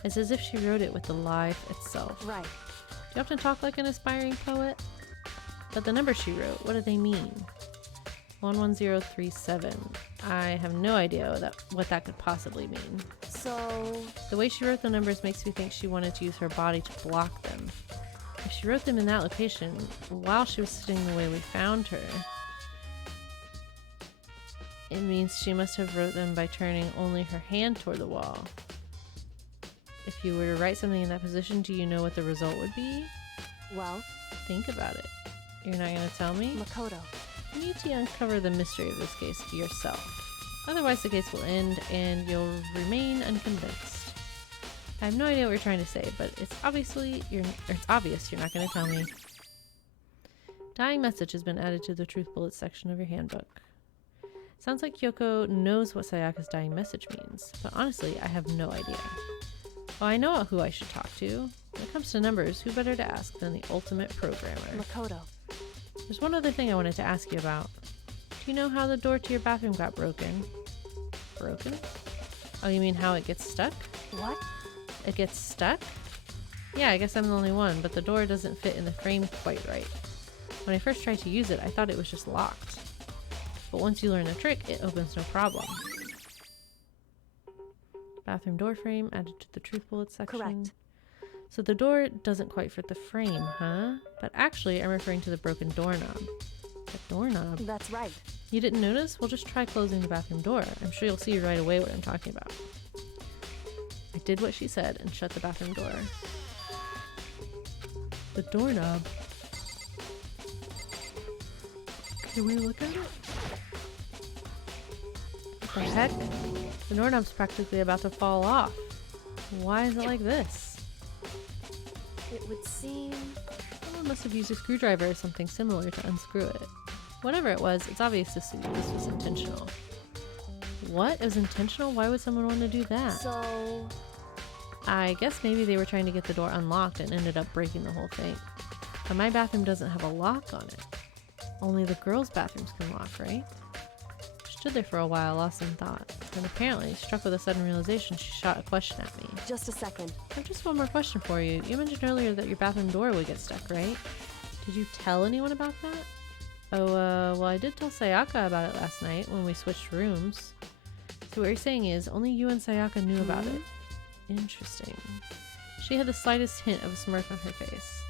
It's as if she wrote it with the life itself. Right. Do you often talk like an aspiring poet? But the numbers she wrote, what do they mean? 11037. I have no idea what that could possibly mean. So... The way she wrote the numbers makes me think she wanted to use her body to block them. If she wrote them in that location, while she was sitting the way we found her, it means she must have wrote them by turning only her hand toward the wall. If you were to write something in that position, do you know what the result would be? Well... Think about it. You're not going to tell me? Makoto. You need to uncover the mystery of this case yourself. Otherwise the case will end and you'll remain unconvinced. I have no idea what you're trying to say, but it's obvious you're not going to tell me. Dying message has been added to the truth bullets section of your handbook. Sounds like Kyoko knows what Sayaka's dying message means, but honestly, I have no idea. Oh, I know who I should talk to. When it comes to numbers, who better to ask than the ultimate programmer? Makoto. There's one other thing I wanted to ask you about. Do you know how the door to your bathroom got broken? Broken? Oh, you mean how it gets stuck? What? It gets stuck? Yeah, I guess I'm the only one, but the door doesn't fit in the frame quite right. When I first tried to use it, I thought it was just locked. But once you learn the trick, it opens no problem. Bathroom door frame added to the truth bullet section. Correct. So the door doesn't quite fit the frame, huh? But actually, I'm referring to the broken doorknob. The doorknob? That's right. You didn't notice? Well, just try closing the bathroom door. I'm sure you'll see right away what I'm talking about. I did what she said and shut the bathroom door. The doorknob. Can we look at it? What the heck? The doorknob's practically about to fall off. Why is it like this? It would seem... Someone must have used a screwdriver or something similar to unscrew it. Whatever it was, it's obvious this was intentional. What? It was intentional? Why would someone want to do that? So... I guess maybe they were trying to get the door unlocked and ended up breaking the whole thing. But my bathroom doesn't have a lock on it. Only the girls' bathrooms can lock, right? She stood there for a while, lost in thought. Then apparently, struck with a sudden realization, she shot a question at me. Just a second. I have just one more question for you. You mentioned earlier that your bathroom door would get stuck, right? Did you tell anyone about that? Oh, well, I did tell Sayaka about it last night when we switched rooms. So what you're saying is, only you and Sayaka knew about it. Interesting. She had the slightest hint of a smirk on her face.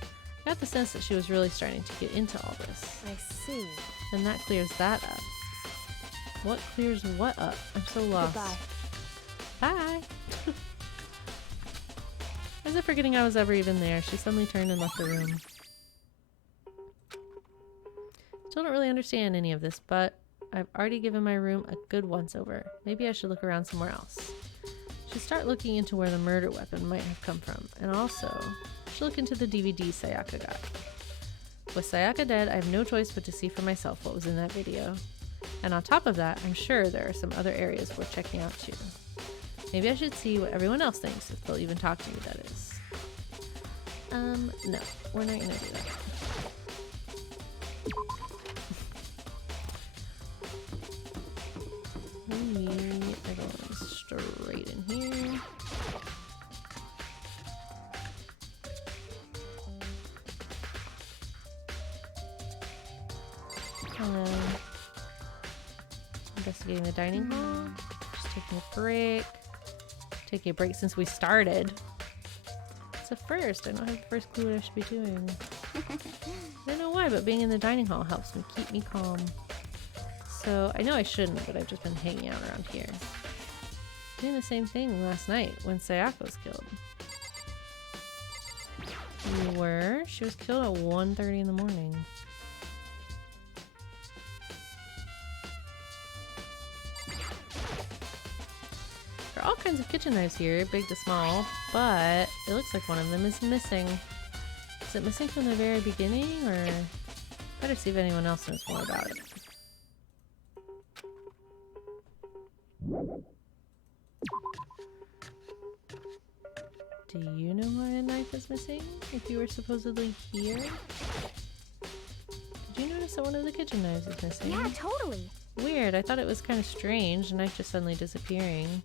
I got the sense that she was really starting to get into all this. I see. Then that clears that up. What clears what up? I'm so lost. Goodbye. Bye! As if forgetting I was ever even there, she suddenly turned and left the room. Still don't really understand any of this, but I've already given my room a good once-over. Maybe I should look around somewhere else. Should start looking into where the murder weapon might have come from, and also should look into the DVD Sayaka got. With Sayaka dead, I have no choice but to see for myself what was in that video. And on top of that, I'm sure there are some other areas worth checking out too. Maybe I should see what everyone else thinks, if they'll even talk to me, that is. No, we're not gonna do that. me are going straight in here. Investigating the dining hall. Just taking a break. Taking a break since we started. It's a first. I don't have the first clue what I should be doing. I don't know why, but being in the dining hall helps me keep me calm. So I know I shouldn't, but I've just been hanging out around here. Doing the same thing last night when Sayaka was killed. You were? She was killed at 1:30 in the morning. There are all kinds of kitchen knives here, big to small, but it looks like one of them is missing. Is it missing from the very beginning, or better see if anyone else knows more about it? Do you know why a knife is missing? If you were supposedly here? Did you notice that one of the kitchen knives is missing? Yeah, totally. Weird, I thought it was kind of strange, a knife just suddenly disappearing.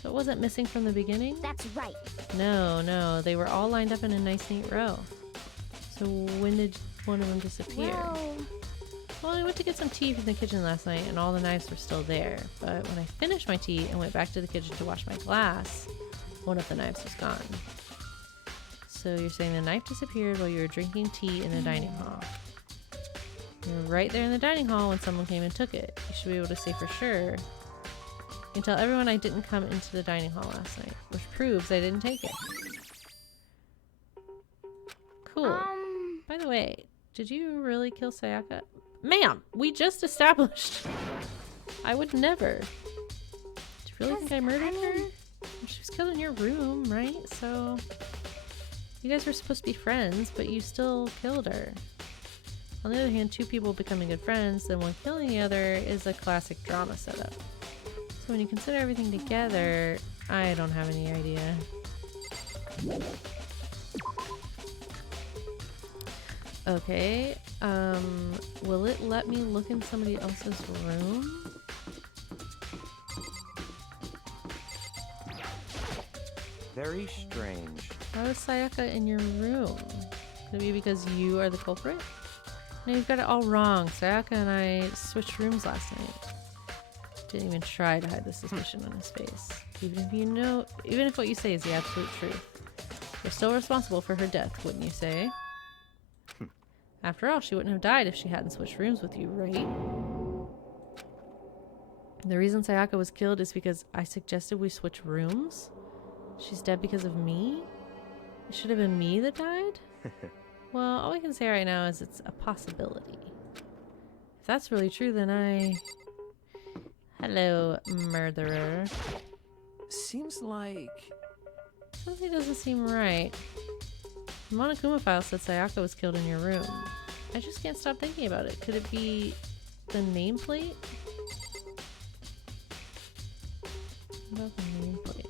So it wasn't missing from the beginning? That's right. No, they were all lined up in a nice neat row. So when did one of them disappear? Well, I went to get some tea from the kitchen last night and all the knives were still there. But when I finished my tea and went back to the kitchen to wash my glass, one of the knives was gone. So you're saying the knife disappeared while you were drinking tea in the dining hall. You were right there in the dining hall when someone came and took it. You should be able to say for sure. You can tell everyone I didn't come into the dining hall last night, which proves I didn't take it. Cool. By the way, did you really kill Sayaka? Ma'am, we just established. I would never. Do you really think I murdered her? She was killed in your room, right? So you guys were supposed to be friends, but you still killed her. On the other hand, two people becoming good friends, then one killing the other is a classic drama setup. So when you consider everything together, I don't have any idea. Okay, will it let me look in somebody else's room? Very strange. Why was Sayaka in your room? Could it be because you are the culprit? No, you've got it all wrong. Sayaka and I switched rooms last night. Didn't even try to hide the suspicion on his face. Even if what you say is the absolute truth. You're still responsible for her death, wouldn't you say? After all, she wouldn't have died if she hadn't switched rooms with you, right? The reason Sayaka was killed is because I suggested we switch rooms? She's dead because of me? It should have been me that died? Well, all we can say right now is it's a possibility. If that's really true, then Hello, murderer. Seems like... Something doesn't seem right. The Monokuma file said Sayaka was killed in your room. I just can't stop thinking about it. Could it be the nameplate? What about the nameplate?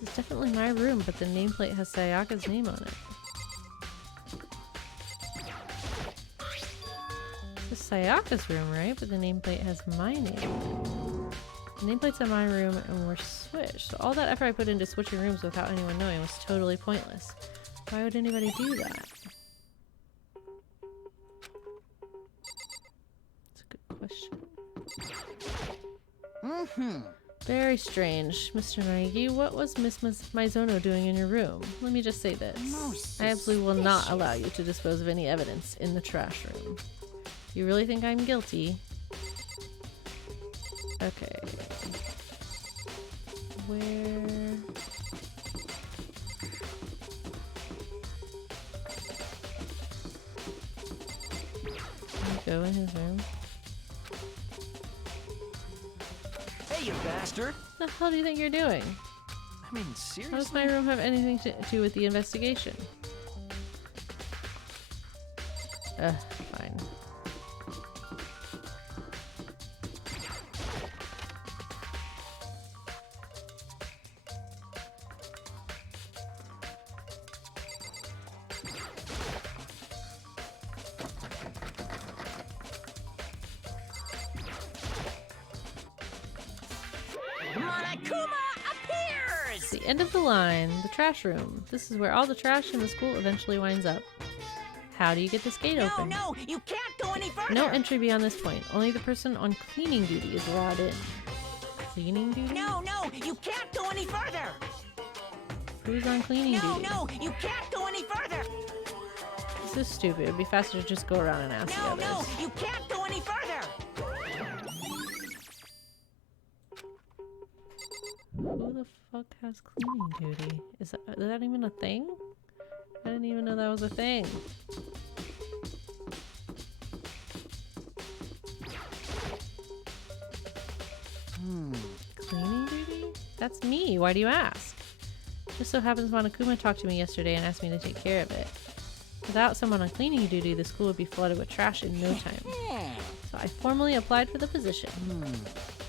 This is definitely my room, but the nameplate has Sayaka's name on it. This is Sayaka's room, right? But the nameplate has my name on it. The nameplate's in my room and we're switched. So all that effort I put into switching rooms without anyone knowing was totally pointless. Why would anybody do that? That's a good question. Very strange. Mr. Naegi, what was Miss Maizono doing in your room? Let me just say this. I absolutely will not allow you to dispose of any evidence in the trash room. You really think I'm guilty? Okay. Where... Can you go in his room? Hey, you bastard! What the hell do you think you're doing? I mean, How seriously? does my room have anything to do with the investigation? Fine. Akuma appears! The end of the line, the trash room. This is where all the trash in the school eventually winds up. How do you get this gate open? No, you can't go any further! No entry beyond this point. Only the person on cleaning duty is allowed in. Cleaning duty? No, you can't go any further! Who's on cleaning duty? No, you can't go any further! This is stupid. It'd be faster to just go around and ask the others. No, you can't go any further! Who the fuck has cleaning duty? Is that even a thing? I didn't even know that was a thing. Cleaning duty? That's me. Why do you ask? Just so happens Monokuma talked to me yesterday and asked me to take care of it. Without someone on cleaning duty, the school would be flooded with trash in no time. So I formally applied for the position.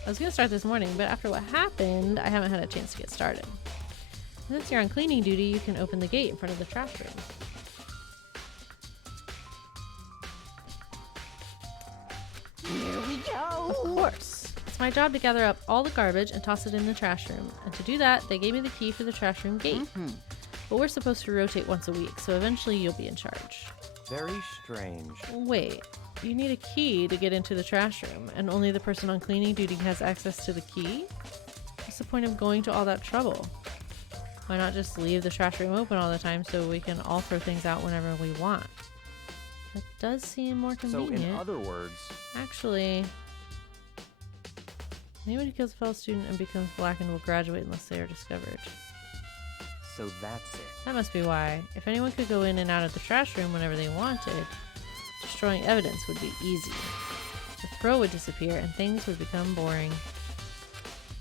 I was going to start this morning, but after what happened, I haven't had a chance to get started. Since you're on cleaning duty, you can open the gate in front of the trash room. Here we go! Of course. It's my job to gather up all the garbage and toss it in the trash room. And to do that, they gave me the key for the trash room gate. But we're supposed to rotate once a week, so eventually you'll be in charge. Very strange. Wait, you need a key to get into the trash room, and only the person on cleaning duty has access to the key? What's the point of going to all that trouble? Why not just leave the trash room open all the time so we can all throw things out whenever we want? That does seem more convenient. So in other words... Actually, anyone who kills a fellow student and becomes blackened will graduate unless they are discovered. So that's it. That must be why. If anyone could go in and out of the trash room whenever they wanted, destroying evidence would be easy. The throw would disappear and things would become boring.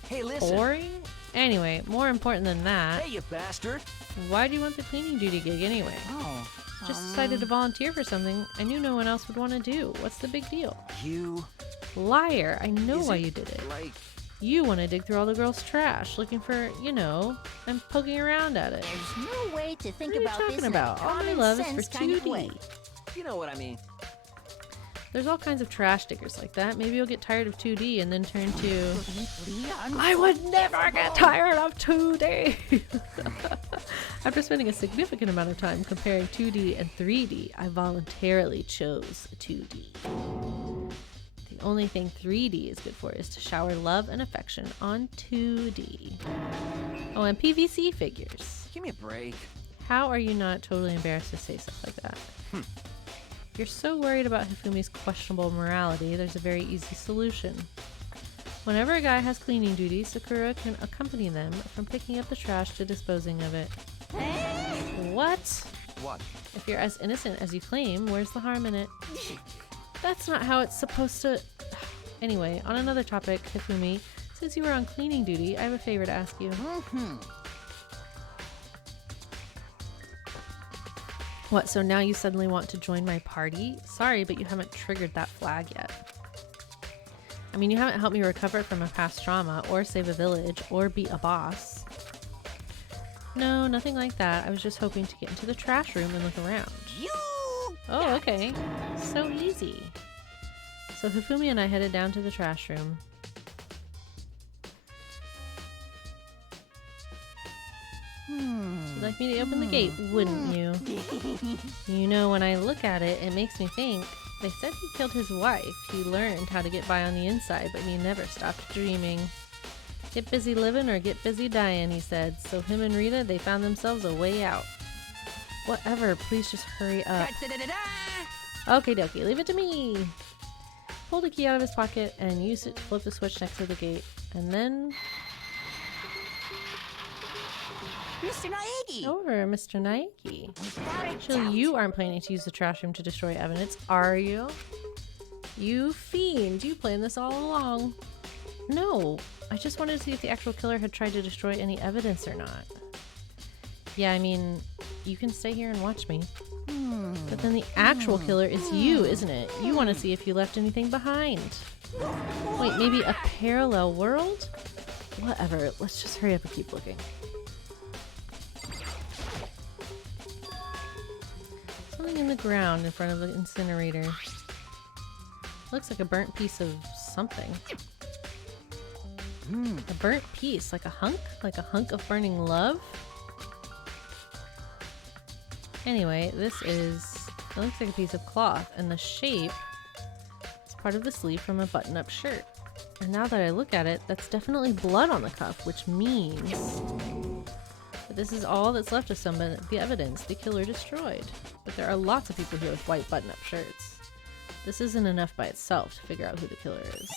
Hey, listen. Boring? Anyway, more important than that, Hey, you bastard. why do you want the cleaning duty gig anyway? Oh. Just decided to volunteer for something I knew no one else would want to do. What's the big deal? You... Liar! I know Is why it you did it. like... You want to dig through all the girls' trash, looking for, you know, I'm poking around at it. There's no way to think What are you about talking this about? in a All my common love is sense for kind of way. 2D. You know what I mean. There's all kinds of trash diggers like that. Maybe you'll get tired of 2D and then turn to... I would never get tired of 2D! After spending a significant amount of time comparing 2D and 3D, I voluntarily chose 2D. The only thing 3D is good for is to shower love and affection on 2D. Oh, and PVC figures. Give me a break. How are you not totally embarrassed to say stuff like that? If you're so worried about Hifumi's questionable morality, there's a very easy solution. Whenever a guy has cleaning duty, Sakura can accompany them from picking up the trash to disposing of it. What? What? If you're as innocent as you claim, where's the harm in it? That's not how it's supposed to... Anyway, on another topic, Hifumi, since you were on cleaning duty, I have a favor to ask you. What, so now you suddenly want to join my party? Sorry, but you haven't triggered that flag yet. I mean, you haven't helped me recover from a past trauma, or save a village, or beat a boss. No, nothing like that. I was just hoping to get into the trash room and look around. Oh, okay. So easy. So Hifumi and I headed down to the trash room. You'd like me to open the gate, wouldn't you? You know, when I look at it, it makes me think. They said he killed his wife. He learned how to get by on the inside, but he never stopped dreaming. Get busy living or get busy dying, he said. So him and Rita, they found themselves a way out. Whatever, please just hurry up. Okie dokie, leave it to me. Pull the key out of his pocket and use it to flip the switch next to the gate. And then... Mr. Naegi! Over, Mr. Nike. Actually, you aren't planning to use the trash room to destroy evidence, are you? You fiend, you planned this all along. No, I just wanted to see if the actual killer had tried to destroy any evidence or not. Yeah, I mean, you can stay here and watch me. But then the actual killer is you, isn't it? You want to see if you left anything behind. Wait, maybe a parallel world? Whatever, let's just hurry up and keep looking. Something in the ground in front of the incinerator. Looks like a burnt piece of something. A burnt piece, like a hunk of burning love. Anyway, it looks like a piece of cloth, and the shape is part of the sleeve from a button-up shirt. And now that I look at it, that's definitely blood on the cuff, which means that this is all that's left of some of the evidence the killer destroyed. But there are lots of people here with white button-up shirts. This isn't enough by itself to figure out who the killer is.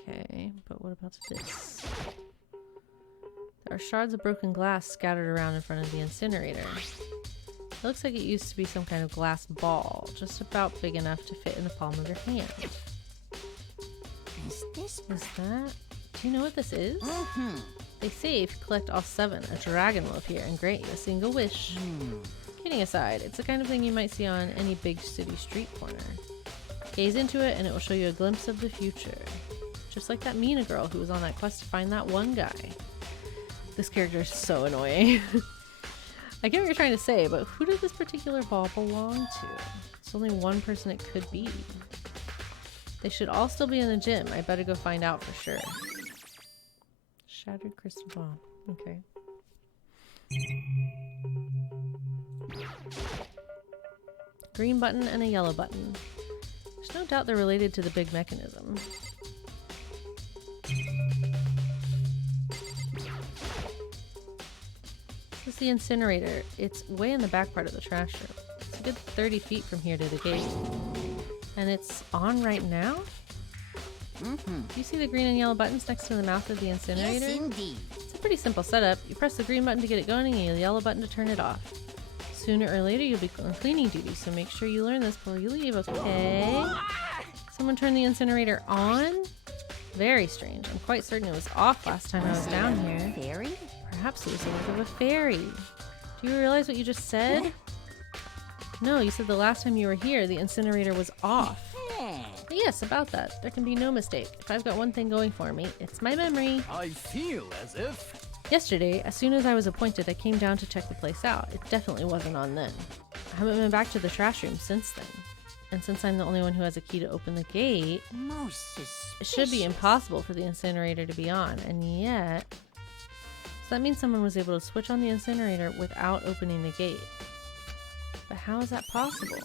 Okay, but what about this? There are shards of broken glass scattered around in front of the incinerator. It looks like it used to be some kind of glass ball, just about big enough to fit in the palm of your hand. Is that? Do you know what this is? They say if you collect all 7, a dragon will appear and grant you a single wish. Kidding aside, it's the kind of thing you might see on any big city street corner. Gaze into it and it will show you a glimpse of the future. Just like that Mina girl who was on that quest to find that one guy. This character is so annoying. I get what you're trying to say, but who did this particular ball belong to? It's only one person it could be. They should all still be in the gym. I better go find out for sure. Shattered crystal ball. Okay. Green button and a yellow button. There's no doubt they're related to the big mechanism. This is the incinerator. It's way in the back part of the trash room. It's a good 30 feet from here to the gate. And it's on right now? Do you see the green and yellow buttons next to the mouth of the incinerator? Yes, indeed. It's a pretty simple setup. You press the green button to get it going and the yellow button to turn it off. Sooner or later you'll be on cleaning duty, so make sure you learn this before you leave, okay? Someone turned the incinerator on? Very strange. I'm quite certain it was off last time I was down here. Fairy? Perhaps it was the work of a fairy. Do you realize what you just said? No, you said the last time you were here, the incinerator was off. But yes, about that. There can be no mistake. If I've got one thing going for me, it's my memory. I feel as if... Yesterday, as soon as I was appointed, I came down to check the place out. It definitely wasn't on then. I haven't been back to the trash room since then. And since I'm the only one who has a key to open the gate, Most suspicious. it should be impossible for the incinerator to be on. And yet... So that means someone was able to switch on the incinerator without opening the gate. But how is that possible?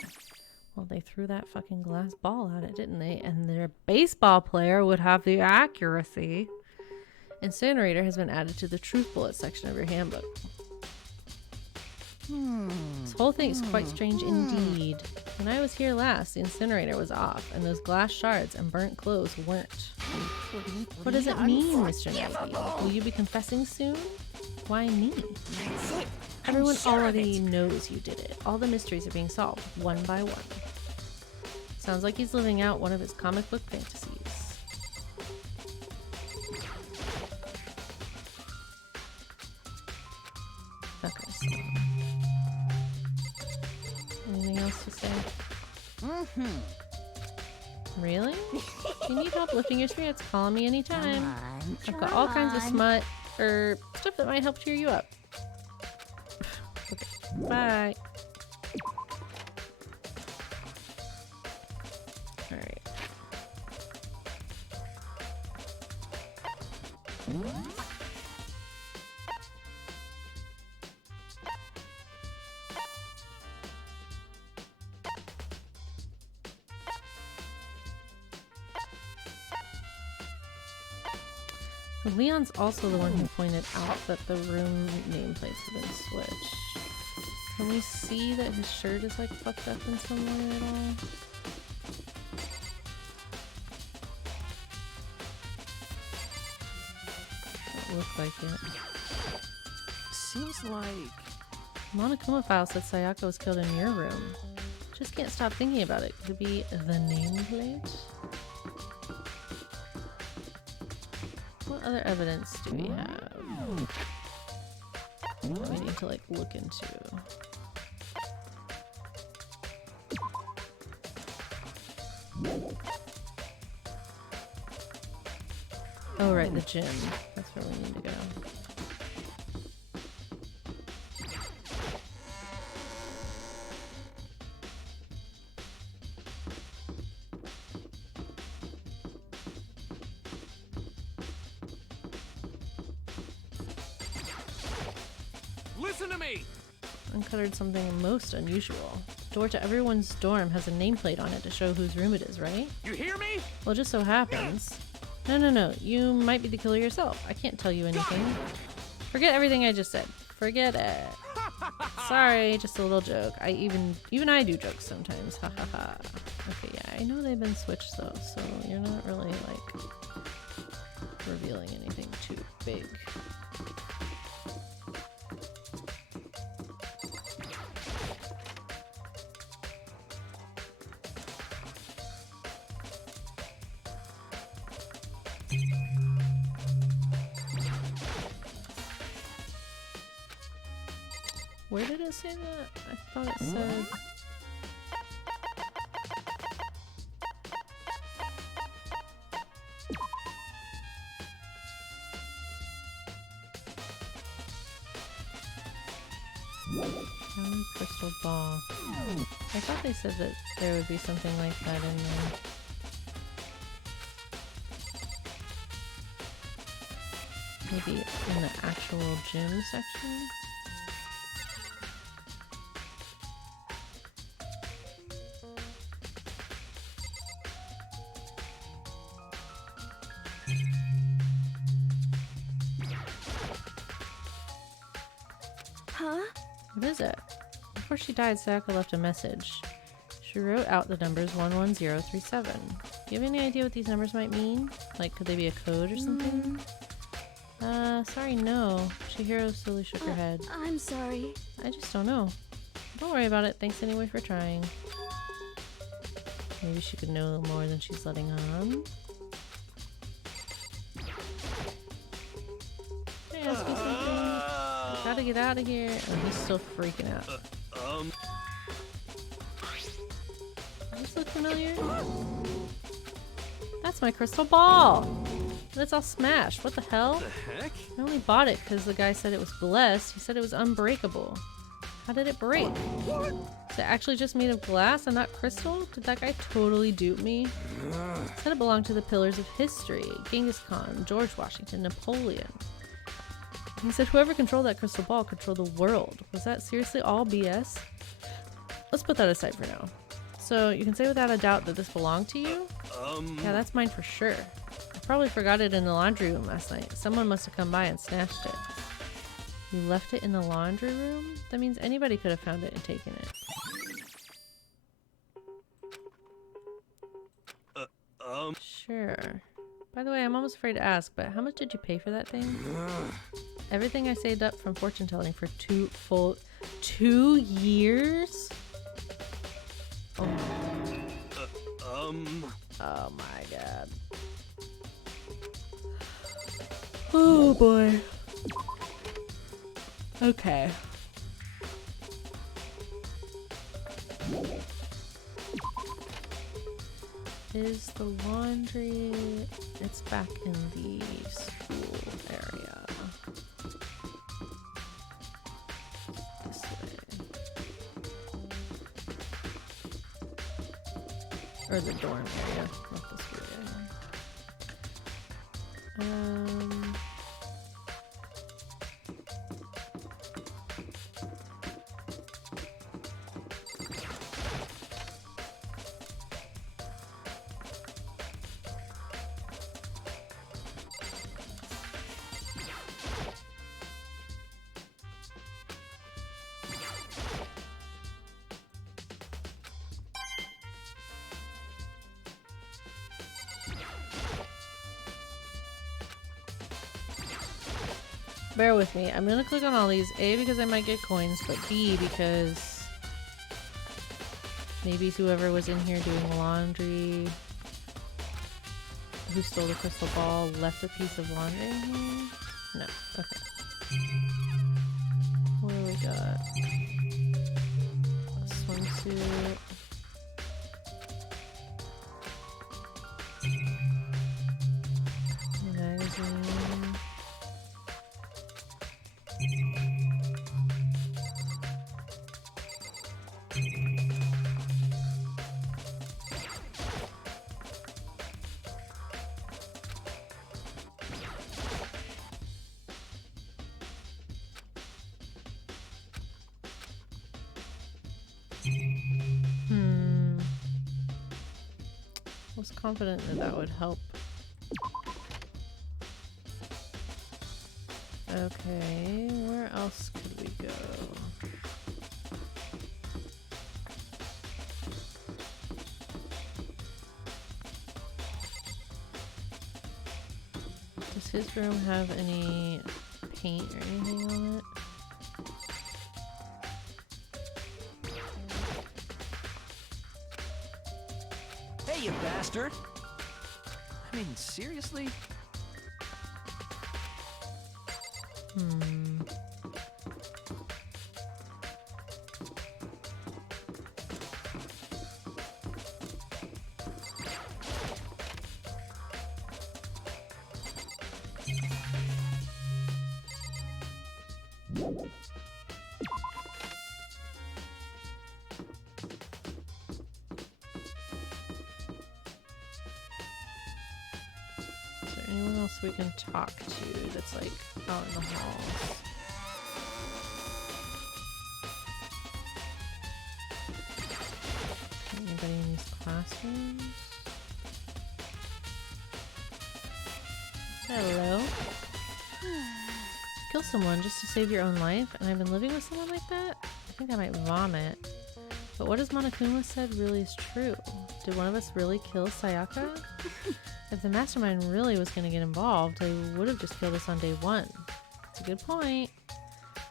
Well, they threw that fucking glass ball at it, didn't they? And their baseball player would have the accuracy. Incinerator has been added to the truth bullet section of your handbook. This whole thing is quite strange indeed. When I was here last, the incinerator was off, and those glass shards and burnt clothes weren't. What does it mean, Mr. Nagy? Will you be confessing soon? Why me? Everyone already knows you did it. All the mysteries are being solved, one by one. Sounds like he's living out one of his comic book fantasies. Okay, so... Anything else to say? Really? If you need help lifting your spirits, call me anytime. I've got all kinds of smut or stuff that might help cheer you up. Okay, bye. Alright. Leon's also the one who pointed out that the room nameplates have been switched. Can we see that his shirt is like fucked up in some way at all? Doesn't look like it. Seems like... Monokuma file said Sayaka was killed in your room. Just can't stop thinking about it. Could it be the nameplate? What other evidence do we have that we need to like look into? Oh right, the gym. That's where we need to go. Listen to me! Uncovered something most unusual. The door to everyone's dorm has a nameplate on it to show whose room it is, right? You hear me? Well, it just so happens. No. You might be the killer yourself. I can't tell you anything. Forget everything I just said. Forget it. Sorry, just a little joke. Even I do jokes sometimes. Ha ha ha. Okay, yeah, I know they've been switched though, so you're not really like revealing anything too big. Where did it say that? I thought it said... County crystal ball. I thought they said that there would be something like that in there. Maybe in the actual gym section? Huh? What is it? Before she died, Sayaka left a message. She wrote out the numbers 11037. Do you have any idea what these numbers might mean? Like, could they be a code or something? Sorry, no. Chihiro slowly shook her head. I'm sorry. I just don't know. Don't worry about it. Thanks anyway for trying. Maybe she could know a little more than she's letting on. Can I ask you something? Gotta get out of here. Oh, he's still freaking out. Does this look familiar? That's my crystal ball! It's all smashed. What the hell? The heck? I only bought it because the guy said it was blessed. He said it was unbreakable. How did it break? Is it actually just made of glass and not crystal? Did that guy totally dupe me? He said it belonged to the pillars of history. Genghis Khan, George Washington, Napoleon. He said whoever controlled that crystal ball controlled the world. Was that seriously all BS? Let's put that aside for now. So you can say without a doubt that this belonged to you? Yeah, that's mine for sure. I probably forgot it in the laundry room last night. Someone must have come by and snatched it. You left it in the laundry room? That means anybody could have found it and taken it. Sure. By the way, I'm almost afraid to ask, but how much did you pay for that thing? Everything I saved up from fortune telling for 2 years? Oh. Oh my god. Oh boy. Okay. Is the laundry... It's back in the school area. This way. Or the dorm area, not the school area. Bear with me. I'm gonna click on all these. A, because I might get coins, but B, because maybe whoever was in here doing laundry, who stole the crystal ball, left a piece of laundry in here? No. Okay. What do we got? A swimsuit. Magazine. was confident that that would help. Okay, where else could we go? Does his room have any paint or anything on it? Hey, you bastard! I mean, seriously? Is there anyone else we can talk to that's like out in the halls? Anybody in these classrooms? Hello? Kill someone just to save your own life, and I've been living with someone like that? I think I might vomit. But what does Monokuma said really is true? Did one of us really kill Sayaka? If the mastermind really was going to get involved, they would have just killed us on day one. That's a good point.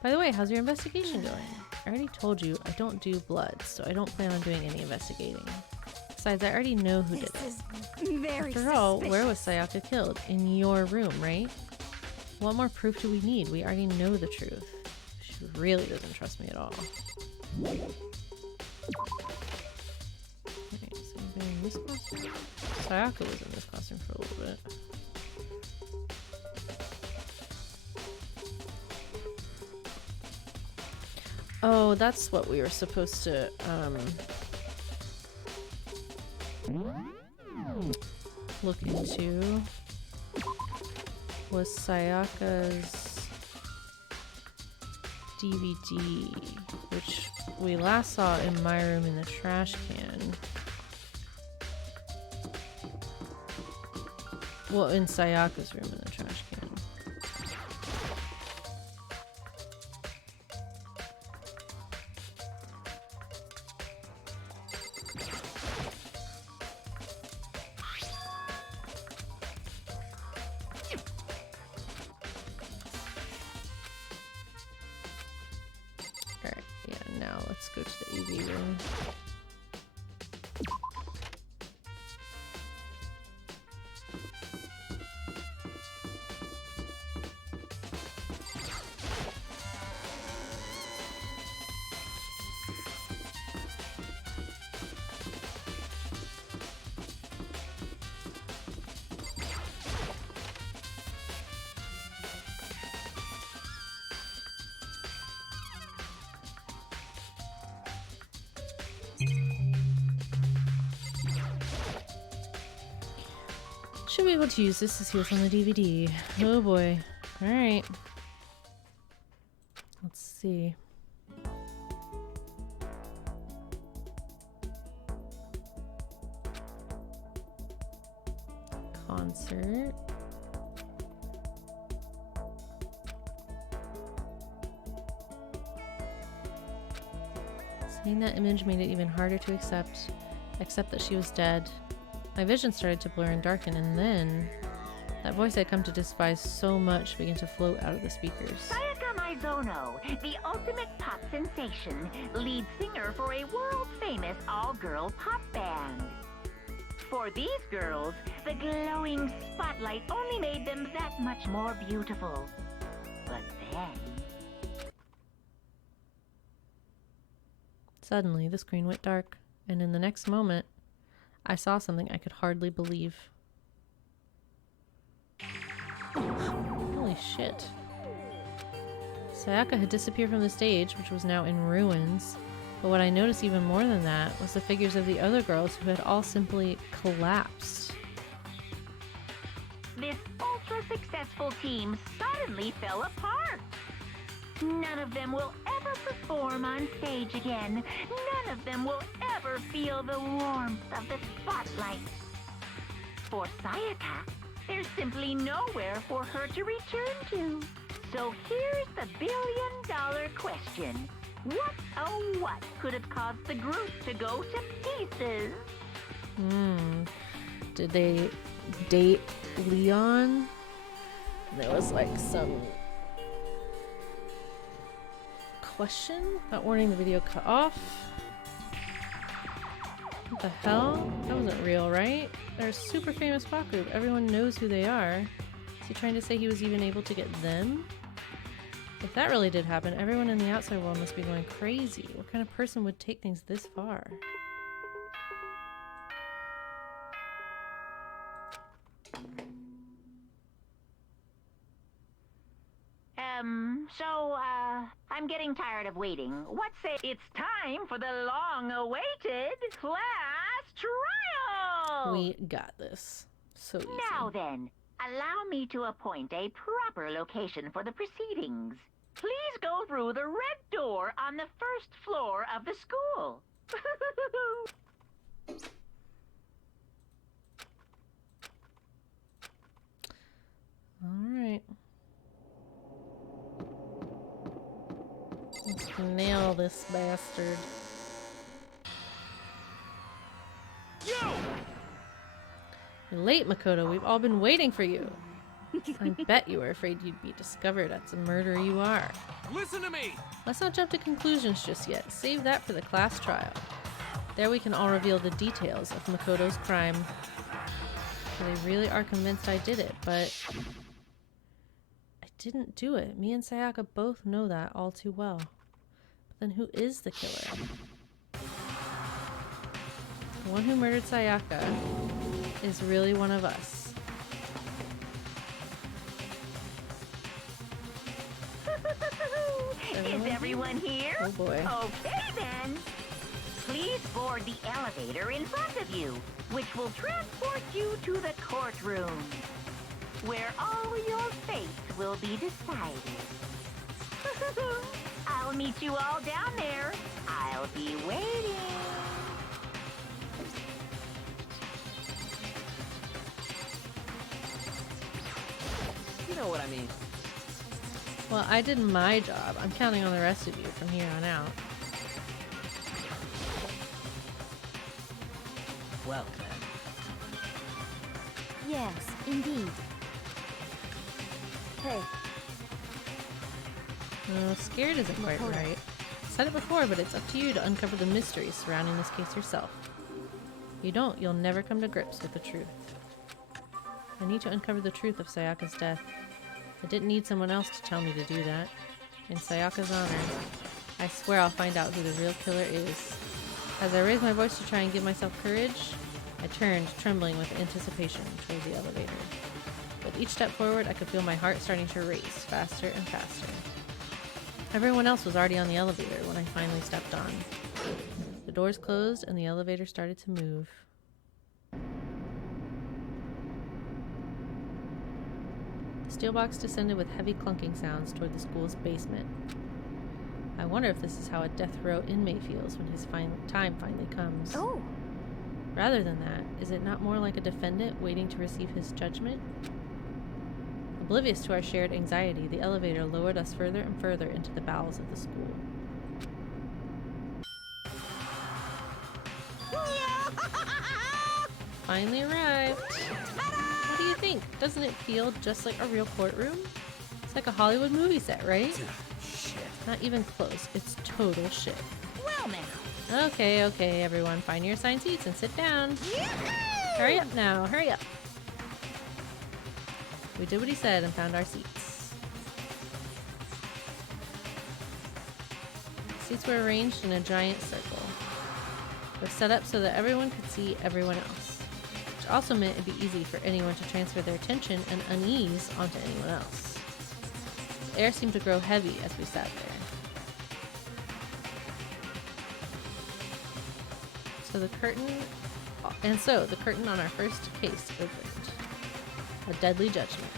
By the way, how's your investigation going? I already told you I don't do blood, so I don't plan on doing any investigating. Besides, I already know who did it. This is very After all, suspicious. where was Sayaka killed? In your room, right? What more proof do we need? We already know the truth. She really doesn't trust me at all. Okay, is anybody in this classroom? Sayaka was in this classroom for a little bit. Oh, that's what we were supposed to, look into. Was Sayaka's DVD, which we last saw in my room in the trash can. Well, in Sayaka's room in the trash can. Alright, yeah, now let's go to the AV room. Should be able to use this to see what's on the DVD. Oh boy. Alright. Let's see. Concert. Seeing that image made it even harder to accept that she was dead. My vision started to blur and darken, and then that voice I'd come to despise so much began to float out of the speakers. Sayaka Maizono, the ultimate pop sensation, lead singer for a world-famous all-girl pop band. For these girls, the glowing spotlight only made them that much more beautiful. But then... Suddenly, the screen went dark, and in the next moment, I saw something I could hardly believe. Holy shit. Sayaka had disappeared from the stage, which was now in ruins. But what I noticed even more than that was the figures of the other girls who had all simply collapsed. This ultra-successful team suddenly fell apart. None of them will ever perform on stage again. None of them will ever feel the warmth of the spotlight. for Sayaka, there's simply nowhere for her to return to. So here's the billion-dollar question. What, oh what, could have caused the group to go to pieces? Did they date Leon? There was like some question about wanting the video cut off. What the hell? That wasn't real, right? They're a super famous pop group. Everyone knows who they are. Is he trying to say he was even able to get them? If that really did happen, everyone in the outside world must be going crazy. What kind of person would take things this far? I'm getting tired of waiting. What say it's time for the long-awaited class trial? We got this. So easy. Now then, allow me to appoint a proper location for the proceedings. Please go through the red door on the first floor of the school. Alright. Let's nail this bastard. You're late, Makoto. We've all been waiting for you. I bet you were afraid you'd be discovered as the murderer you are. Listen to me! Let's not jump to conclusions just yet. Save that for the class trial. There we can all reveal the details of Makoto's crime. They really are convinced I did it, but I didn't do it. Me and Sayaka both know that all too well. But then who is the killer? The one who murdered Sayaka is really one of us. Is everyone here? Oh boy. Okay then. Please board the elevator in front of you, which will transport you to the courtroom, where all your fates will be decided. I'll meet you all down there. I'll be waiting. You know what I mean. Well, I did my job. I'm counting on the rest of you from here on out. Well, then. Yes, indeed. Hey, Scared isn't quite right. I said it before, but it's up to you to uncover the mysteries surrounding this case yourself. If you don't, you'll never come to grips with the truth. I need to uncover the truth of Sayaka's death. I didn't need someone else to tell me to do that. In Sayaka's honor, I swear I'll find out who the real killer is. As I raised my voice to try and give myself courage, I turned, trembling with anticipation, toward the elevator. With each step forward, I could feel my heart starting to race, faster and faster. Everyone else was already on the elevator when I finally stepped on. The doors closed and the elevator started to move. The steel box descended with heavy clunking sounds toward the school's basement. I wonder if this is how a death row inmate feels when his time finally comes. oh, Rather than that, is it not more like a defendant waiting to receive his judgment? Oblivious to our shared anxiety, the elevator lowered us further and further into the bowels of the school. Finally arrived. What do you think? Doesn't it feel just like a real courtroom? It's like a Hollywood movie set, right? Shit. Not even close. It's total shit. Well now. Okay, everyone. Find your assigned seats and sit down. Hurry up now. Hurry up. We did what he said and found our seats. Seats were arranged in a giant circle. They were set up so that everyone could see everyone else, which also meant it'd be easy for anyone to transfer their attention and unease onto anyone else. The air seemed to grow heavy as we sat there. So the curtain on our first case opened. A deadly judgment,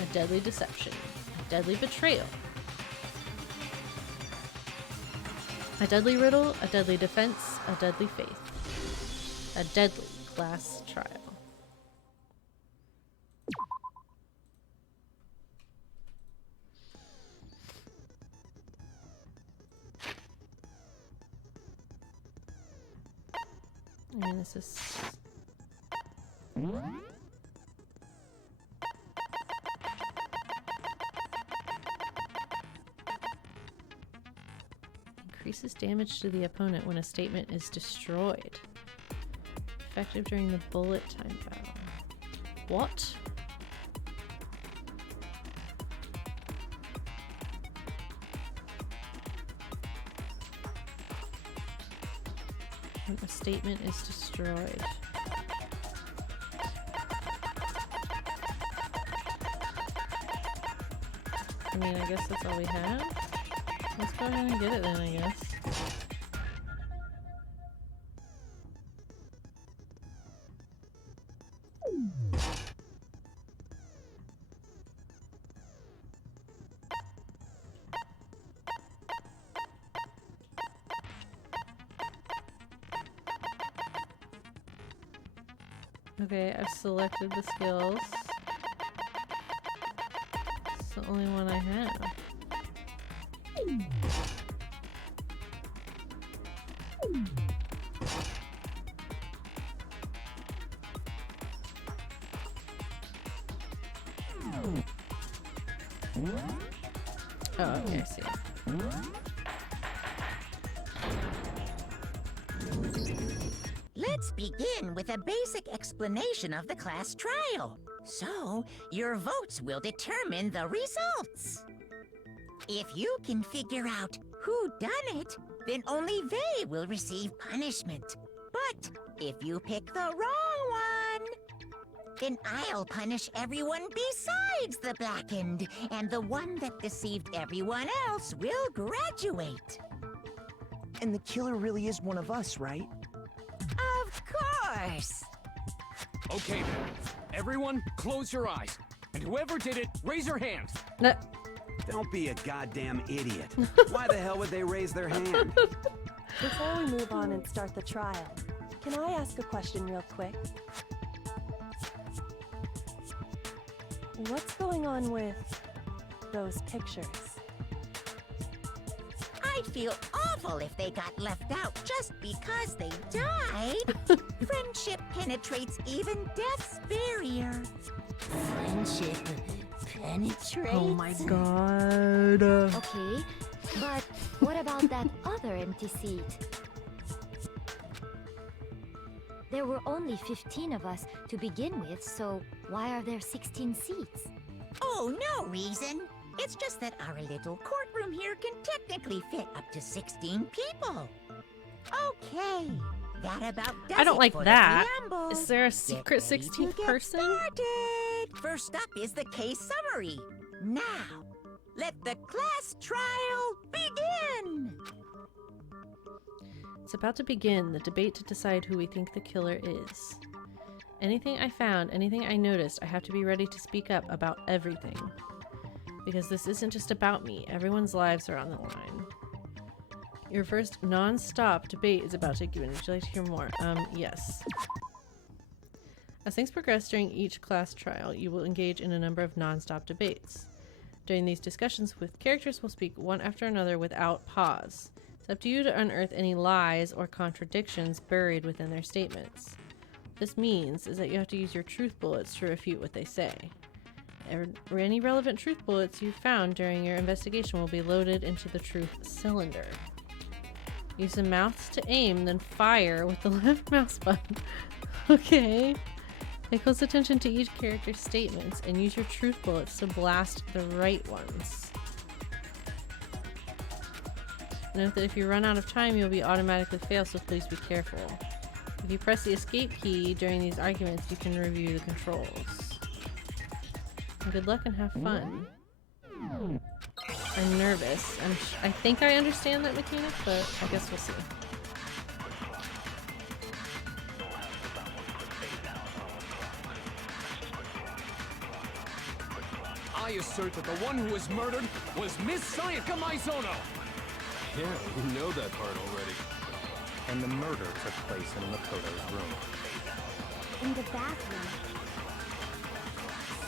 a deadly deception, a deadly betrayal, a deadly riddle, a deadly defense, a deadly faith, a deadly class trial. I mean, this is... Increases damage to the opponent when a statement is destroyed. Effective during the bullet time battle. What? When a statement is destroyed. I mean, I guess that's all we have. Let's go ahead and get it then, I guess. Okay, I've selected the skills. It's the only one I have. Oh, okay, I see. Let's begin with a basic explanation of the class trial. So, your votes will determine the results. If you can figure out who done it, then only they will receive punishment. But if you pick the wrong one, then I'll punish everyone besides the blackened, and the one that deceived everyone else will graduate. And the killer really is one of us, right? Of course! Okay then. Everyone, close your eyes. And whoever did it, raise your hands. No. Don't be a goddamn idiot. Why the hell would they raise their hand? Before we move on and start the trial, can I ask a question real quick? What's going on with those pictures? I'd feel awful if they got left out just because they died. Friendship penetrates even death's barrier. Friendship penetrates? Oh my god. Okay, but what about that other empty seat? There were only 15 of us to begin with, so why are there 16 seats? Oh, no reason. It's just that our little courtroom here can technically fit up to 16 people. Okay, that about does I don't it like for the that. preamble. Is there a Get secret ready to 16th get person? started. First up is the case summary. Now, let the class trial begin. It's about to begin, the debate to decide who we think the killer is. Anything I found, anything I noticed, I have to be ready to speak up about everything. Because this isn't just about me, everyone's lives are on the line. Your first non-stop debate is about to begin. Would you like to hear more? Yes. As things progress during each class trial, you will engage in a number of non-stop debates. During these discussions, with characters will speak one after another without pause. It's up to you to unearth any lies or contradictions buried within their statements. What this means is that you have to use your truth bullets to refute what they say. Any relevant truth bullets you found during your investigation will be loaded into the truth cylinder. Use the mouse to aim, then fire with the left mouse button. Okay. Pay close attention to each character's statements and use your truth bullets to blast the right ones. Note that if you run out of time, you'll be automatically fail, so please be careful. If you press the escape key during these arguments, you can review the controls. And good luck and have fun. I'm nervous. I think I understand that mechanic, but I guess we'll see. I assert that the one who was murdered was Miss Sayaka Maizono. Yeah, we know that part already. And the murder took place in Makoto's room. In the bathroom.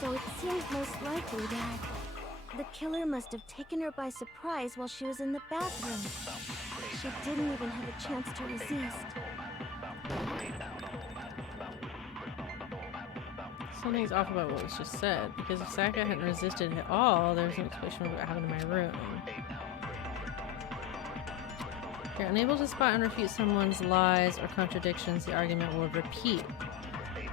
So it seems most likely that the killer must have taken her by surprise while she was in the bathroom. She didn't even have a chance to resist. Something's off about what was just said, because if Sayaka hadn't resisted at all, there's no explanation of what happened in my room. If you're unable to spot and refute someone's lies or contradictions, the argument will repeat.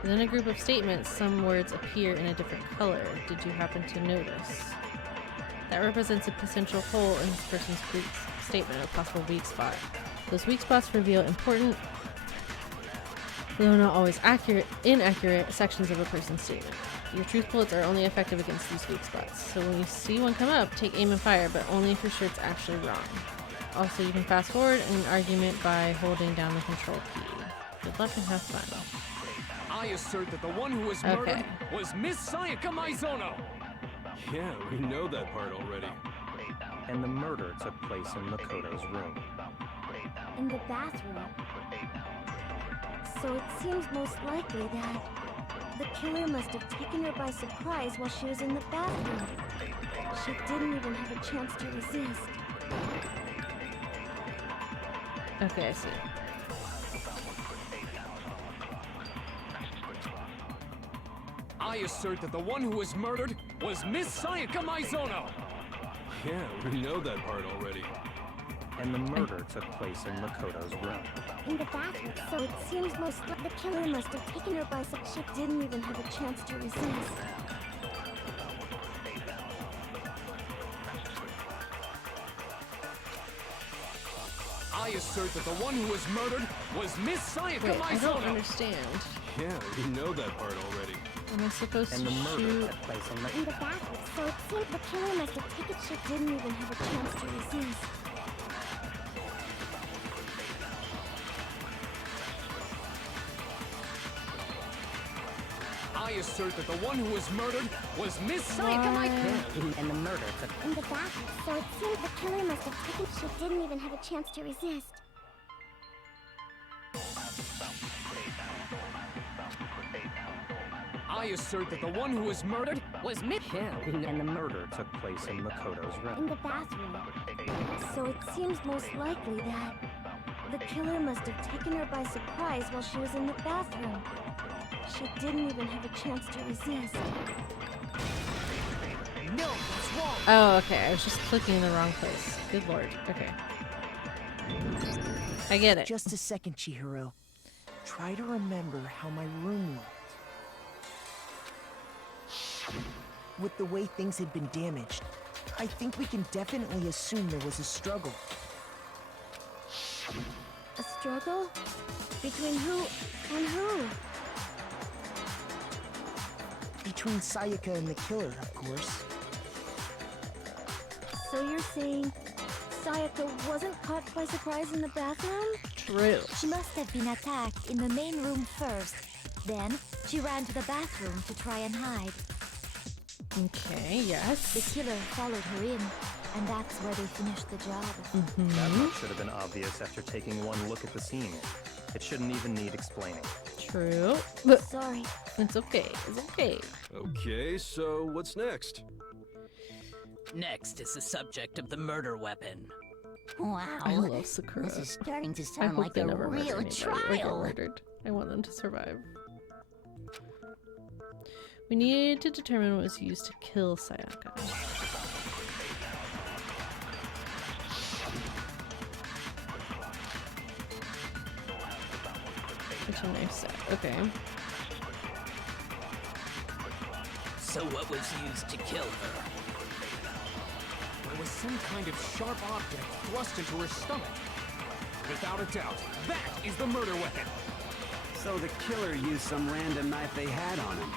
Within a group of statements, some words appear in a different color. Did you happen to notice? That represents a potential hole in this person's statement, a possible weak spot. Those weak spots reveal important, though not always inaccurate sections of a person's statement. Your truth bullets are only effective against these weak spots. So when you see one come up, take aim and fire, but only if you're sure it's actually wrong. Also, you can fast forward an argument by holding down the control key. Good luck and have fun. I assert that the one who was murdered was Miss Sayaka Maizono. Yeah, we know that part already. And the murder took place in Makoto's room. In the bathroom. So it seems most likely that the killer must have taken her by surprise while she was in the bathroom. She didn't even have a chance to resist. Okay, I see. I assert that the one who was murdered was Miss Sayaka Maizono. Yeah, we know that part already. And the murder took place in Makoto's room. In the bathroom, so it seems most likely the killer must have taken her by surprise. She didn't even have a chance to resist. I assert that the one who was murdered was Miss Sayaka Wait, I don't Maizono. understand. Yeah, we know that part already. Am I supposed And to the murder shoot? took place in In the bathroom, so it seems the killer must have taken. She didn't even have a chance to resist. I assert that the one who was murdered was Miss Sayaka Maizono. And the murder took In the bathroom, so it seems the killer must have taken. She didn't even have a chance to resist. I assert that the one who was murdered was Miss. And the murder took place in Makoto's In room. the bathroom. So it seems most likely that the killer must have taken her by surprise while she was in the bathroom. She didn't even have a chance to resist. No, it's wrong. Oh, okay. I was just clicking in the wrong place. Good lord. Okay. I get it. Just a second, Chihiro. Try to remember how my room looked. With the way things had been damaged, I think we can definitely assume there was a struggle. A struggle? Between who and who? Between Sayaka and the killer, of course. So you're saying Sayaka wasn't caught by surprise in the bathroom? True. She must have been attacked in the main room first. Then, she ran to the bathroom to try and hide. Okay, yes. The killer followed her in, and that's where they finished the job. That much should have been obvious after taking one look at the scene. It shouldn't even need explaining. True. But Sorry. it's okay. It's okay. Okay, so what's next? Next is the subject of the murder weapon. Wow. I love Sakura. This is starting to I sound hope like they a never murder real anybody or get trial. murdered. I want them to survive. We needed to determine what was used to kill Sayaka. Which a nice set. Okay. So what was used to kill her? There was some kind of sharp object thrust into her stomach. Without a doubt, that is the murder weapon. So the killer used some random knife they had on him.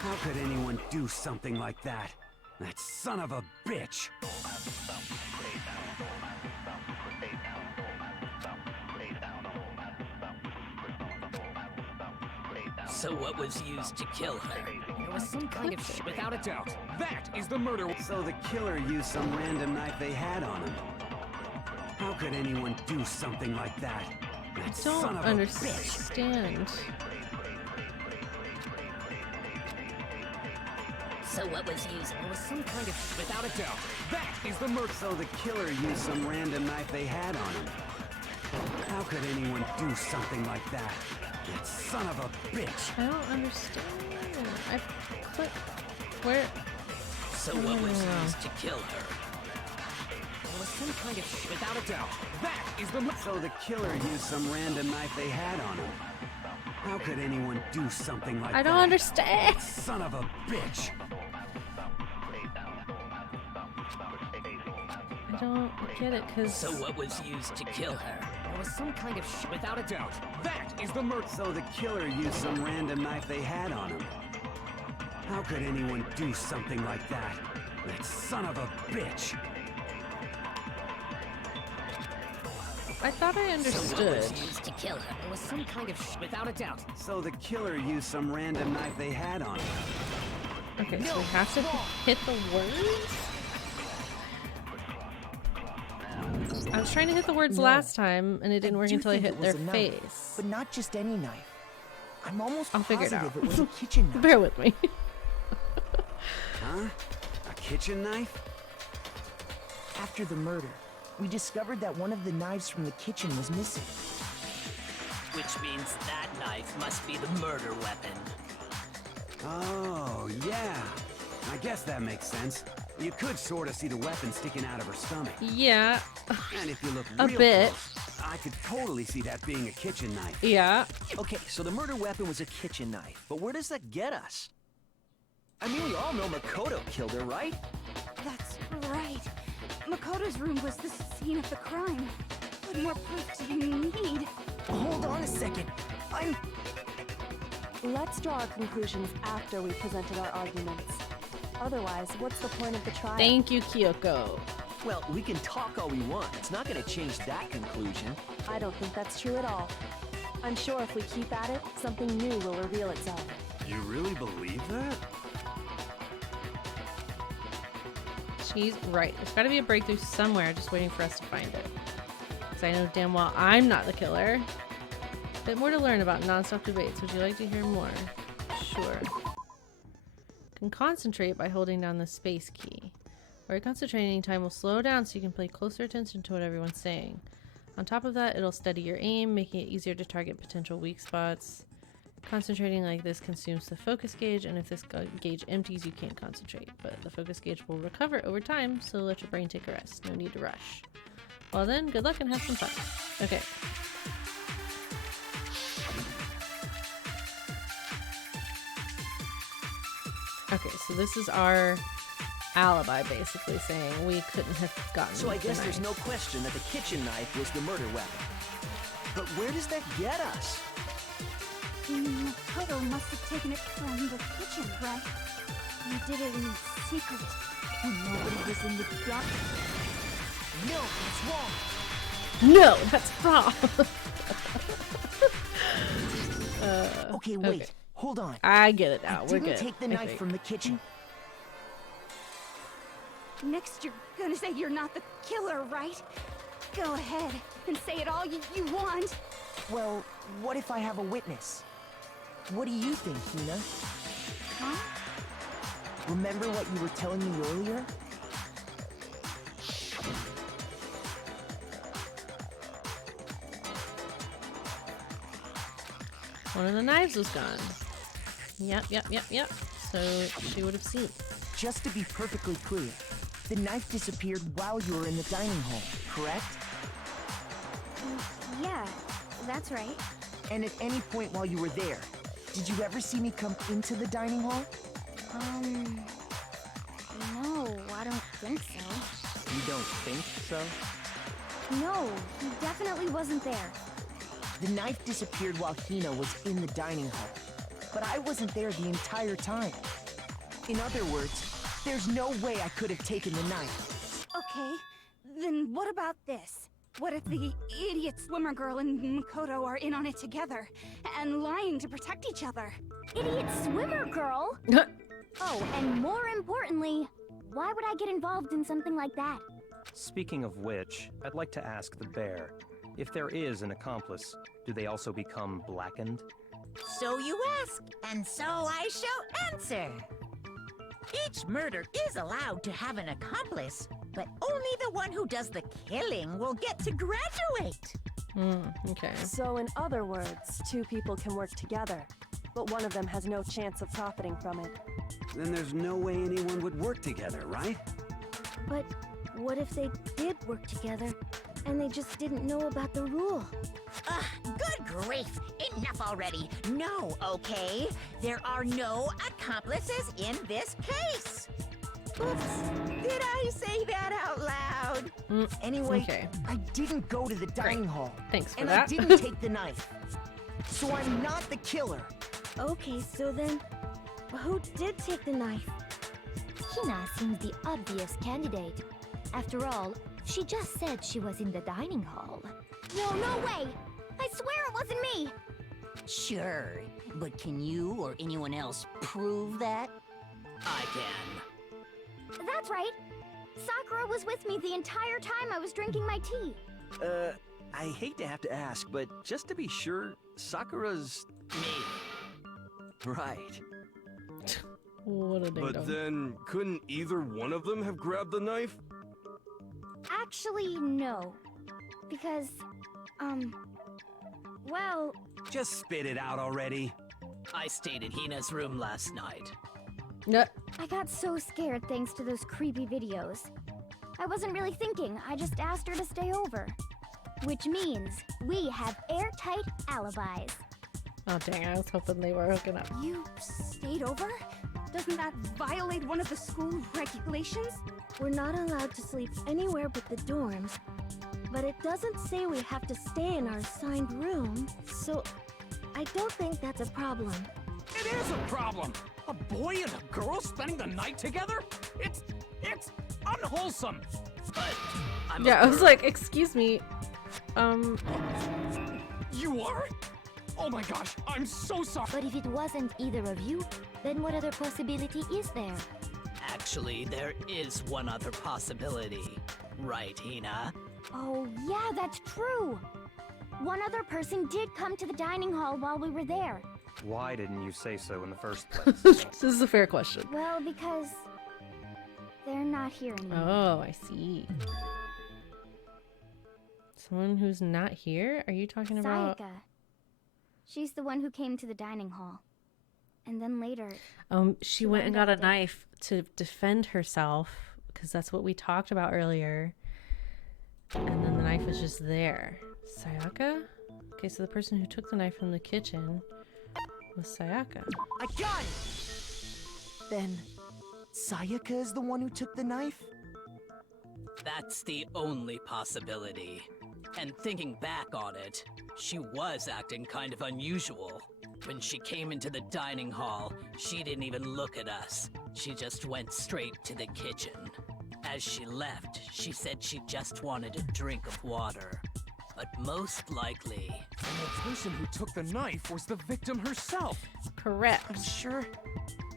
How could anyone do something like that? That son of a bitch! So what was used to kill her? There was some kind of without a doubt, that is the murder weapon. So the killer used some random knife they had on him. How could anyone do something like that? That son Don't of a bitch! understand. So what was used? There was some kind of without a doubt, that is the murder. So the killer used some random knife they had on him. How could anyone do something like that? That son of a bitch! I don't understand. I've clicked. Where? So what was used to kill her? There was some kind of without a doubt. That is the So the killer used some random knife they had on him. How could anyone do something like that? I don't understand. Son of a bitch! I don't get it, cause. So what was used to kill her? There was some kind of without a doubt. That is the murder. So the killer used some random knife they had on him. How could anyone do something like that? That son of a bitch! I thought I So what understood. was used to kill her? There was some kind of without a doubt. So the killer used some random knife they had on him. Okay, so we have to hit the words? I was trying to hit the words last time, and it didn't work until I hit their face. But not just any knife. I'm almost I'll figure positive it out. it was a kitchen knife. Bear with me. Huh? A kitchen knife? After the murder, we discovered that one of the knives from the kitchen was missing. Which means that knife must be the murder weapon. Oh, yeah. I guess that makes sense. You could sort of see the weapon sticking out of her stomach. Yeah. And if you look A real bit. close, I could totally see that being a kitchen knife. Yeah. Okay, so the murder weapon was a kitchen knife, but where does that get us? I mean, we all know Makoto killed her, right? That's right. Makoto's room was the scene of the crime. What more proof do you need? Hold on a second. Let's draw our conclusions after we've presented our arguments. Otherwise, what's the point of the trial? Thank you, Kyoko. Well, we can talk all we want. It's not going to change that conclusion. I don't think that's true at all. I'm sure if we keep at it, something new will reveal itself. You really believe that? She's right. There's got to be a breakthrough somewhere, just waiting for us to find it. Because I know damn well I'm not the killer. Bit more to learn about non-stop debates. Would you like to hear more? Sure. Can concentrate by holding down the space key. While you're concentrating, time will slow down so you can pay closer attention to what everyone's saying. On top of that, it'll steady your aim, making it easier to target potential weak spots. Concentrating like this consumes the focus gauge, and if this gauge empties, you can't concentrate. But the focus gauge will recover over time, so let your brain take a rest. No need to rush. Well then, good luck and have some fun. Okay. Okay, so this is our alibi, basically saying we couldn't have gotten. So I guess the there's knife. no question that the kitchen knife was the murder weapon. But where does that get us? Makoto must have taken it from the kitchen, right? He did it in secret when nobody was in the dark. No, that's wrong. No, that's wrong. Okay, wait. Hold on. I get it now. I We're didn't good. take the I knife think. from the kitchen. Next, you're gonna say you're not the killer, right? Go ahead and say it all you want. Well, what if I have a witness? What do you think, Hina? Huh? Remember what you were telling me earlier? One of the knives was gone. Yep. So she would have seen. Just to be perfectly clear, the knife disappeared while you were in the dining hall, correct? Yeah, that's right. And at any point while you were there, did you ever see me come into the dining hall? No, I don't think so. You don't think so? No, he definitely wasn't there. The knife disappeared while Hina was in the dining hall, but I wasn't there the entire time. In other words, there's no way I could have taken the knife. Okay, then what about this? What if the idiot swimmer girl and Makoto are in on it together and lying to protect each other? Idiot swimmer girl? Oh, and more importantly, why would I get involved in something like that? Speaking of which, I'd like to ask the bear, if there is an accomplice, do they also become blackened? So you ask, and so I shall answer. Each murder is allowed to have an accomplice, but only the one who does the killing will get to graduate. Okay. So in other words, two people can work together. but one of them has no chance of profiting from it. Then there's no way anyone would work together, right? But what if they did work together and they just didn't know about the rule? Ugh, good grief! Enough already! No, okay? There are no accomplices in this case! Oops, did I say that out loud? Anyway, okay. I didn't go to the dining hall. Thanks for and that. I didn't take the knife. So I'm not the killer. Okay, so then, who did take the knife? Hina seems the obvious candidate. After all, she just said she was in the dining hall. No, no way! I swear it wasn't me! Sure, but can you or anyone else prove that? I can. That's right! Sakura was with me the entire time I was drinking my tea. I hate to have to ask, but just to be sure, Sakura's... Me. Right. What a But then, couldn't either one of them have grabbed the knife? Actually, no. Because, well... Just spit it out already. I stayed in Hina's room last night. I got so scared thanks to those creepy videos. I wasn't really thinking, I just asked her to stay over. Which means we have airtight alibis. Oh dang, I was hoping they were hooking up. You stayed over? Doesn't that violate one of the school regulations? We're not allowed to sleep anywhere but the dorms, but it doesn't say we have to stay in our assigned room, so I don't think that's a problem. It is a problem! A boy and a girl spending the night together? It's unwholesome! But I'm Yeah, I was like, excuse me. You are? Oh my gosh, I'm so sorry! But if it wasn't either of you, then what other possibility is there? Actually, there is one other possibility. Right, Hina? Oh, yeah, that's true! One other person did come to the dining hall while we were there. Why didn't you say so in the first place? This is a fair question. Well, because they're not here anymore. Oh, I see. Someone who's not here? Are you talking about... Sayaka. She's the one who came to the dining hall. And then later... she went and got a knife to defend herself, because that's what we talked about earlier. And then the knife was just there. Sayaka? Okay, so the person who took the knife from the kitchen was Sayaka. I got it! Then, Sayaka is the one who took the knife? That's the only possibility. And thinking back on it, she was acting kind of unusual. When she came into the dining hall, she didn't even look at us. She just went straight to the kitchen. As she left, she said she just wanted a drink of water. But most likely... And the person who took the knife was the victim herself! Correct.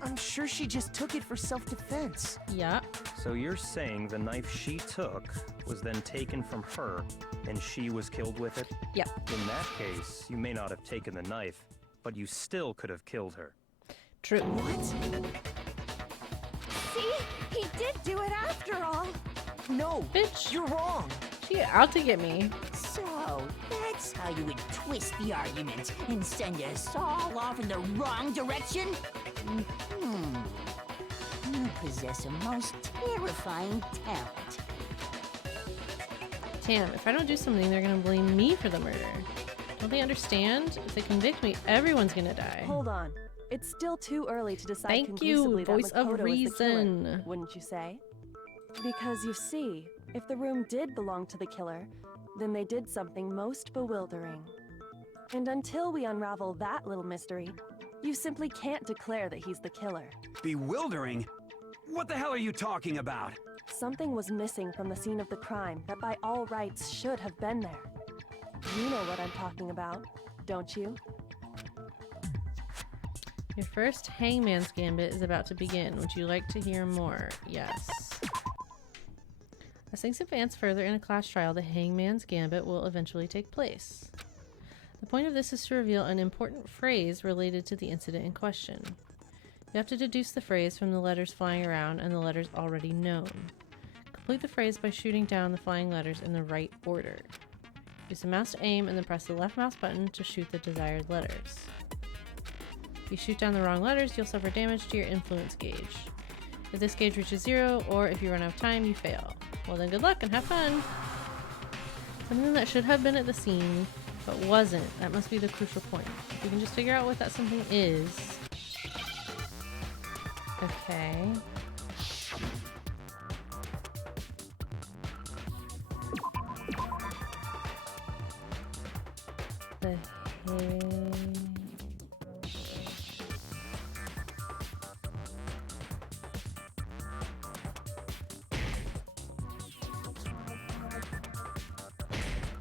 I'm sure she just took it for self-defense. Yeah. So you're saying the knife she took was then taken from her, and she was killed with it? Yeah. In that case, you may not have taken the knife, but you still could have killed her. True. What? See? He did do it after all! No! Bitch! You're wrong! She out to get me. So, that's how you would twist the argument and send us all off in the wrong direction? You possess a most terrifying talent. Tam, if I don't do something, they're gonna blame me for the murder. Don't they understand? If they convict me, everyone's gonna die. Hold on. It's still too early to decide Thank conclusively you, that voice of Makoto is the reason. killer, wouldn't you say? Because you see, if the room did belong to the killer, then they did something most bewildering. And until we unravel that little mystery, you simply can't declare that he's the killer. Bewildering? What the hell are you talking about? Something was missing from the scene of the crime that by all rights should have been there. You know what I'm talking about, don't you? Your first Hangman's Gambit is about to begin. Would you like to hear more? Yes. As things advance further in a class trial, the Hangman's Gambit will eventually take place. The point of this is to reveal an important phrase related to the incident in question. You have to deduce the phrase from the letters flying around and the letters already known. Complete the phrase by shooting down the flying letters in the right order. Use the mouse to aim and then press the left mouse button to shoot the desired letters. you shoot down the wrong letters, you'll suffer damage to your influence gauge. If this gauge reaches 0, or if you run out of time, you fail. Well then, good luck and have fun! Something that should have been at the scene, but wasn't. That must be the crucial point. If you can just figure out what that something is. Okay. The hair...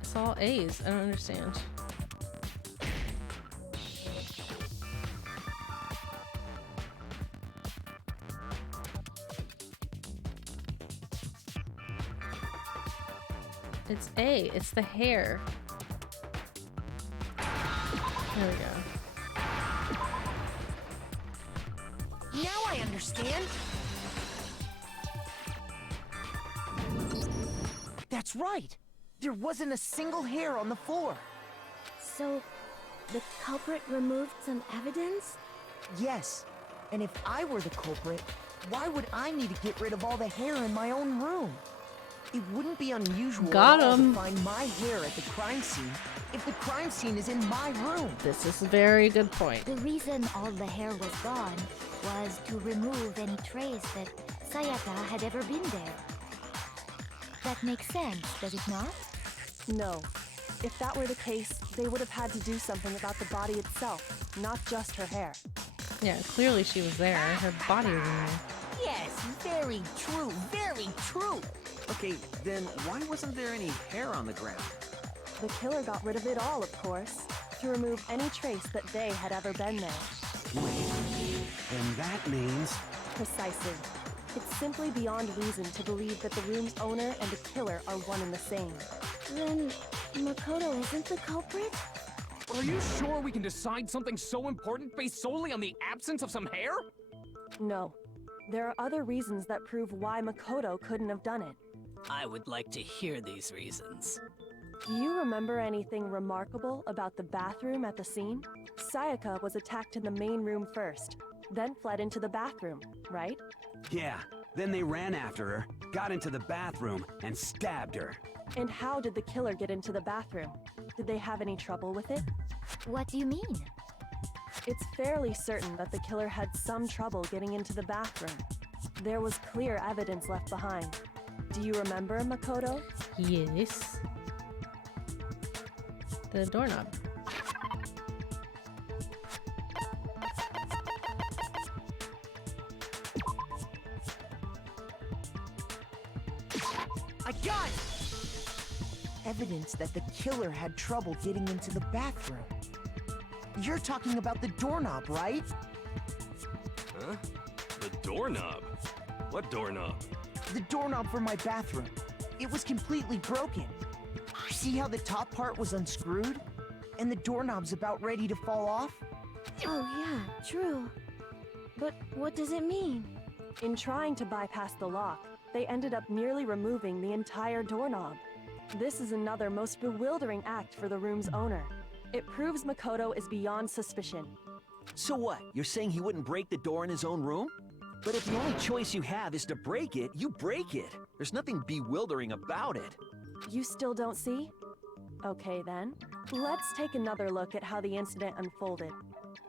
It's all A's. I don't understand. It's A. It's the hair. There we go. Now I understand. That's right. There wasn't a single hair on the floor. So, the culprit removed some evidence? Yes. And if I were the culprit, why would I need to get rid of all the hair in my own room? It wouldn't be unusual Got at all him. to find my hair at the crime scene if the crime scene is in my room. This is a very good point. The reason all the hair was gone was to remove any trace that Sayaka had ever been there. That makes sense, does it not? No. If that were the case, they would have had to do something about the body itself, not just her hair. Yeah, clearly she was there. Her body was in there. Yes, very true, very true. Okay, then why wasn't there any hair on the ground? The killer got rid of it all, of course, to remove any trace that they had ever been there. Wait, then that means... Precisely. It's simply beyond reason to believe that the room's owner and the killer are one and the same. Then, Makoto isn't the culprit? Are you sure we can decide something so important based solely on the absence of some hair? No. There are other reasons that prove why Makoto couldn't have done it. I would like to hear these reasons. Do you remember anything remarkable about the bathroom at the scene? Sayaka was attacked in the main room first, then fled into the bathroom, right? Yeah, then they ran after her, got into the bathroom, and stabbed her. And how did the killer get into the bathroom? Did they have any trouble with it? What do you mean? It's fairly certain that the killer had some trouble getting into the bathroom. There was clear evidence left behind. Do you remember, Makoto? Yes. The doorknob. I got it! Evidence that the killer had trouble getting into the bathroom. You're talking about the doorknob, right? Huh? The doorknob? What doorknob? The doorknob for my bathroom. It was completely broken. See how the top part was unscrewed? And the doorknob's about ready to fall off? Oh yeah, true. But what does it mean? In trying to bypass the lock, they ended up nearly removing the entire doorknob. This is another most bewildering act for the room's owner. It proves Makoto is beyond suspicion. So what? You're saying he wouldn't break the door in his own room? But if the only choice you have is to break it, you break it. There's nothing bewildering about it. You still don't see? Okay then. Let's take another look at how the incident unfolded.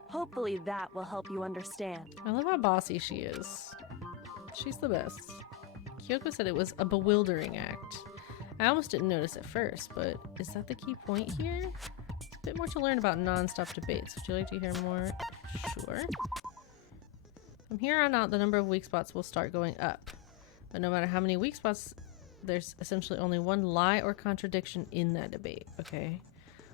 Hopefully that will help you understand. I love how bossy she is. She's the best. Kyoko said it was a bewildering act. I almost didn't notice at first, but is that the key point here? A bit more to learn about non-stop debates. Would you like to hear more? Sure. From here on out, the number of weak spots will start going up. But no matter how many weak spots, there's essentially only one lie or contradiction in that debate, okay?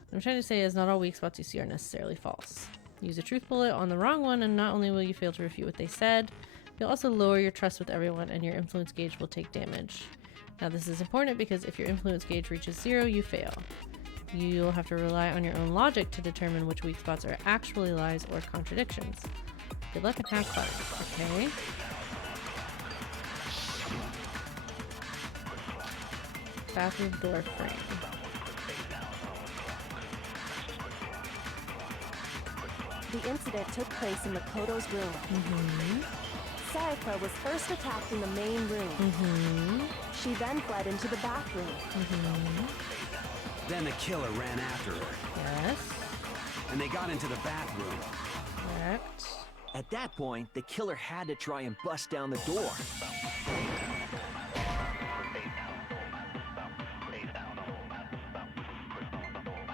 What I'm trying to say is not all weak spots you see are necessarily false. Use a truth bullet on the wrong one, and not only will you fail to refute what they said, you'll also lower your trust with everyone, and your influence gauge will take damage. Now this is important because if your influence gauge reaches 0, you fail. You'll have to rely on your own logic to determine which weak spots are actually lies or contradictions. Good luck and have fun, okay? Bathroom door frame. The incident took place in Makoto's room. Sayaka was first attacked in the main room. She then fled into the bathroom. Then the killer ran after her. Yes. And they got into the bathroom. Correct. At that point, the killer had to try and bust down the door.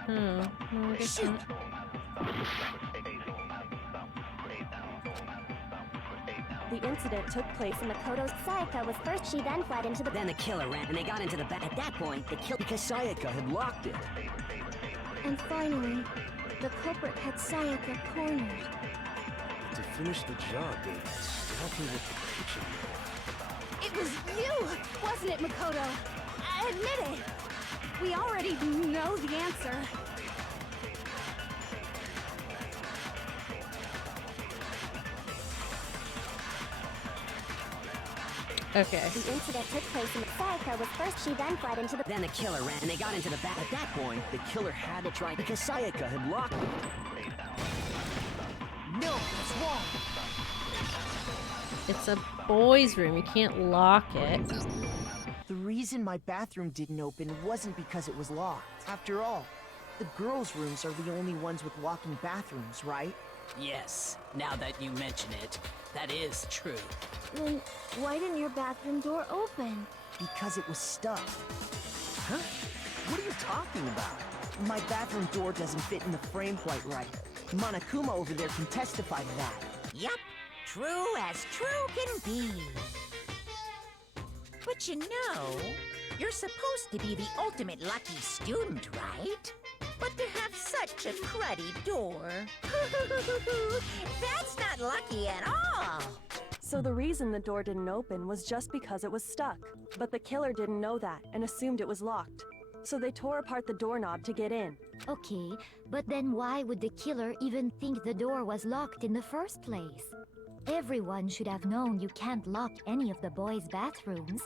No, I guess not. The incident took place in Makoto's. Sayaka was first, she then fled into the. Then the killer ran, and they got into the back. At that point, the killer. Because Sayaka had locked it. And finally, the culprit had Sayaka cornered. To finish the job, they stabbed her with the kitchen. It was you, wasn't it, Makoto? Admit it. We already know the answer. Okay. The incident took place in Sayaka was first, she then fled into the. Then the killer ran, and they got into the back. At that point, the killer had to try because Sayaka had locked it. No, that's wrong. It's a boys' room. You can't lock it. The reason my bathroom didn't open wasn't because it was locked. After all, the girls' rooms are the only ones with locking bathrooms, right? Yes, now that you mention it, that is true. Then why didn't your bathroom door open? Because it was stuck. Huh? What are you talking about? My bathroom door doesn't fit in the frame quite right. Monokuma over there can testify to that. Yup, true as true can be. But you know, you're supposed to be the ultimate lucky student, right? But to have such a cruddy door, that's not lucky at all. So the reason the door didn't open was just because it was stuck. But the killer didn't know that and assumed it was locked. So they tore apart the doorknob to get in. Okay, but then why would the killer even think the door was locked in the first place? Everyone should have known you can't lock any of the boys' bathrooms.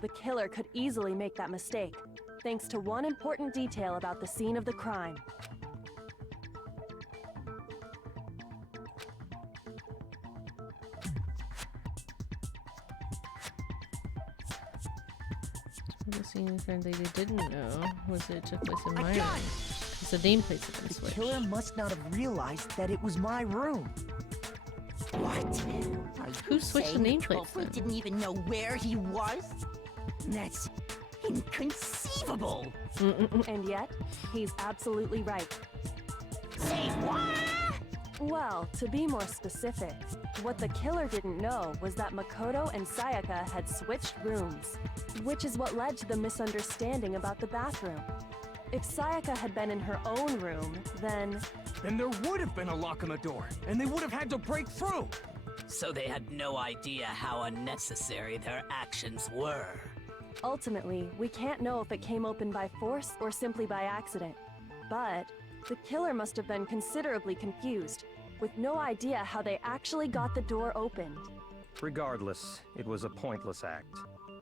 The killer could easily make that mistake, thanks to one important detail about the scene of the crime. The scene friend they didn't know was that it took place in my room. Because the nameplates had been The switched. killer must not have realized that it was my room. What? Who switched the nameplates then? Didn't even know where he was? That's inconceivable. And yet, he's absolutely right. Say what? Well, to be more specific, what the killer didn't know was that Makoto and Sayaka had switched rooms, which is what led to the misunderstanding about the bathroom. If Sayaka had been in her own room, then there would have been a lock on the door, and they would have had to break through. So they had no idea how unnecessary their actions were. ultimately, we can't know if it came open by force or simply by accident. But the killer must have been considerably confused, with no idea how they actually got the door opened. Regardless, it was a pointless act.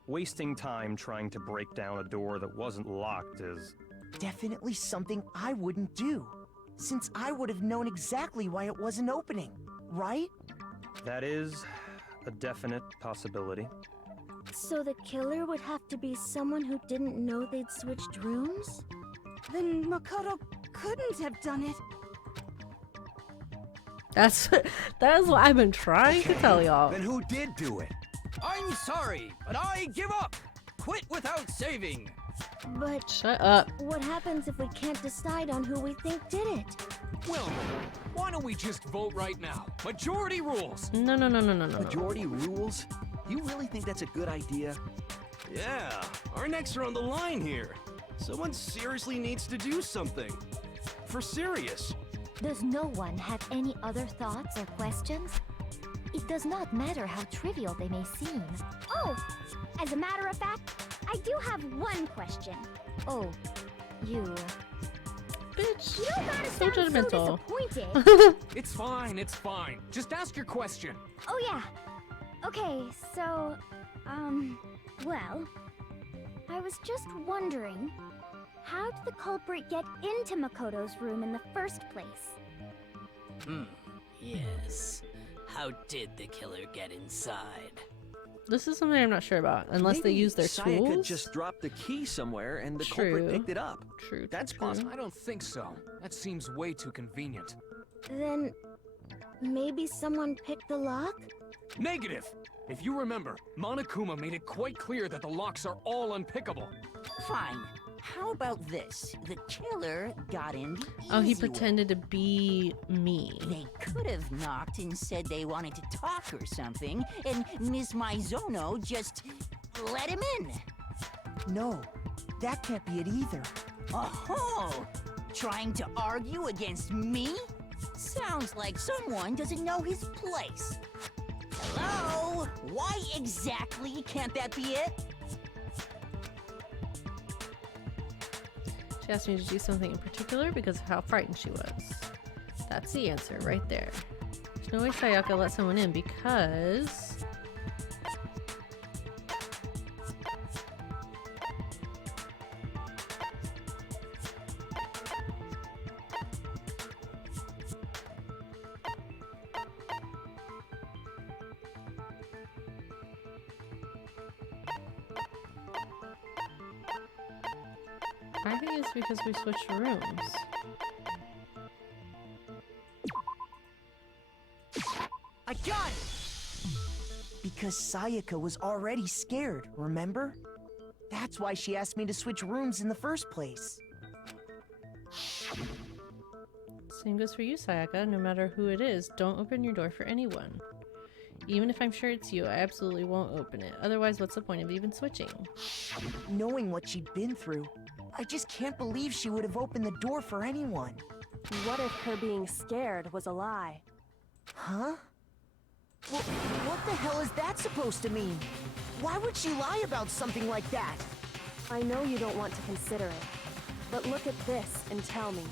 Wasting time trying to break down a door that wasn't locked is... definitely something I wouldn't do, since I would have known exactly why it wasn't opening, right? That is a definite possibility. So the killer would have to be someone who didn't know they'd switched rooms? Then Makoto couldn't have done it. That is what I've been trying to tell y'all. Then who did do it? I'm sorry, but I give up. Quit without saving. But shut up. What happens if we can't decide on who we think did it? Well, why don't we just vote right now? Majority rules. No. Majority rules? You really think that's a good idea? Yeah, our necks are on the line here. Someone seriously needs to do something. For serious. Does no one have any other thoughts or questions? It does not matter how trivial they may seem. Oh, as a matter of fact, I do have one question. Oh, you... Bitch, you don't gotta so sound judgmental. disappointed. It's fine. Just ask your question. Oh yeah. Okay, so, well, I was just wondering, how did the culprit get into Makoto's room in the first place? Yes. How did the killer get inside? This is something I'm not sure about, unless they Maybe use their Sayaka tools. just dropped the key somewhere and the True. culprit picked it up. True. That's possible. I don't think so. That seems way too convenient. Then maybe someone picked the lock? Negative! If you remember, Monokuma made it quite clear that the locks are all unpickable. Fine. How about this? The killer got in the Oh, he easy way. pretended to be me. They could have knocked and said they wanted to talk or something, and Miss Maizono just let him in. No, that can't be it either. Oh, trying to argue against me? Sounds like someone doesn't know his place. Hello? Why exactly can't that be it? She asked me to do something in particular because of how frightened she was. That's the answer right there. There's no way Sayaka let someone in because... I think it's because we switched rooms. I got it! Because Sayaka was already scared, remember? That's why she asked me to switch rooms in the first place. Same goes for you, Sayaka. No matter who it is, don't open your door for anyone. Even if I'm sure it's you, I absolutely won't open it. Otherwise, what's the point of even switching? Knowing what she'd been through, I just can't believe she would have opened the door for anyone. What if her being scared was a lie? Huh? What the hell is that supposed to mean? Why would she lie about something like that? I know you don't want to consider it, but look at this and tell me.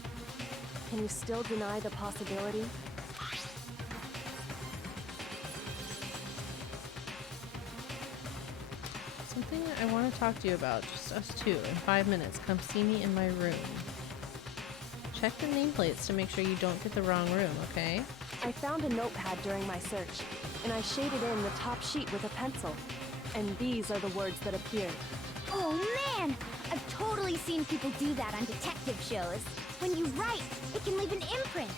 Can you still deny the possibility? Something I want to talk to you about, just us two, in 5 minutes. Come see me in my room. Check the nameplates to make sure you don't get the wrong room, okay? I found a notepad during my search, and I shaded in the top sheet with a pencil. And these are the words that appeared. Oh man! I've totally seen people do that on detective shows. When you write, it can leave an imprint.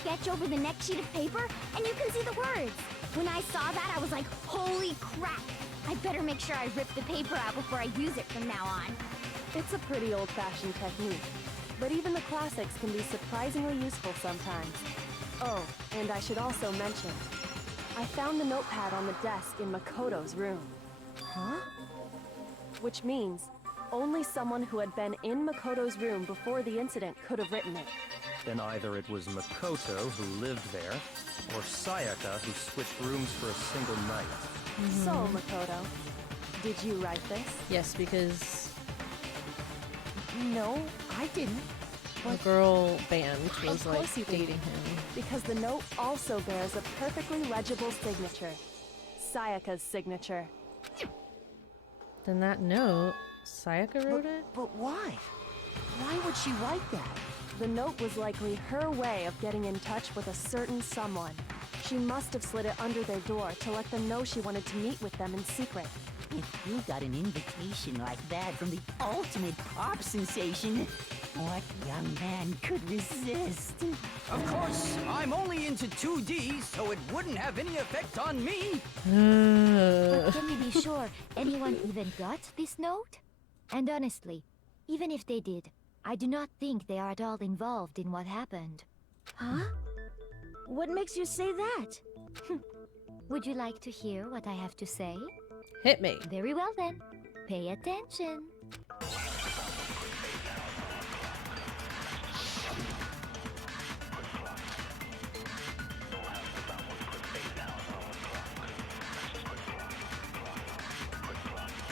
Sketch over the next sheet of paper, and you can see the words. When I saw that, I was like, holy crap! I better make sure I rip the paper out before I use it from now on. It's a pretty old-fashioned technique, but even the classics can be surprisingly useful sometimes. Oh, and I should also mention, I found the notepad on the desk in Makoto's room. Huh? Which means only someone who had been in Makoto's room before the incident could have written it. Then either it was Makoto who lived there, or Sayaka who switched rooms for a single night. So, Makoto, did you write this? Yes, because No, I didn't. a girl band was Of like course you did. dating him. Because the note also bears a perfectly legible signature. Sayaka's signature. Then that note, Sayaka wrote it? But why? Why would she write that? The note was likely her way of getting in touch with a certain someone. She must have slid it under their door to let them know she wanted to meet with them in secret. If you got an invitation like that from the ultimate pop sensation, what young man could resist? Of course, I'm only into 2D, so it wouldn't have any effect on me. But can we be sure anyone even got this note? And honestly, even if they did, I do not think they are at all involved in what happened. Huh? What makes you say that? Would you like to hear what I have to say? Hit me. Very well then. Pay attention.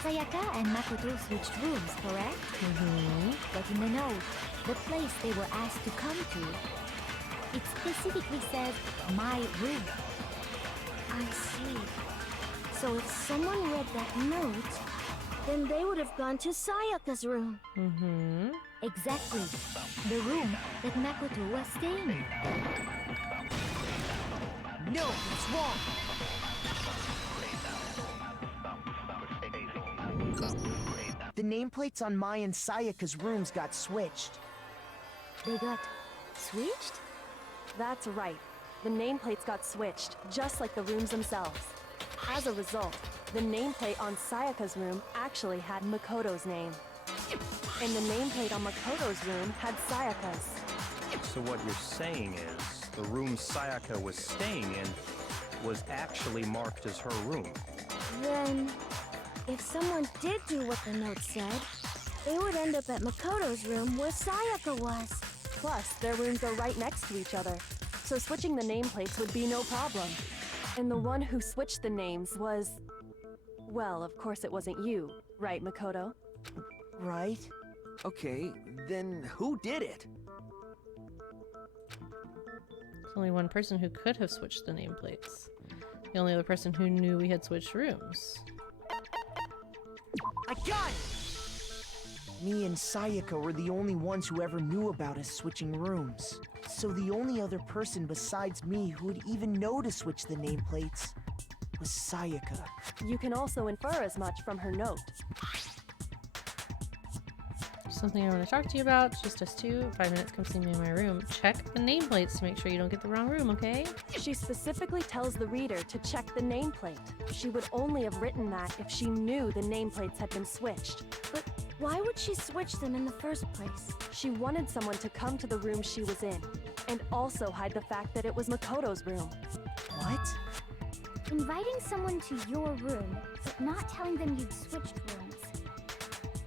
Sayaka and Makoto switched rooms, correct? But in the note, the place they were asked to come to, it specifically says, my room. I see. So if someone read that note, then they would have gone to Sayaka's room. Exactly. The room that Makoto was staying in. No, it's wrong. The nameplates on Mai and Sayaka's rooms got switched. They got switched? That's right. The nameplates got switched, just like the rooms themselves. As a result, the nameplate on Sayaka's room actually had Makoto's name. And the nameplate on Makoto's room had Sayaka's. So what you're saying is, the room Sayaka was staying in was actually marked as her room. Then, if someone did do what the note said, they would end up at Makoto's room where Sayaka was. Plus, their rooms are right next to each other, so switching the nameplates would be no problem. And the one who switched the names was... Well, of course it wasn't you, right, Makoto? Right? Okay, then who did it? There's only one person who could have switched the nameplates. The only other person who knew we had switched rooms. I got it! Me and Sayaka were the only ones who ever knew about us switching rooms. So the only other person besides me who would even know to switch the nameplates was Sayaka. You can also infer as much from her note. Something I want to talk to you about. Just us two. 5 minutes, come see me in my room. Check the nameplates to make sure you don't get the wrong room, okay? She specifically tells the reader to check the nameplate. She would only have written that if she knew the nameplates had been switched. But why would she switch them in the first place? She wanted someone to come to the room she was in, and also hide the fact that it was Makoto's room. What? Inviting someone to your room, but not telling them you'd switched rooms.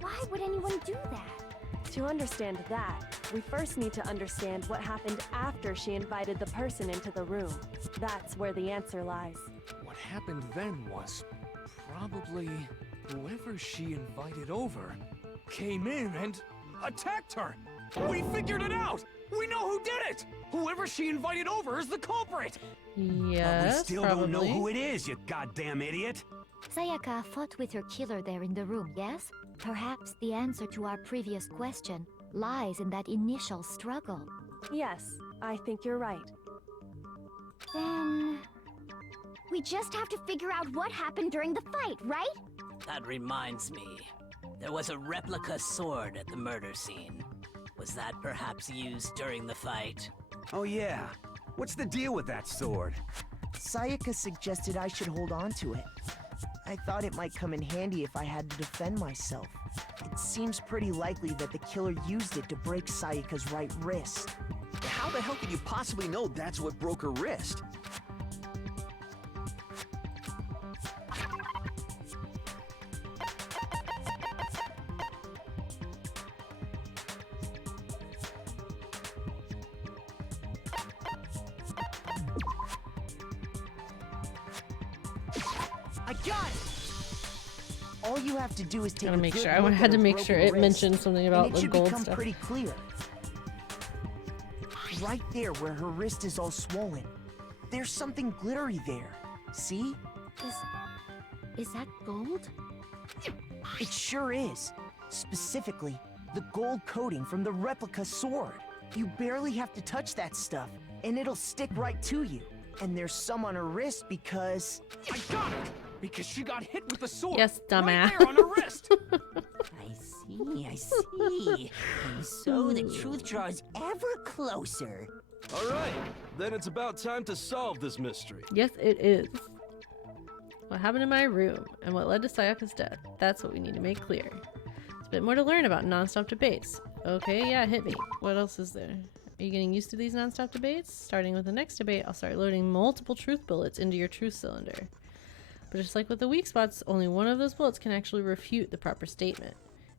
Why would anyone do that? To understand that, we first need to understand what happened after she invited the person into the room. That's where the answer lies. What happened then was probably whoever she invited over came in and attacked her. We figured it out! We know who did it! Whoever she invited over is the culprit! Yes, but we still probably. don't know who it is, you goddamn idiot! Sayaka fought with her killer there in the room, yes? Perhaps the answer to our previous question lies in that initial struggle. Yes, I think you're right. Then... we just have to figure out what happened during the fight, right? That reminds me. There was a replica sword at the murder scene. Was that perhaps used during the fight? Oh yeah. What's the deal with that sword? Sayaka suggested I should hold on to it. I thought it might come in handy if I had to defend myself. It seems pretty likely that the killer used it to break Sayaka's right wrist. How the hell could you possibly know that's what broke her wrist? I got it! All you have to do is take Gotta a make good sure. I look had at to her make sure broken it wrist, mentioned something about and the it should gold become stuff. pretty clear. Right there where her wrist is all swollen. There's something glittery there. See? Is that gold? It sure is. Specifically, the gold coating from the replica sword. You barely have to touch that stuff, and it'll stick right to you. And there's some on her wrist because... I got it! Because she got hit with the sword! Yes, dumbass. Right there on her wrist! I see. And so the truth draws ever closer. Alright, then it's about time to solve this mystery. Yes, it is. What happened in my room and what led to Sayaka's death? That's what we need to make clear. There's a bit more to learn about non-stop debates. Okay, yeah, hit me. What else is there? Are you getting used to these non-stop debates? Starting with the next debate, I'll start loading multiple truth bullets into your truth cylinder. But just like with the weak spots, only one of those bullets can actually refute the proper statement.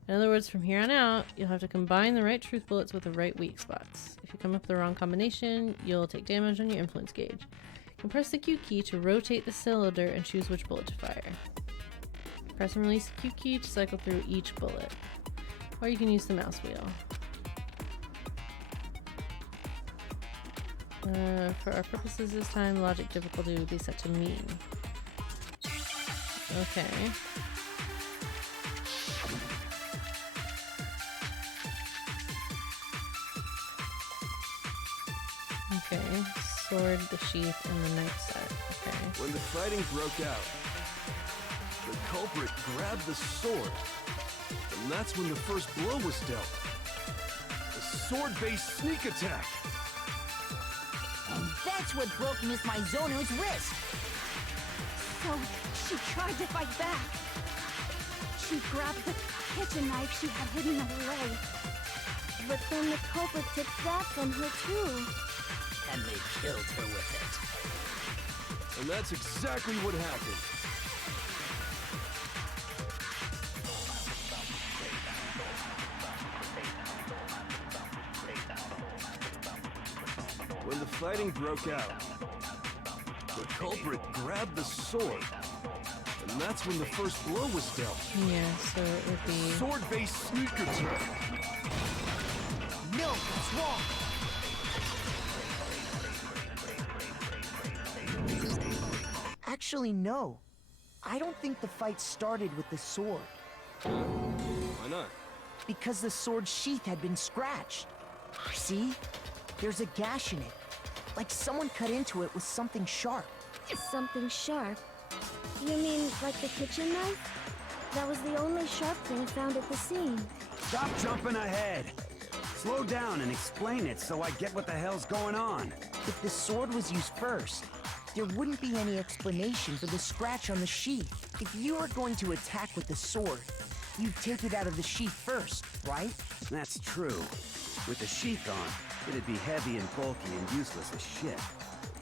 In other words, from here on out, you'll have to combine the right truth bullets with the right weak spots. If you come up with the wrong combination, you'll take damage on your influence gauge. You can press the Q key to rotate the cylinder and choose which bullet to fire. Press and release the Q key to cycle through each bullet. Or you can use the mouse wheel. For our purposes this time, logic difficulty would be set to mean. Okay. Okay, sword, the sheath, and the knife set. Okay. When the fighting broke out, the culprit grabbed the sword, and that's when the first blow was dealt. A sword-based sneak attack. And that's what broke Miss Maizono's wrist. So, she tried to fight back. She grabbed the kitchen knife she had hidden away. But then the culprit took that from her too. And they killed her with it. And that's exactly what happened. When the fighting broke out, the culprit grabbed the sword, and that's when the first blow was dealt. Yeah, so it would be... Sword-based sneak attack. No, that's wrong. Actually, no. I don't think the fight started with the sword. Why not? Because the sword's sheath had been scratched. See? There's a gash in it. Like someone cut into it with something sharp. Something sharp? You mean like the kitchen knife? That was the only sharp thing found at the scene. Stop jumping ahead. Slow down and explain it so I get what the hell's going on. If the sword was used first, there wouldn't be any explanation for the scratch on the sheath. If you were going to attack with the sword, you'd take it out of the sheath first, right? That's true. With the sheath on, it'd be heavy and bulky and useless as shit.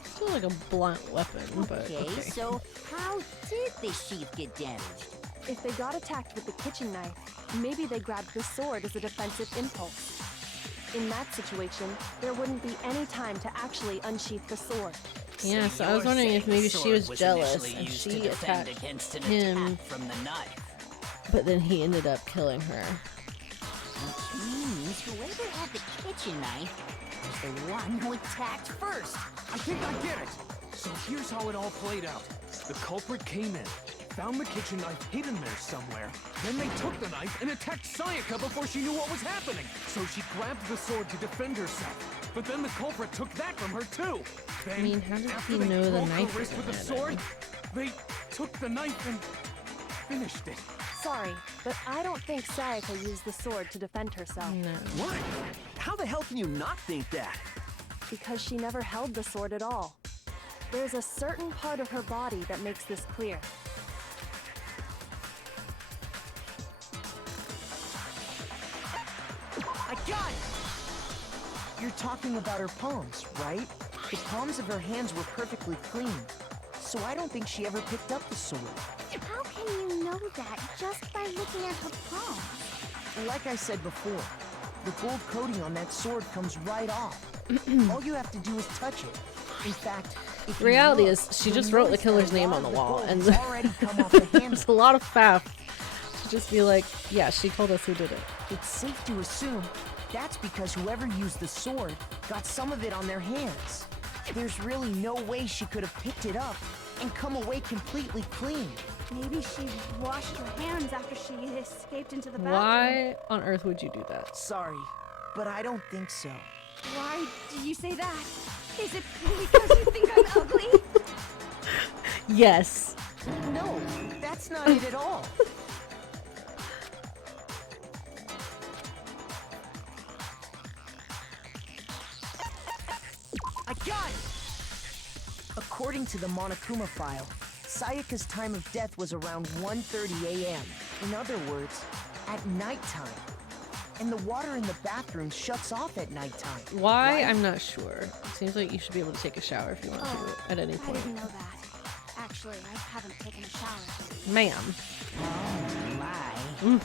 Still like a blunt weapon, but okay. So how did the sheath get damaged? If they got attacked with the kitchen knife, maybe they grabbed the sword as a defensive impulse. In that situation, there wouldn't be any time to actually unsheath the sword. Yeah, so I was wondering if maybe she was jealous and she attacked him, from the knife. but then he ended up killing her. Which means whoever had the kitchen knife was the one who attacked first. I think I get it. So here's how it all played out. The culprit came in, found the kitchen knife hidden there somewhere. Then they took the knife and attacked Sayaka before she knew what was happening. So she grabbed the sword to defend herself. But then the culprit took that from her too. Then, I mean, how did after he they know the broke her knife wrist was with the in it? sword, they took the knife and finished it. Sorry, but I don't think Sayaka used the sword to defend herself. No. What? How the hell can you not think that? Because she never held the sword at all. There's a certain part of her body that makes this clear. I got it! You're talking about her palms, right? The palms of her hands were perfectly clean. So I don't think she ever picked up the sword. How can you know that just by looking at her palms? Like I said before, the gold coating on that sword comes right off. All you have to do is touch it. In fact, if you Reality look, is, she you'll just wrote the notice killer's that a name lot on the of wall, gold and has already come off the handle. there's a lot of faff to just be like, yeah, she told us who did it. It's safe to assume that's because whoever used the sword got some of it on their hands. There's really no way she could have picked it up and come away completely clean. Maybe she washed her hands after she escaped into the bathroom. Why on earth would you do that? Sorry, but I don't think so. Why do you say that? Is it because you think I'm ugly? Yes. No, that's not it at all. I got it! According to the Monokuma file, Sayaka's time of death was around 1:30 a.m. In other words, at nighttime. And the water in the bathroom shuts off at nighttime. Why? Right? I'm not sure. It seems like you should be able to take a shower if you want to at any I point. didn't know that. Actually, I haven't taken a shower. Ma'am. Oh my.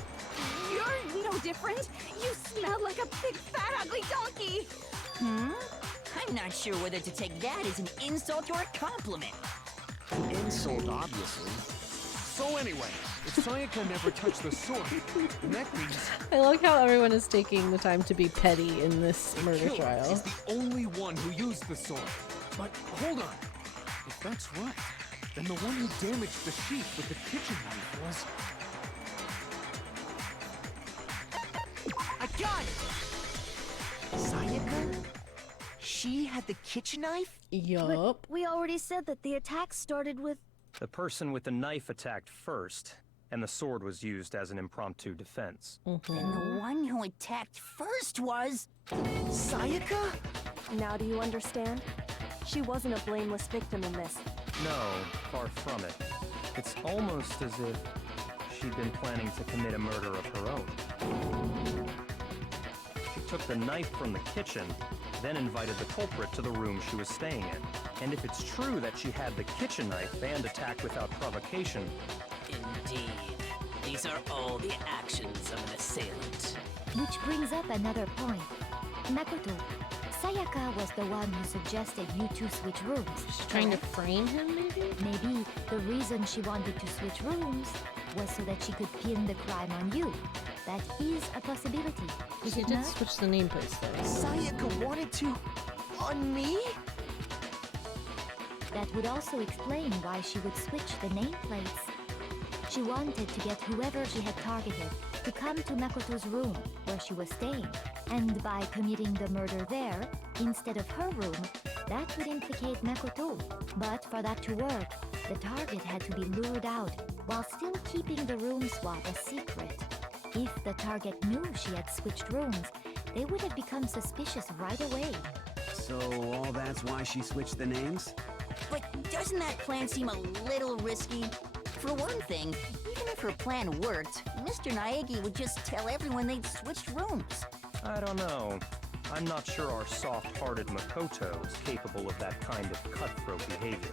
You're no different. You smell like a big, fat, ugly donkey. I'm not sure whether to take that as an insult or a compliment. Insult, obviously. So anyway, if Sayaka never touched the sword, then that means I like how everyone is taking the time to be petty in this the murder killer trial. is the only one who used the sword. But hold on. If that's right, then the one who damaged the sheath with the kitchen knife was... I got it! Sayaka? she had the kitchen knife? Yup. But we already said that the attack started with... The person with the knife attacked first, and the sword was used as an impromptu defense. And the one who attacked first was... Sayaka? Now do you understand? She wasn't a blameless victim in this. No, far from it. It's almost as if she'd been planning to commit a murder of her own. She took the knife from the kitchen, then invited the culprit to the room she was staying in. And if it's true that she had the kitchen knife and attacked without provocation... Indeed. These are all the actions of an assailant. Which brings up another point. Makoto, Sayaka was the one who suggested you two switch rooms. She's trying to frame him, maybe? Maybe the reason she wanted to switch rooms was so that she could pin the crime on you. That is a possibility. She did switch the nameplates, though. Sayaka wanted to... on me? That would also explain why she would switch the nameplates. She wanted to get whoever she had targeted to come to Makoto's room where she was staying. And by committing the murder there, instead of her room, that would implicate Makoto. But for that to work, the target had to be lured out while still keeping the room swap a secret. If the target knew she had switched rooms, they would have become suspicious right away. So all that's why she switched the names? But doesn't that plan seem a little risky? For one thing, even if her plan worked, Mr. Naegi would just tell everyone they'd switched rooms. I don't know. I'm not sure our soft-hearted Makoto is capable of that kind of cutthroat behavior.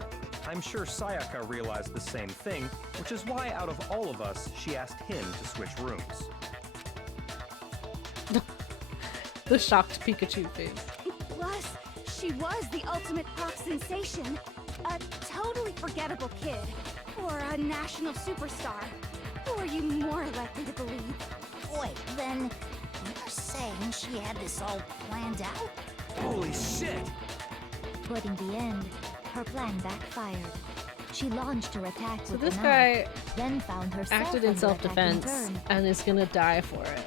I'm sure Sayaka realized the same thing, which is why out of all of us, she asked him to switch rooms. The shocked Pikachu face. Plus, she was the ultimate pop sensation. A totally forgettable kid. Or a national superstar. Who are you more likely to believe? Wait, then you're saying she had this all planned out? Holy shit! But in the end, her plan backfired. She launched her attack So with this the guy knife, then found herself acted in under attack self-defense turn. and is gonna die for it.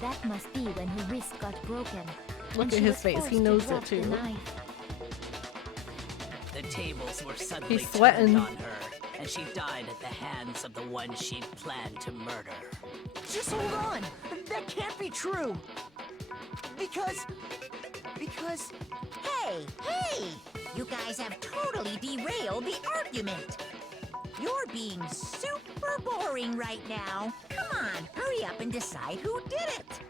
That must be when her wrist got broken. Look and at she his was face, forced he to knows drop it too. the knife. The tables were suddenly He's sweating. turned on her, and she died at the hands of the one she'd planned to murder. Just hold on! That can't be true! Because... Hey! You guys have totally derailed the argument. You're being super boring right now. Come on, hurry up and decide who did it.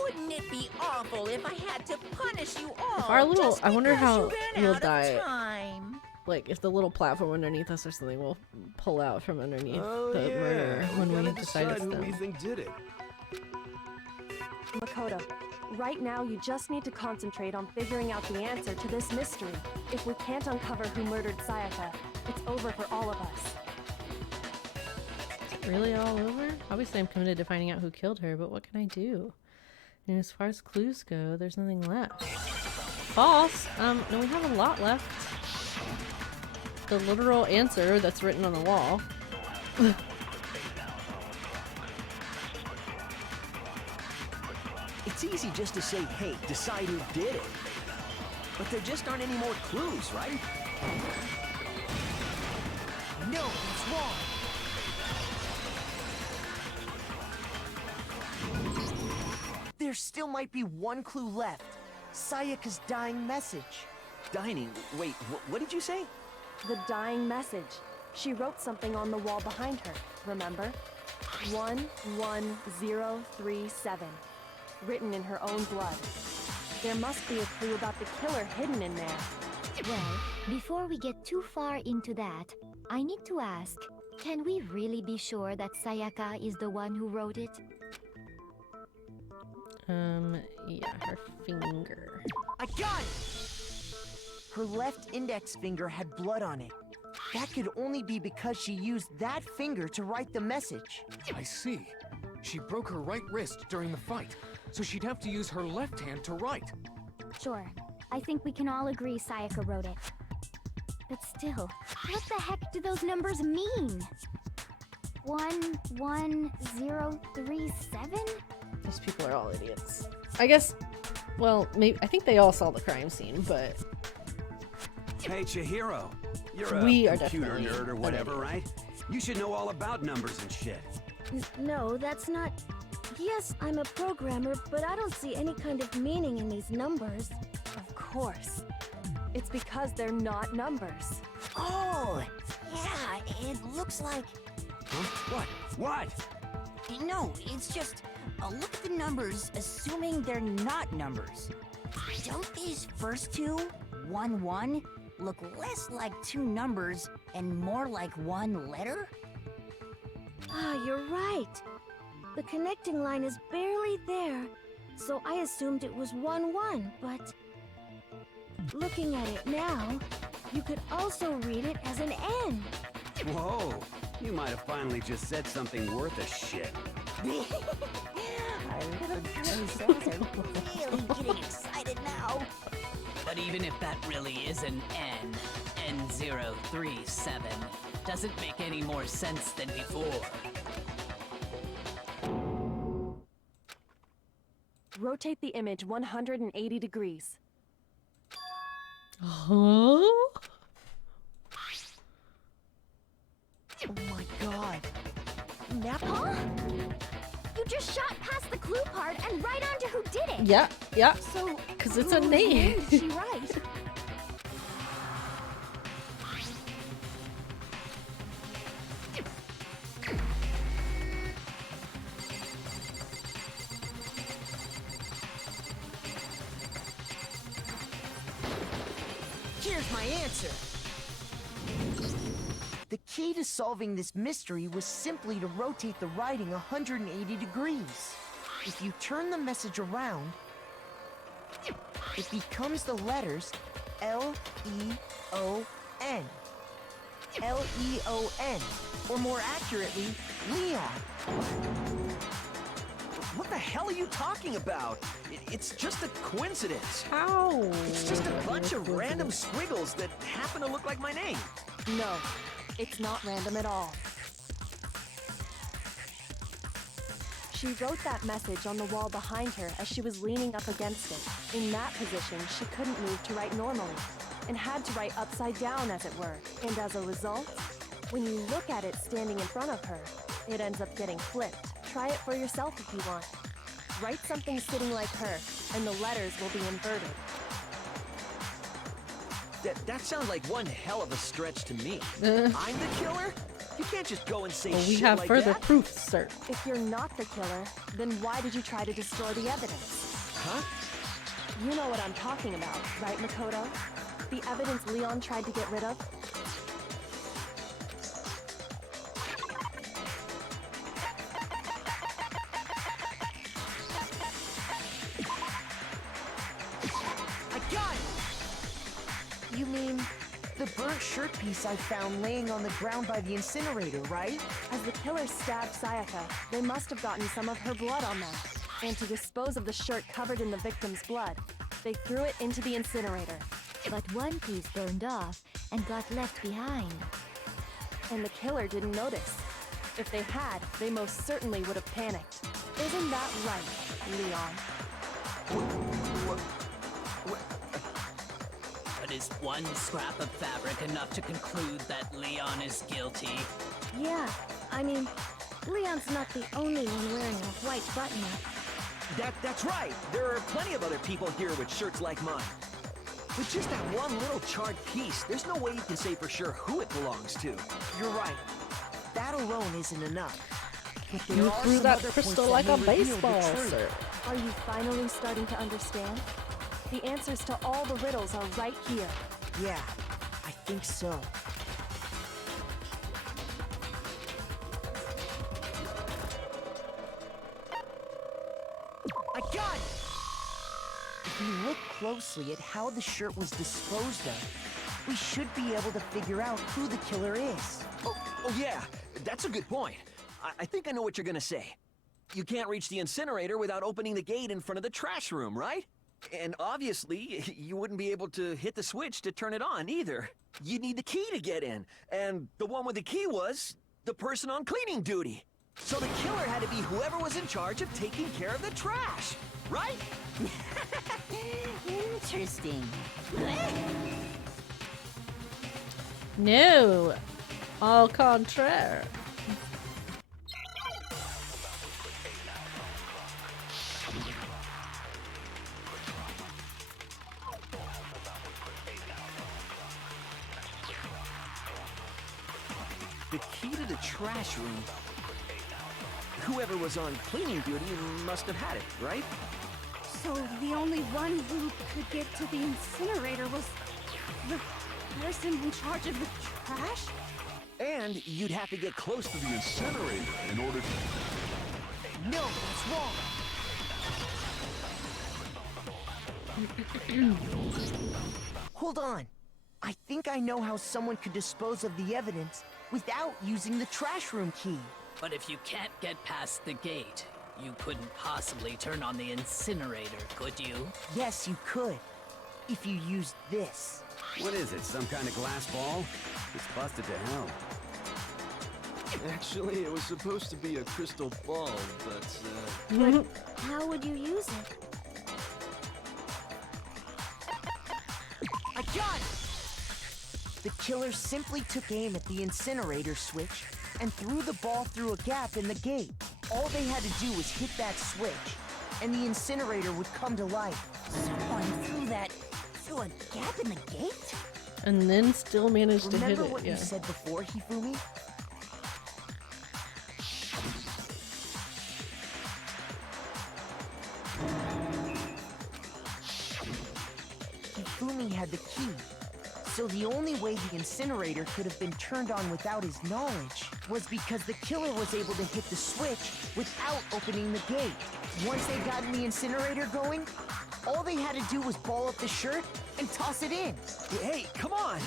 Wouldn't it be awful if I had to punish you all? If our little, just I wonder because how you ran we'll out of die. time? Like if the little platform underneath us or something will pull out from underneath Oh, the yeah. murderer when we gotta decide it's who them. we think did it. Makoto, right now you just need to concentrate on figuring out the answer to this mystery. If we can't uncover who murdered Sayaka, it's over for all of us. Is it really all over? Obviously I'm committed to finding out who killed her, but what can I do? And as far as clues go, there's nothing left. False? No, we have a lot left. The literal answer that's written on the wall. It's easy just to say, hey, decide who did it. But there just aren't any more clues, right? No, it's wrong! There still might be one clue left. Sayaka's dying message. Dining? Wait, what did you say? The dying message. She wrote something on the wall behind her, remember? 11037. Written in her own blood. There must be a clue about the killer hidden in there. Well, before we get too far into that, I need to ask, can we really be sure that Sayaka is the one who wrote it? Yeah, her finger. I got it! Her left index finger had blood on it. That could only be because she used that finger to write the message. I see. She broke her right wrist during the fight, so she'd have to use her left hand to write. Sure. I think we can all agree Sayaka wrote it. But still, what the heck do those numbers mean? 11037? These people are all idiots. I guess Well, maybe I think they all saw the crime scene, but Hey, Chihiro. You're we a are computer definitely nerd or whatever, right? You should know all about numbers and shit. No, that's not... Yes, I'm a programmer, but I don't see any kind of meaning in these numbers. Of course. It's because they're not numbers. Oh, yeah, it looks like... Huh? What? What? No, it's just... look at the numbers, assuming they're not numbers. Don't these first two, 1, 1, look less like two numbers and more like one letter? Ah, you're right. The connecting line is barely there, so I assumed it was 1, 1, but... Looking at it now, you could also read it as an N. Whoa, you might have finally just said something worth a shit. Really getting excited now. But even if that really is an N, N037, doesn't make any more sense than before. Rotate the image 180 degrees. Huh? Oh my god. Huh? You just shot past the clue part and right onto who did it. Yeah, yeah. So, because it's a whose name. did she write? Here's my answer. The key to solving this mystery was simply to rotate the writing 180 degrees. If you turn the message around, it becomes the letters L-E-O-N. L-E-O-N, or more accurately, Leon. What the hell are you talking about? It's just a coincidence. How? It's just a bunch of random squiggles that happen to look like my name. No, it's not random at all. She wrote that message on the wall behind her as she was leaning up against it. In that position, she couldn't move to write normally, and had to write upside down, as it were. And as a result, when you look at it standing in front of her, it ends up getting flipped. Try it for yourself if you want. Write something sitting like her, and the letters will be inverted. That sounds like one hell of a stretch to me. I'm the killer? You can't just go and say Well, we shit have like further that. proof, sir. If you're not the killer, then why did you try to destroy the evidence? Huh? You know what I'm talking about, right, Makoto? The evidence Leon tried to get rid of? I got it! You mean the burnt shirt piece I found laying on the ground by the incinerator, right? As the killer stabbed Sayaka, they must have gotten some of her blood on them. And to dispose of the shirt covered in the victim's blood, they threw it into the incinerator. But one piece burned off and got left behind. And the killer didn't notice. If they had, they most certainly would have panicked. Isn't that right, Leon? But is one scrap of fabric enough to conclude that Leon is guilty? Yeah, I mean, Leon's not the only one wearing a white button-up. That's right. There are plenty of other people here with shirts like mine. With just that one little charred piece, there's no way you can say for sure who it belongs to. You're right. That alone isn't enough. But there You are threw some that other crystal points like that a may reveal the baseball, truth. sir. Are you finally starting to understand? The answers to all the riddles are right here. Yeah, I think so. I got it! If we look closely at how the shirt was disposed of, we should be able to figure out who the killer is. Oh yeah, that's a good point. I think I know what you're gonna say. You can't reach the incinerator without opening the gate in front of the trash room, right? And obviously, you wouldn't be able to hit the switch to turn it on either. You'd need the key to get in, and the one with the key was the person on cleaning duty. So the killer had to be whoever was in charge of taking care of the trash, right? Interesting. No, au contraire. The key to the trash room. Whoever was on cleaning duty must have had it, right? So the only one who could get to the incinerator was the person in charge of the trash? And you'd have to get close to the incinerator in order to... No, that's wrong. Hold on. I think I know how someone could dispose of the evidence without using the trash room key. But if you can't get past the gate, you couldn't possibly turn on the incinerator, could you? Yes, you could. If you used this. What is it, some kind of glass ball? It's busted to hell. Actually, it was supposed to be a crystal ball, but, But how would you use it? I got it! The killer simply took aim at the incinerator switch and threw the ball through a gap in the gate. All they had to do was hit that switch, and the incinerator would come to life. Someone threw a gap in the gate? And then still managed to hit Remember it, what yeah. you said before, Hifumi? Hifumi had the key, so the only way the incinerator could have been turned on without his knowledge was because the killer was able to hit the switch without opening the gate. Once they got the incinerator going, all they had to do was ball up the shirt and toss it in. Hey, come on!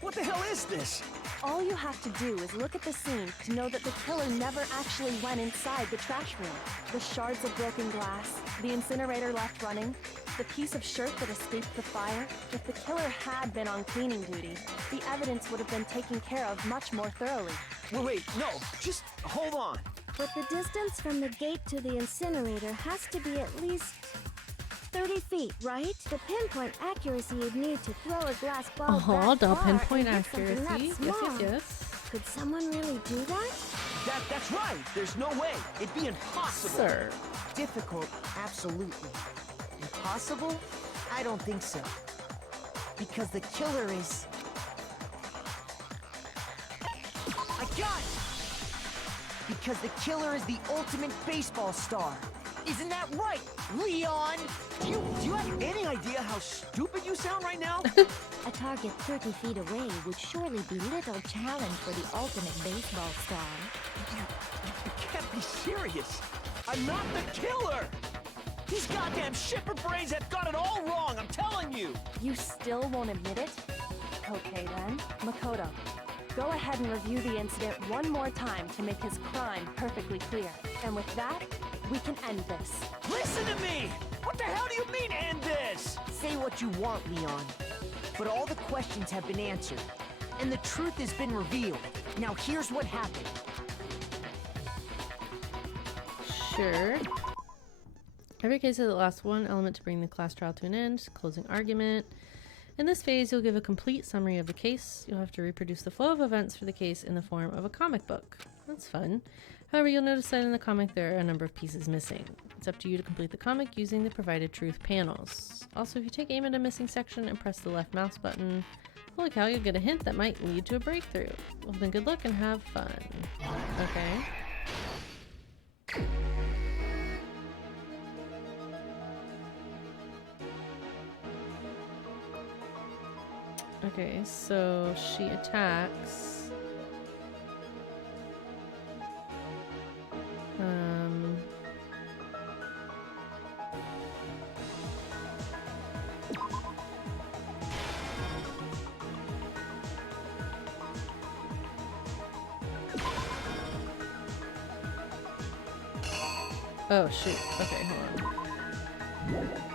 What the hell is this? All you have to do is look at the scene to know that the killer never actually went inside the trash room. The shards of broken glass, the incinerator left running, the piece of shirt that escaped the fire. If the killer had been on cleaning duty, the evidence would have been taken care of much more thoroughly. Wait, no, just hold on. But the distance from the gate to the incinerator has to be at least 30 feet, right? The pinpoint accuracy you'd need to throw a glass ball that The far pinpoint and hit something that accuracy. Yes, small. yes. Could someone really do that? That's right. There's no way. It'd be impossible. Sir. Difficult, absolutely. Impossible? I don't think so. Because the killer is... I got it! Because the killer is the ultimate baseball star. Isn't that right, Leon? Do you have any idea how stupid you sound right now? A target 30 feet away would surely be little challenge for the ultimate baseball star. You can't be serious. I'm not the killer! These goddamn shipper brains have got it all wrong, I'm telling you! You still won't admit it? Okay then, Makoto. Go ahead and review the incident one more time to make his crime perfectly clear. And with that, we can end this. Listen to me! What the hell do you mean, end this? Say what you want, Leon. But all the questions have been answered, and the truth has been revealed. Now here's what happened. Sure. Every case has at least one element to bring the class trial to an end. Closing argument. In this phase, you'll give a complete summary of the case. You'll have to reproduce the flow of events for the case in the form of a comic book. That's fun. However, you'll notice that in the comic there are a number of pieces missing. It's up to you to complete the comic using the provided truth panels. Also, if you take aim at a missing section and press the left mouse button, holy cow, you'll get a hint that might lead to a breakthrough. Well then, good luck and have fun. Okay. Okay, so she attacks. Oh shoot. Okay, hold on.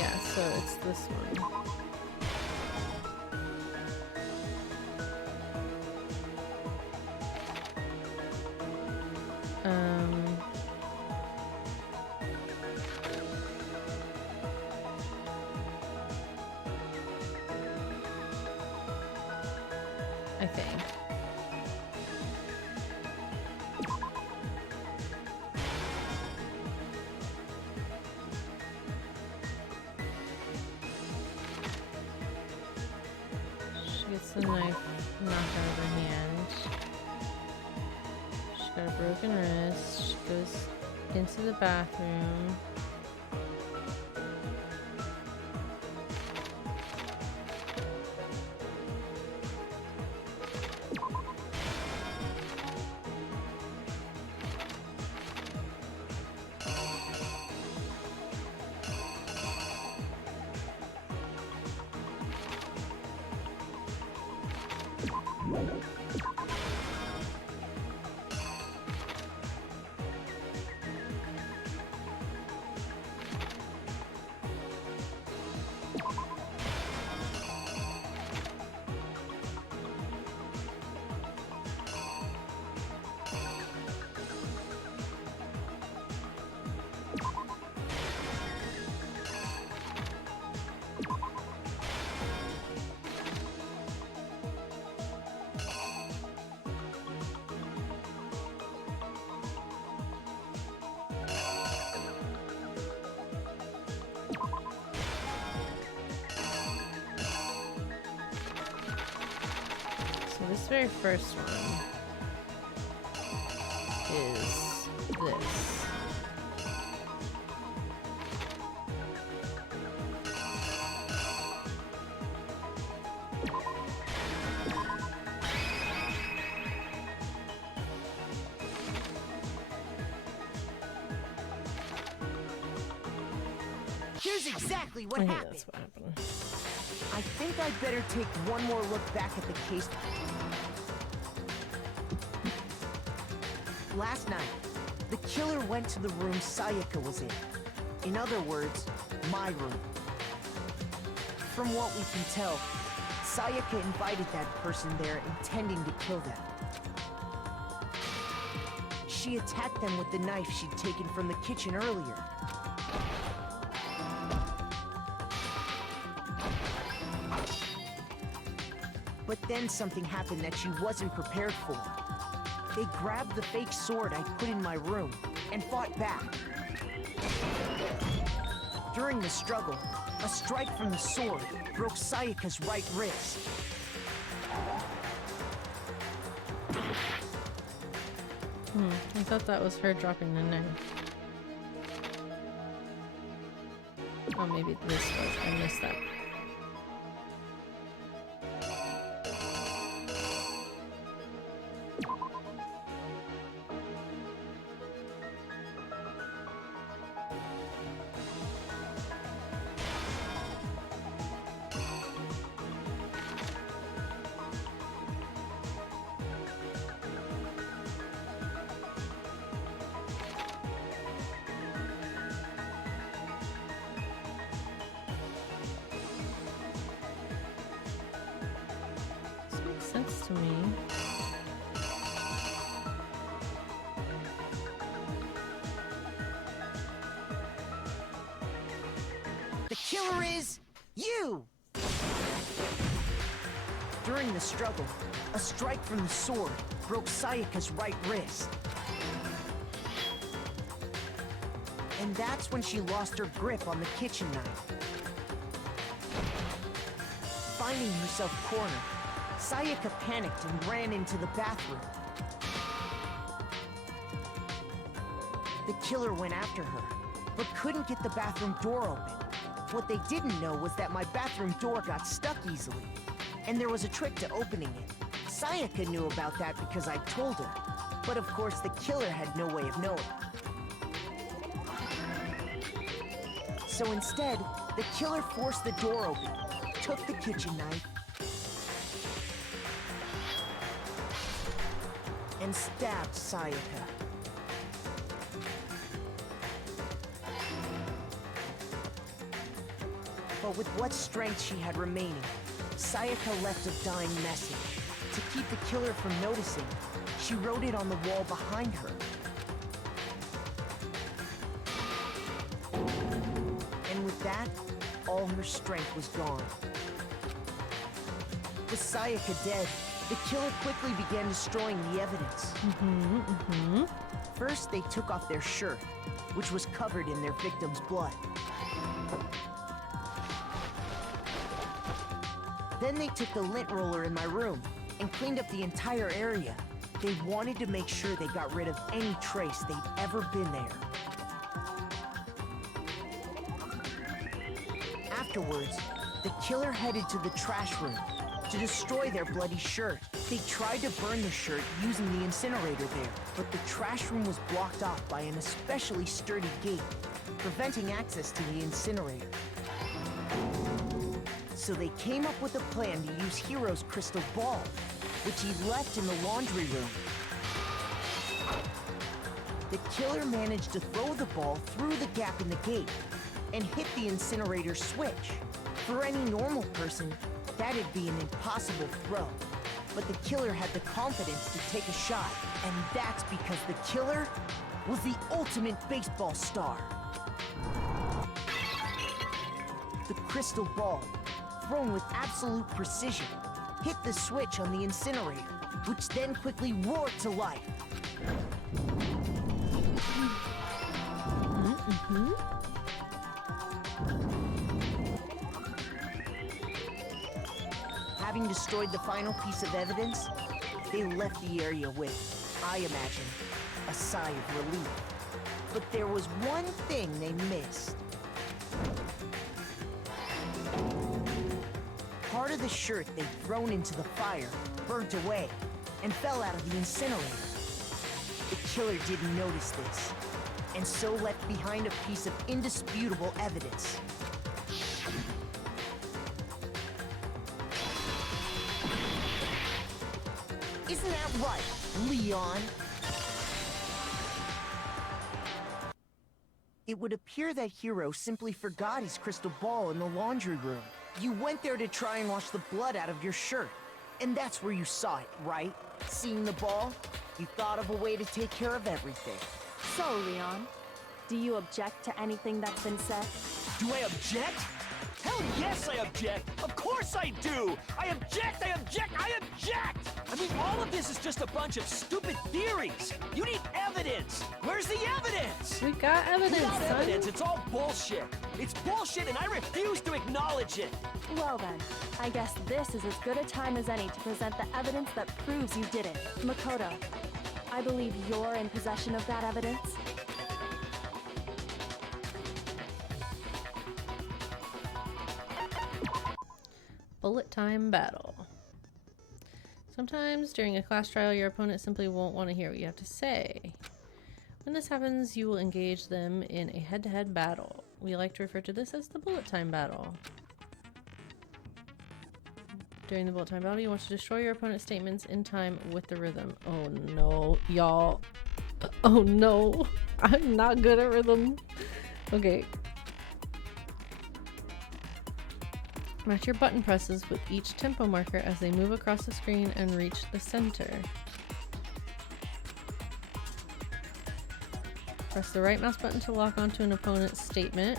Yeah, so it's this one. I think. She gets the knife knocked out of her hand. She's got a broken wrist. She goes into the bathroom. So this very first one is this. Here's exactly what I think happened. that's what happened. I think I'd better take one more look back at the case. Last night, the killer went to the room Sayaka was in. In other words, my room. From what we can tell, Sayaka invited that person there intending to kill them. She attacked them with the knife she'd taken from the kitchen earlier. But then something happened that she wasn't prepared for. They grabbed the fake sword I put in my room and fought back. During the struggle, a strike from the sword broke Sayaka's right wrist. I thought that was her dropping the knife. Oh, maybe this was. I missed that. This makes sense to me. The killer is you! During the struggle, a strike from the sword broke Sayaka's right wrist. And that's when she lost her grip on the kitchen knife. Finding herself cornered, Sayaka panicked and ran into the bathroom. The killer went after her, but couldn't get the bathroom door open. What they didn't know was that my bathroom door got stuck easily, and there was a trick to opening it. Sayaka knew about that because I told her, but of course the killer had no way of knowing. So instead, the killer forced the door open, took the kitchen knife, and stabbed Sayaka. But with what strength she had remaining, Sayaka left a dying message. To keep the killer from noticing, she wrote it on the wall behind her. And with that, all her strength was gone. With Sayaka dead, the killer quickly began destroying the evidence. First, they took off their shirt, which was covered in their victim's blood. Then they took the lint roller in my room and cleaned up the entire area. They wanted to make sure they got rid of any trace they'd ever been there. Afterwards, the killer headed to the trash room to destroy their bloody shirt. They tried to burn the shirt using the incinerator there, but the trash room was blocked off by an especially sturdy gate, preventing access to the incinerator. So they came up with a plan to use Hiro's crystal ball, which he left in the laundry room. The killer managed to throw the ball through the gap in the gate and hit the incinerator switch. For any normal person, that'd be an impossible throw. But the killer had the confidence to take a shot, and that's because the killer was the ultimate baseball star. The crystal ball, thrown with absolute precision, hit the switch on the incinerator, which then quickly roared to life. Having destroyed the final piece of evidence, they left the area with, I imagine, a sigh of relief. But there was one thing they missed. Part of the shirt they'd thrown into the fire burnt away and fell out of the incinerator. The killer didn't notice this, and so left behind a piece of indisputable evidence. Isn't that right, Leon? It would appear that Hiro simply forgot his crystal ball in the laundry room. You went there to try and wash the blood out of your shirt, and that's where you saw it, right? Seeing the ball, you thought of a way to take care of everything. So, Leon, do you object to anything that's been said? Do I object? Hell yes, I object! Of course I do! I object! I object! I object! I mean, all of this is just a bunch of stupid theories! You need evidence! Where's the evidence? We got evidence, Without son. evidence, it's all bullshit! It's bullshit and I refuse to acknowledge it! Well then, I guess this is as good a time as any to present the evidence that proves you did it. Makoto, I believe you're in possession of that evidence. Bullet time battle. Sometimes during a class trial, your opponent simply won't want to hear what you have to say. When this happens, you will engage them in a head-to-head battle. We like to refer to this as the bullet time battle. During the bullet time battle, you want to destroy your opponent's statements in time with the rhythm. Oh no, y'all. Oh no, I'm not good at rhythm. Okay. Match your button presses with each tempo marker as they move across the screen and reach the center. Press the right mouse button to lock onto an opponent's statement.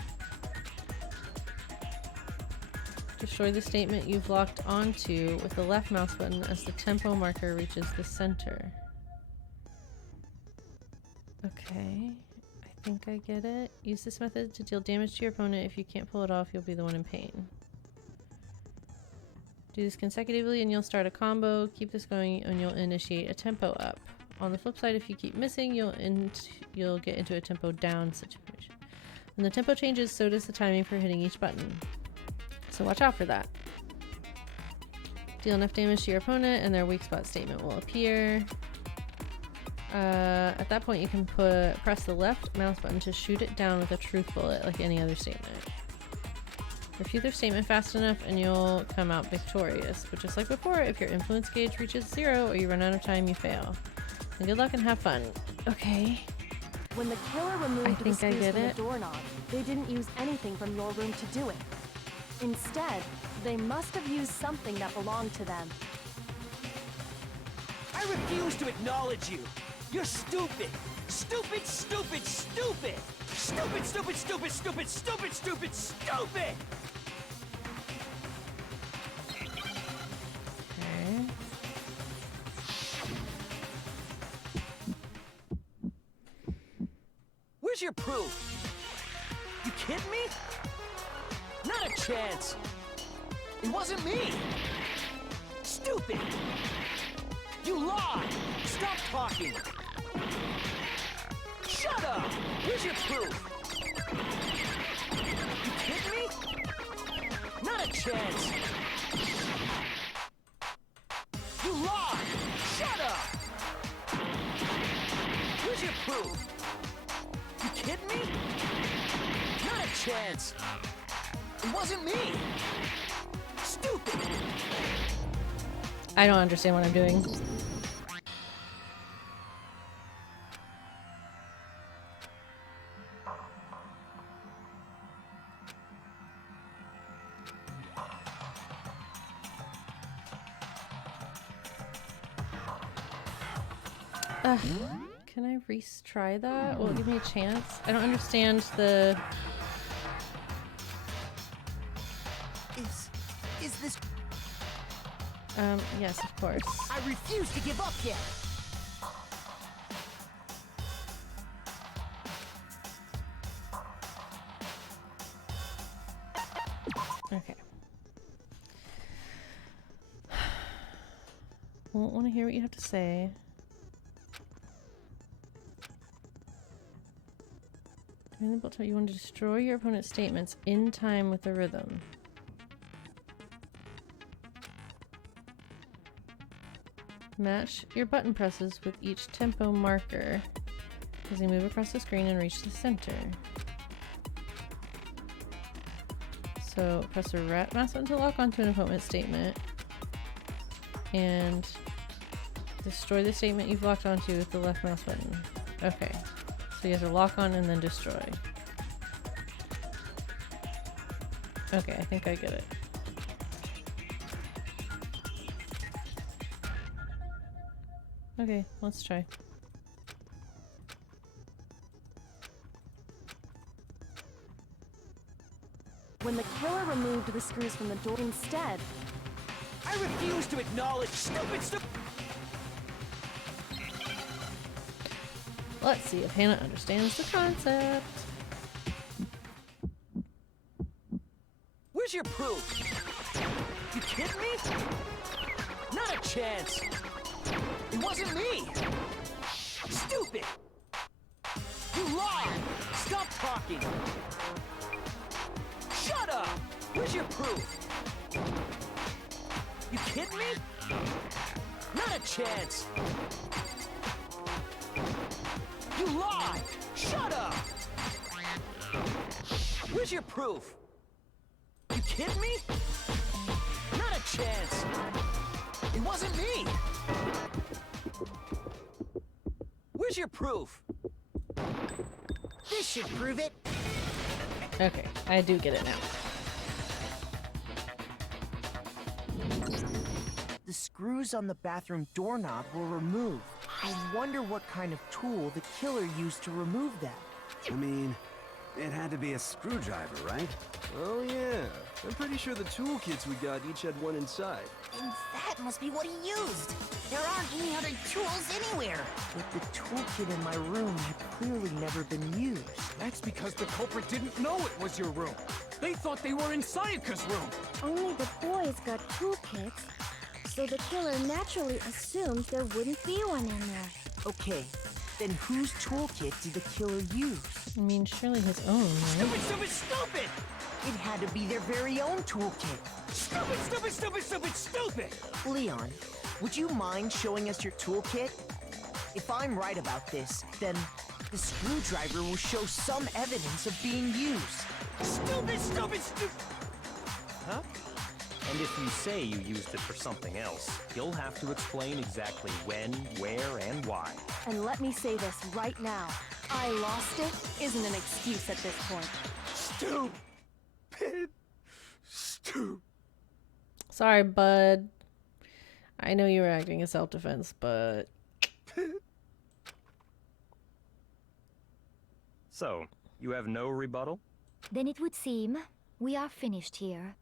Destroy the statement you've locked onto with the left mouse button as the tempo marker reaches the center. Okay, I think I get it. Use this method to deal damage to your opponent. If you can't pull it off, you'll be the one in pain. Do this consecutively and you'll start a combo. Keep this going and you'll initiate a tempo up. On the flip side, if you keep missing, you'll get into a tempo down situation. When the tempo changes, so does the timing for hitting each button. So watch out for that. Deal enough damage to your opponent and their weak spot statement will appear. At that point, you can press the left mouse button to shoot it down with a truth bullet like any other statement. Refute their statement fast enough and you'll come out victorious. But just like before, if your influence gauge reaches 0 or you run out of time, you fail. And good luck and have fun. Okay. When the killer removed the screws from the doorknob, they didn't use anything from your room to do it. Instead, they must have used something that belonged to them. I refuse to acknowledge you. You're stupid. Stupid, stupid, stupid. Stupid, stupid, stupid, stupid, stupid, stupid, stupid. Okay. Where's your proof? You kidding me? Not a chance. It wasn't me. Stupid. You lied. Stop talking. Shut up. Where's your proof? You kidding me? Not a chance. You lied. Shut up. Where's your proof? You kidding me? Not a chance. It wasn't me. Stupid. I don't understand what I'm doing. Can I retry that? Will it give me a chance? I don't understand the... Is this... yes, of course. I refuse to give up yet! Okay. Won't want to hear what you have to say. You want to destroy your opponent's statements in time with the rhythm. Match your button presses with each tempo marker as they move across the screen and reach the center. So press the right mouse button to lock onto an opponent's statement and destroy the statement you've locked onto with the left mouse button. Okay. So you have to lock on and then destroy. Okay, I think I get it. Okay, let's try. When the killer removed the screws from the door instead... I refuse to acknowledge stupid. Let's see if Hannah understands the concept. Where's your proof? You kidding me? Not a chance. It wasn't me. Stupid. You lied. Stop talking. Shut up. Where's your proof? You kidding me? Not a chance. You lied! Shut up! Where's your proof? You kidding me? Not a chance! It wasn't me! Where's your proof? This should prove it! Okay, I do get it now. The screws on the bathroom doorknob were removed. I wonder what kind of tool the killer used to remove them. I mean, it had to be a screwdriver, right? Oh yeah, I'm pretty sure the toolkits we got each had one inside. And that must be what he used. There aren't any other tools anywhere. But the toolkit in my room had clearly never been used. That's because the culprit didn't know it was your room. They thought they were in Sayaka's room. Only the boys got toolkits, so the killer naturally assumed there wouldn't be one in there. Okay, then whose toolkit did the killer use? I mean, surely his own, right? Stupid, stupid, stupid! It had to be their very own toolkit. Stupid, stupid, stupid, stupid, stupid! Leon, would you mind showing us your toolkit? If I'm right about this, then the screwdriver will show some evidence of being used. Stupid, stupid, stupid! Huh? And if you say you used it for something else, you'll have to explain exactly when, where, and why. And let me say this right now. I lost it isn't an excuse at this point. Stupid. Sorry, bud. I know you were acting in self-defense, but... So, you have no rebuttal? Then it would seem we are finished here.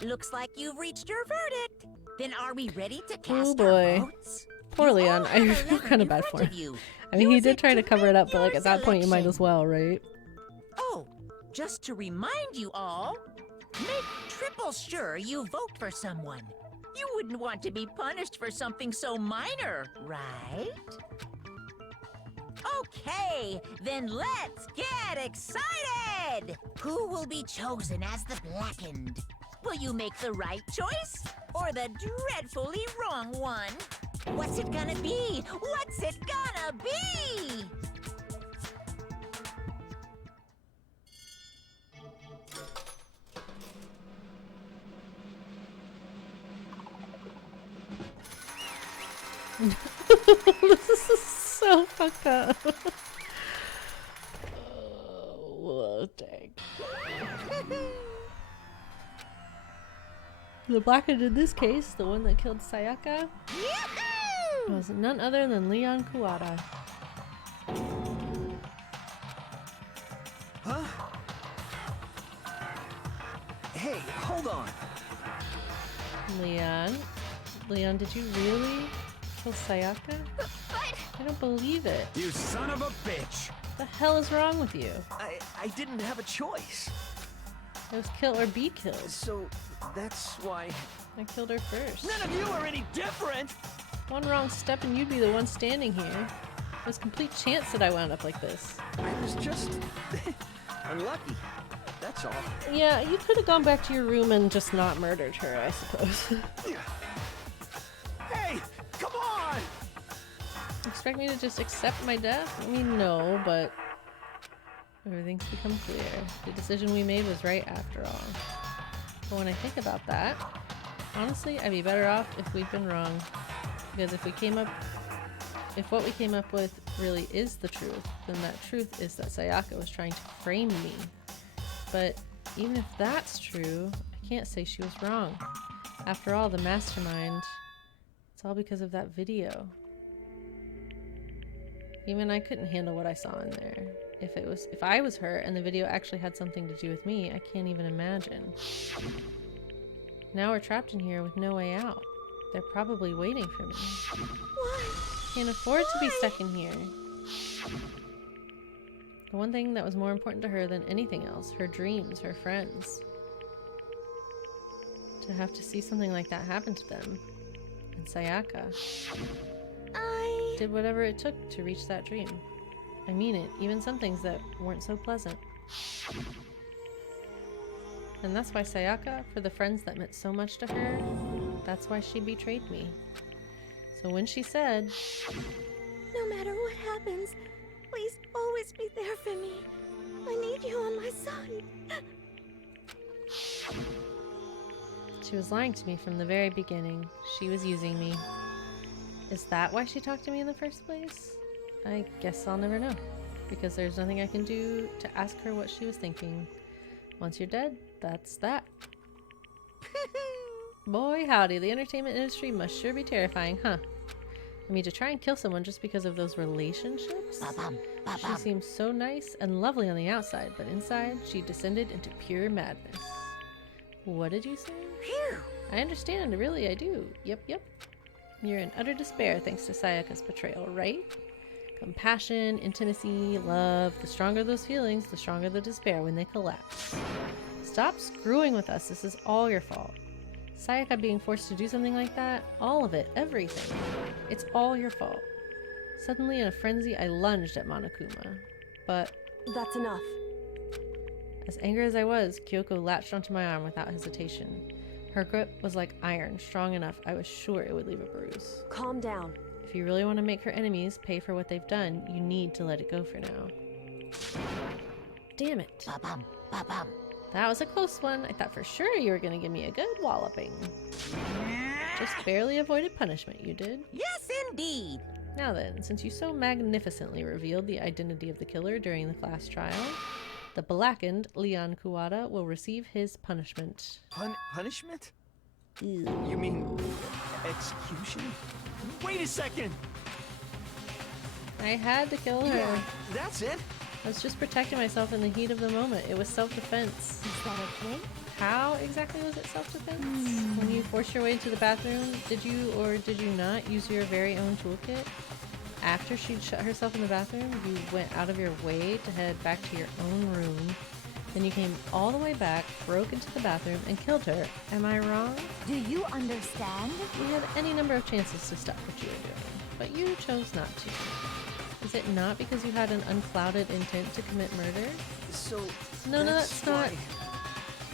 Looks like you've reached your verdict. Then are we ready to Oh cast our boy. votes? Poor Leon. I feel kind of bad for him. I mean, he did try to cover it up, but like at that point you might as well, right? Oh, just to remind you all, make triple sure you vote for someone. You wouldn't want to be punished for something so minor, right? Okay, then let's get excited! Who will be chosen as the Blackened? Will you make the right choice or the dreadfully wrong one? What's it gonna be? What's it gonna be? This is so fucked up. Oh, dang. The Blackened in this case, the one that killed Sayaka, was none other than Leon Kuwata. Huh? Hey, hold on. Leon, did you really kill Sayaka? I don't believe it. You son of a bitch! What the hell is wrong with you? I didn't have a choice. It was kill or be killed. So that's why I killed her first. None of you are any different! One wrong step and you'd be the one standing here. There's complete chance that I wound up like this. I was just unlucky. That's all. Yeah, you could have gone back to your room and just not murdered her, I suppose. Hey, come on! Expect me to just accept my death? I mean, no, but everything's become clear. The decision we made was right after all. But when I think about that, honestly, I'd be better off if we'd been wrong. Because if what we came up with really is the truth, then that truth is that Sayaka was trying to frame me. But even if that's true, I can't say she was wrong. After all, the mastermind, it's all because of that video. Even I couldn't handle what I saw in there. If I was her and the video actually had something to do with me, I can't even imagine. Now we're trapped in here with no way out. They're probably waiting for me. Why? Can't afford to be stuck in here. The one thing that was more important to her than anything else, her dreams, her friends. To have to see something like that happen to them. And Sayaka did whatever it took to reach that dream. I mean it, even some things that weren't so pleasant. And that's why Sayaka, for the friends that meant so much to her, that's why she betrayed me. So when she said, No matter what happens, please always be there for me. I need you on my side. she was lying to me from the very beginning. She was using me. Is that why she talked to me in the first place? I guess I'll never know, because there's nothing I can do to ask her what she was thinking. Once you're dead, that's that. Boy howdy, the entertainment industry must sure be terrifying, huh? I mean, to try and kill someone just because of those relationships? She seems so nice and lovely on the outside, but inside, she descended into pure madness. What did you say? I understand, really, I do. Yep. You're in utter despair thanks to Sayaka's betrayal, right? Compassion, intimacy, love, the stronger those feelings, the stronger the despair when they collapse. Stop screwing with us, this is all your fault. Sayaka being forced to do something like that, all of it, everything. It's all your fault. Suddenly in a frenzy, I lunged at Monokuma. But that's enough. As angry as I was, Kyoko latched onto my arm without hesitation. Her grip was like iron, strong enough I was sure it would leave a bruise. Calm down. If you really want to make her enemies pay for what they've done, you need to let it go for now. Damn it. Ba-bum, ba-bum. That was a close one. I thought for sure you were going to give me a good walloping. Just barely avoided punishment, you did. Yes, indeed. Now then, since you so magnificently revealed the identity of the killer during the class trial, the blackened Leon Kuwata will receive his punishment. Punishment? You mean execution? Wait a second! I had to kill her. Yeah, that's it? I was just protecting myself in the heat of the moment. It was self-defense. Is that okay? How exactly was it self-defense? When you forced your way into the bathroom, did you or did you not use your very own toolkit? After she'd shut herself in the bathroom, you went out of your way to head back to your own room. Then you came all the way back, broke into the bathroom, and killed her. Am I wrong? Do you understand? You had any number of chances to stop what you were doing, but you chose not to. Is it not because you had an unclouded intent to commit murder? So... No, that's not...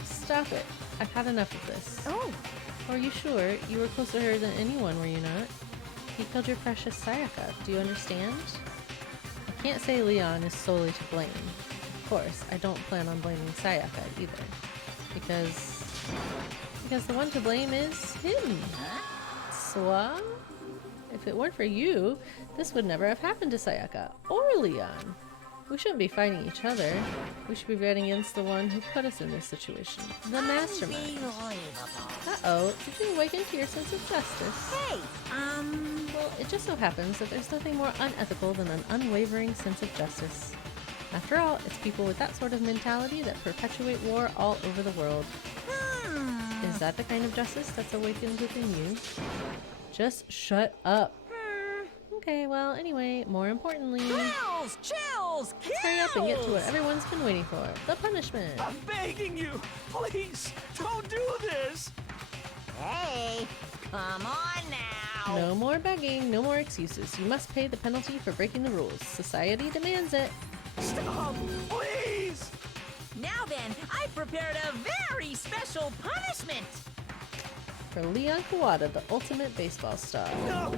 Stop it. I've had enough of this. Oh. Are you sure? You were closer to her than anyone, were you not? He killed your precious Sayaka. Do you understand? I can't say Leon is solely to blame. Of course, I don't plan on blaming Sayaka either. Because the one to blame is him. Swa? If it weren't for you, this would never have happened to Sayaka or Leon. We shouldn't be fighting each other. We should be fighting against the one who put us in this situation. The mastermind. Uh-oh, did you awaken to your sense of justice? Hey, Well, it just so happens that there's nothing more unethical than an unwavering sense of justice. After all, it's people with that sort of mentality that perpetuate war all over the world. Is that the kind of justice that's awakened within you? Just shut up. Okay, well, anyway, more importantly... Chills! Chills! Let's hurry up and get to what everyone's been waiting for. The punishment! I'm begging you! Please, don't do this! Hey, come on now! No more begging, no more excuses. You must pay the penalty for breaking the rules. Society demands it. Stop! Please! Now then, I prepared a very special punishment! For Leon Kuwata, the ultimate baseball star. No!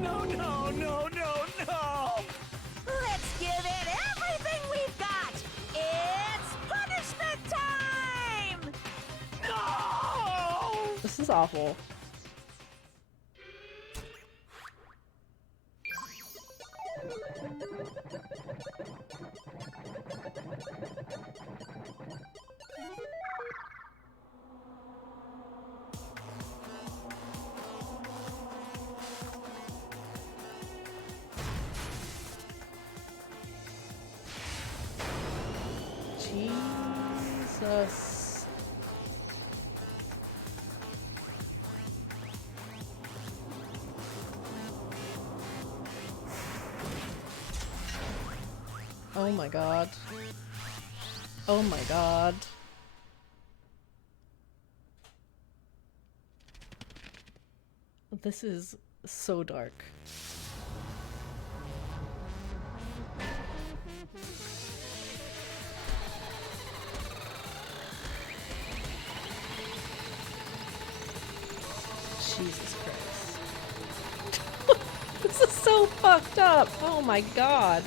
Let's give it everything we've got! It's punishment time! No! This is awful. Jesus. Oh my god. Oh my god. This is so dark. Jesus Christ. This is so fucked up. Oh my god.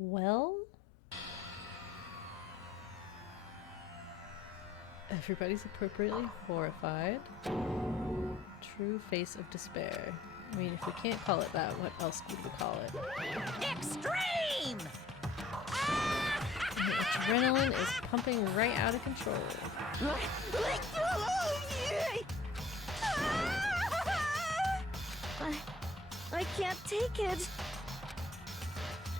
Well, everybody's appropriately horrified. True face of despair. I mean, if we can't call it that, what else would we call it? Extreme! The adrenaline is pumping right out of control. I can't take it.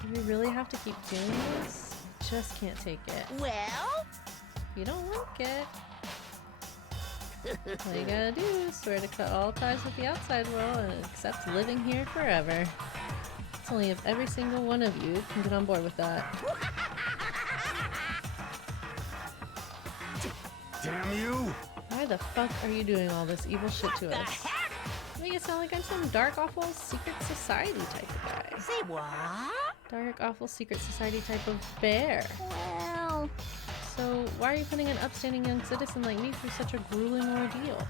Do we really have to keep doing this? Just can't take it. Well, you don't like it. All you gotta do is swear to cut all ties with the outside world and accept living here forever. It's only if every single one of you can get on board with that. Damn you! Why the fuck are you doing all this evil shit to us? You make it sound like I'm some dark, awful secret society type of guy. Say what? Dark, awful secret society type of bear. Well... So, why are you putting an upstanding young citizen like me through such a grueling ordeal?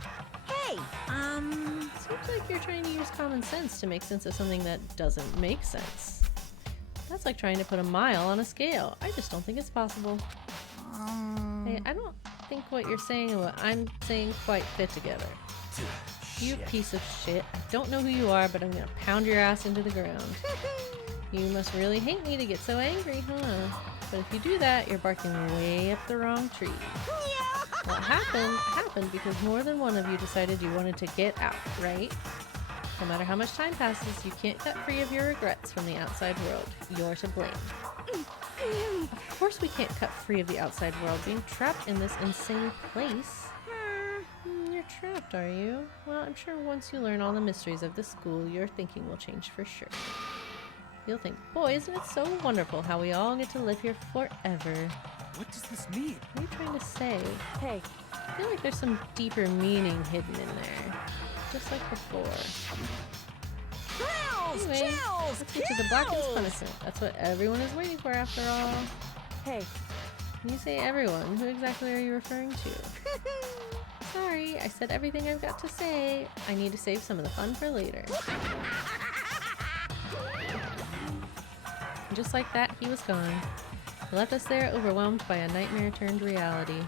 Hey, Seems like you're trying to use common sense to make sense of something that doesn't make sense. That's like trying to put a mile on a scale. I just don't think it's possible. Hey, I don't think what you're saying and what I'm saying quite fit together. You piece of shit. I don't know who you are, but I'm gonna pound your ass into the ground. You must really hate me to get so angry, huh? But if you do that, you're barking way up the wrong tree. What happened because more than one of you decided you wanted to get out, right? No matter how much time passes, you can't cut free of your regrets from the outside world. You're to blame. Of course we can't cut free of the outside world. Being trapped in this insane place. You're trapped, are you? Well, I'm sure once you learn all the mysteries of the school, your thinking will change for sure. You'll think, boy, isn't it so wonderful how we all get to live here forever. What does this mean? What are you trying to say? Hey. I feel like there's some deeper meaning hidden in there. Just like before. Anyway, let's get to the Blacken's punishment. That's what everyone is waiting for after all. Hey. When you say everyone, who exactly are you referring to? Sorry, I said everything I've got to say. I need to save some of the fun for later. And just like that, he was gone. He left us there overwhelmed by a nightmare turned reality.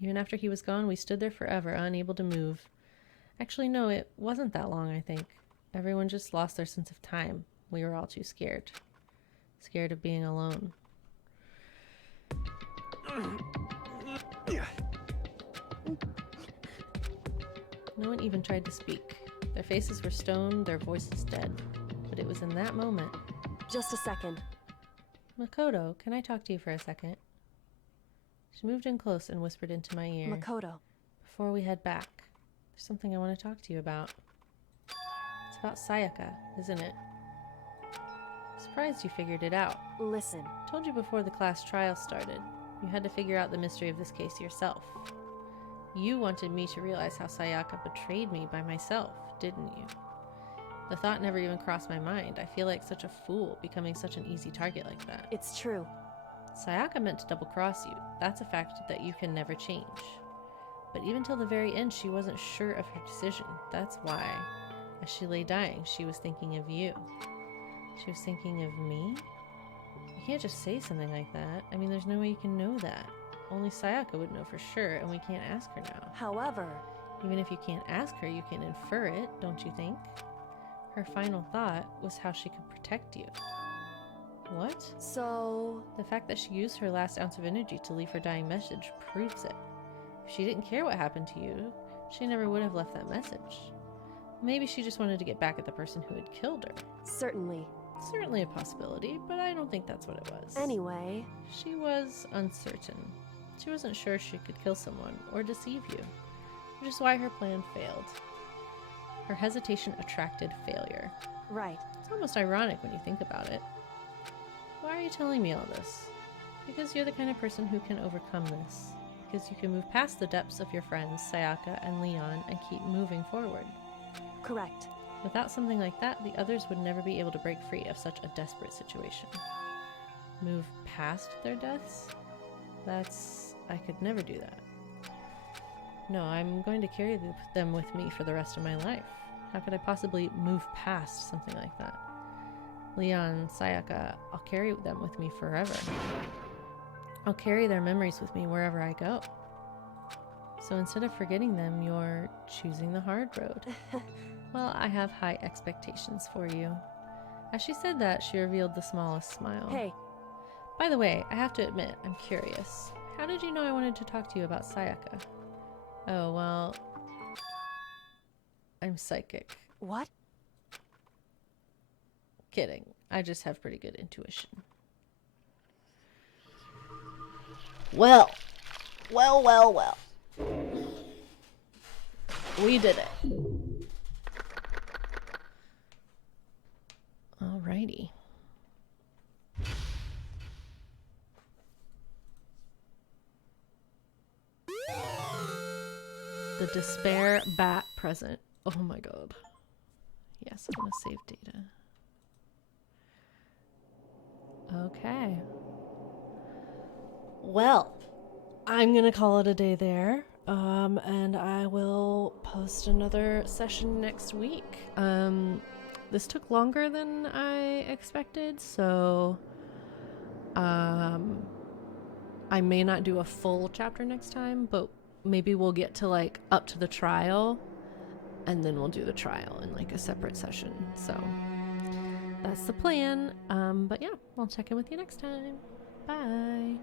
Even after he was gone, we stood there forever, unable to move. Actually, no, it wasn't that long, I think. Everyone just lost their sense of time. We were all too scared. Scared of being alone. No one even tried to speak. Their faces were stone, their voices dead. But it was in that moment. Just a second. Makoto, can I talk to you for a second? She moved in close and whispered into my ear. Makoto. Before we head back, there's something I want to talk to you about. It's about Sayaka, isn't it? Surprised you figured it out. Listen. Told you before the class trial started. You had to figure out the mystery of this case yourself. You wanted me to realize how Sayaka betrayed me by myself, didn't you? The thought never even crossed my mind. I feel like such a fool, becoming such an easy target like that. It's true. Sayaka meant to double-cross you. That's a fact that you can never change. But even till the very end, she wasn't sure of her decision. That's why, as she lay dying, she was thinking of you. She was thinking of me? You can't just say something like that. I mean, there's no way you can know that. Only Sayaka would know for sure, and we can't ask her now. However... Even if you can't ask her, you can infer it, don't you think? Her final thought was how she could protect you. What? So... The fact that she used her last ounce of energy to leave her dying message proves it. If she didn't care what happened to you, she never would have left that message. Maybe she just wanted to get back at the person who had killed her. Certainly. Certainly a possibility, but I don't think that's what it was. Anyway... She was uncertain. She wasn't sure she could kill someone or deceive you, which is why her plan failed. Her hesitation attracted failure. Right. It's almost ironic when you think about it. Why are you telling me all this? Because you're the kind of person who can overcome this. Because you can move past the depths of your friends, Sayaka and Leon, and keep moving forward. Correct. Without something like that, the others would never be able to break free of such a desperate situation. Move past their deaths? I could never do that. No, I'm going to carry them with me for the rest of my life. How could I possibly move past something like that? Leon, Sayaka, I'll carry them with me forever. I'll carry their memories with me wherever I go. So instead of forgetting them, you're choosing the hard road. Well, I have high expectations for you. As she said that, she revealed the smallest smile. Hey. By the way, I have to admit, I'm curious. How did you know I wanted to talk to you about Sayaka? Oh, well... I'm psychic. What? Kidding. I just have pretty good intuition. Well. We did it. Alrighty. The despair bat present. Oh my god. Yes, I'm gonna save data. Okay. Well, I'm gonna call it a day there. And I will post another session next week. This took longer than I expected, so I may not do a full chapter next time, but maybe we'll get to like up to the trial, and then we'll do the trial in like a separate session. So that's the plan. But yeah, I'll check in with you next time. Bye.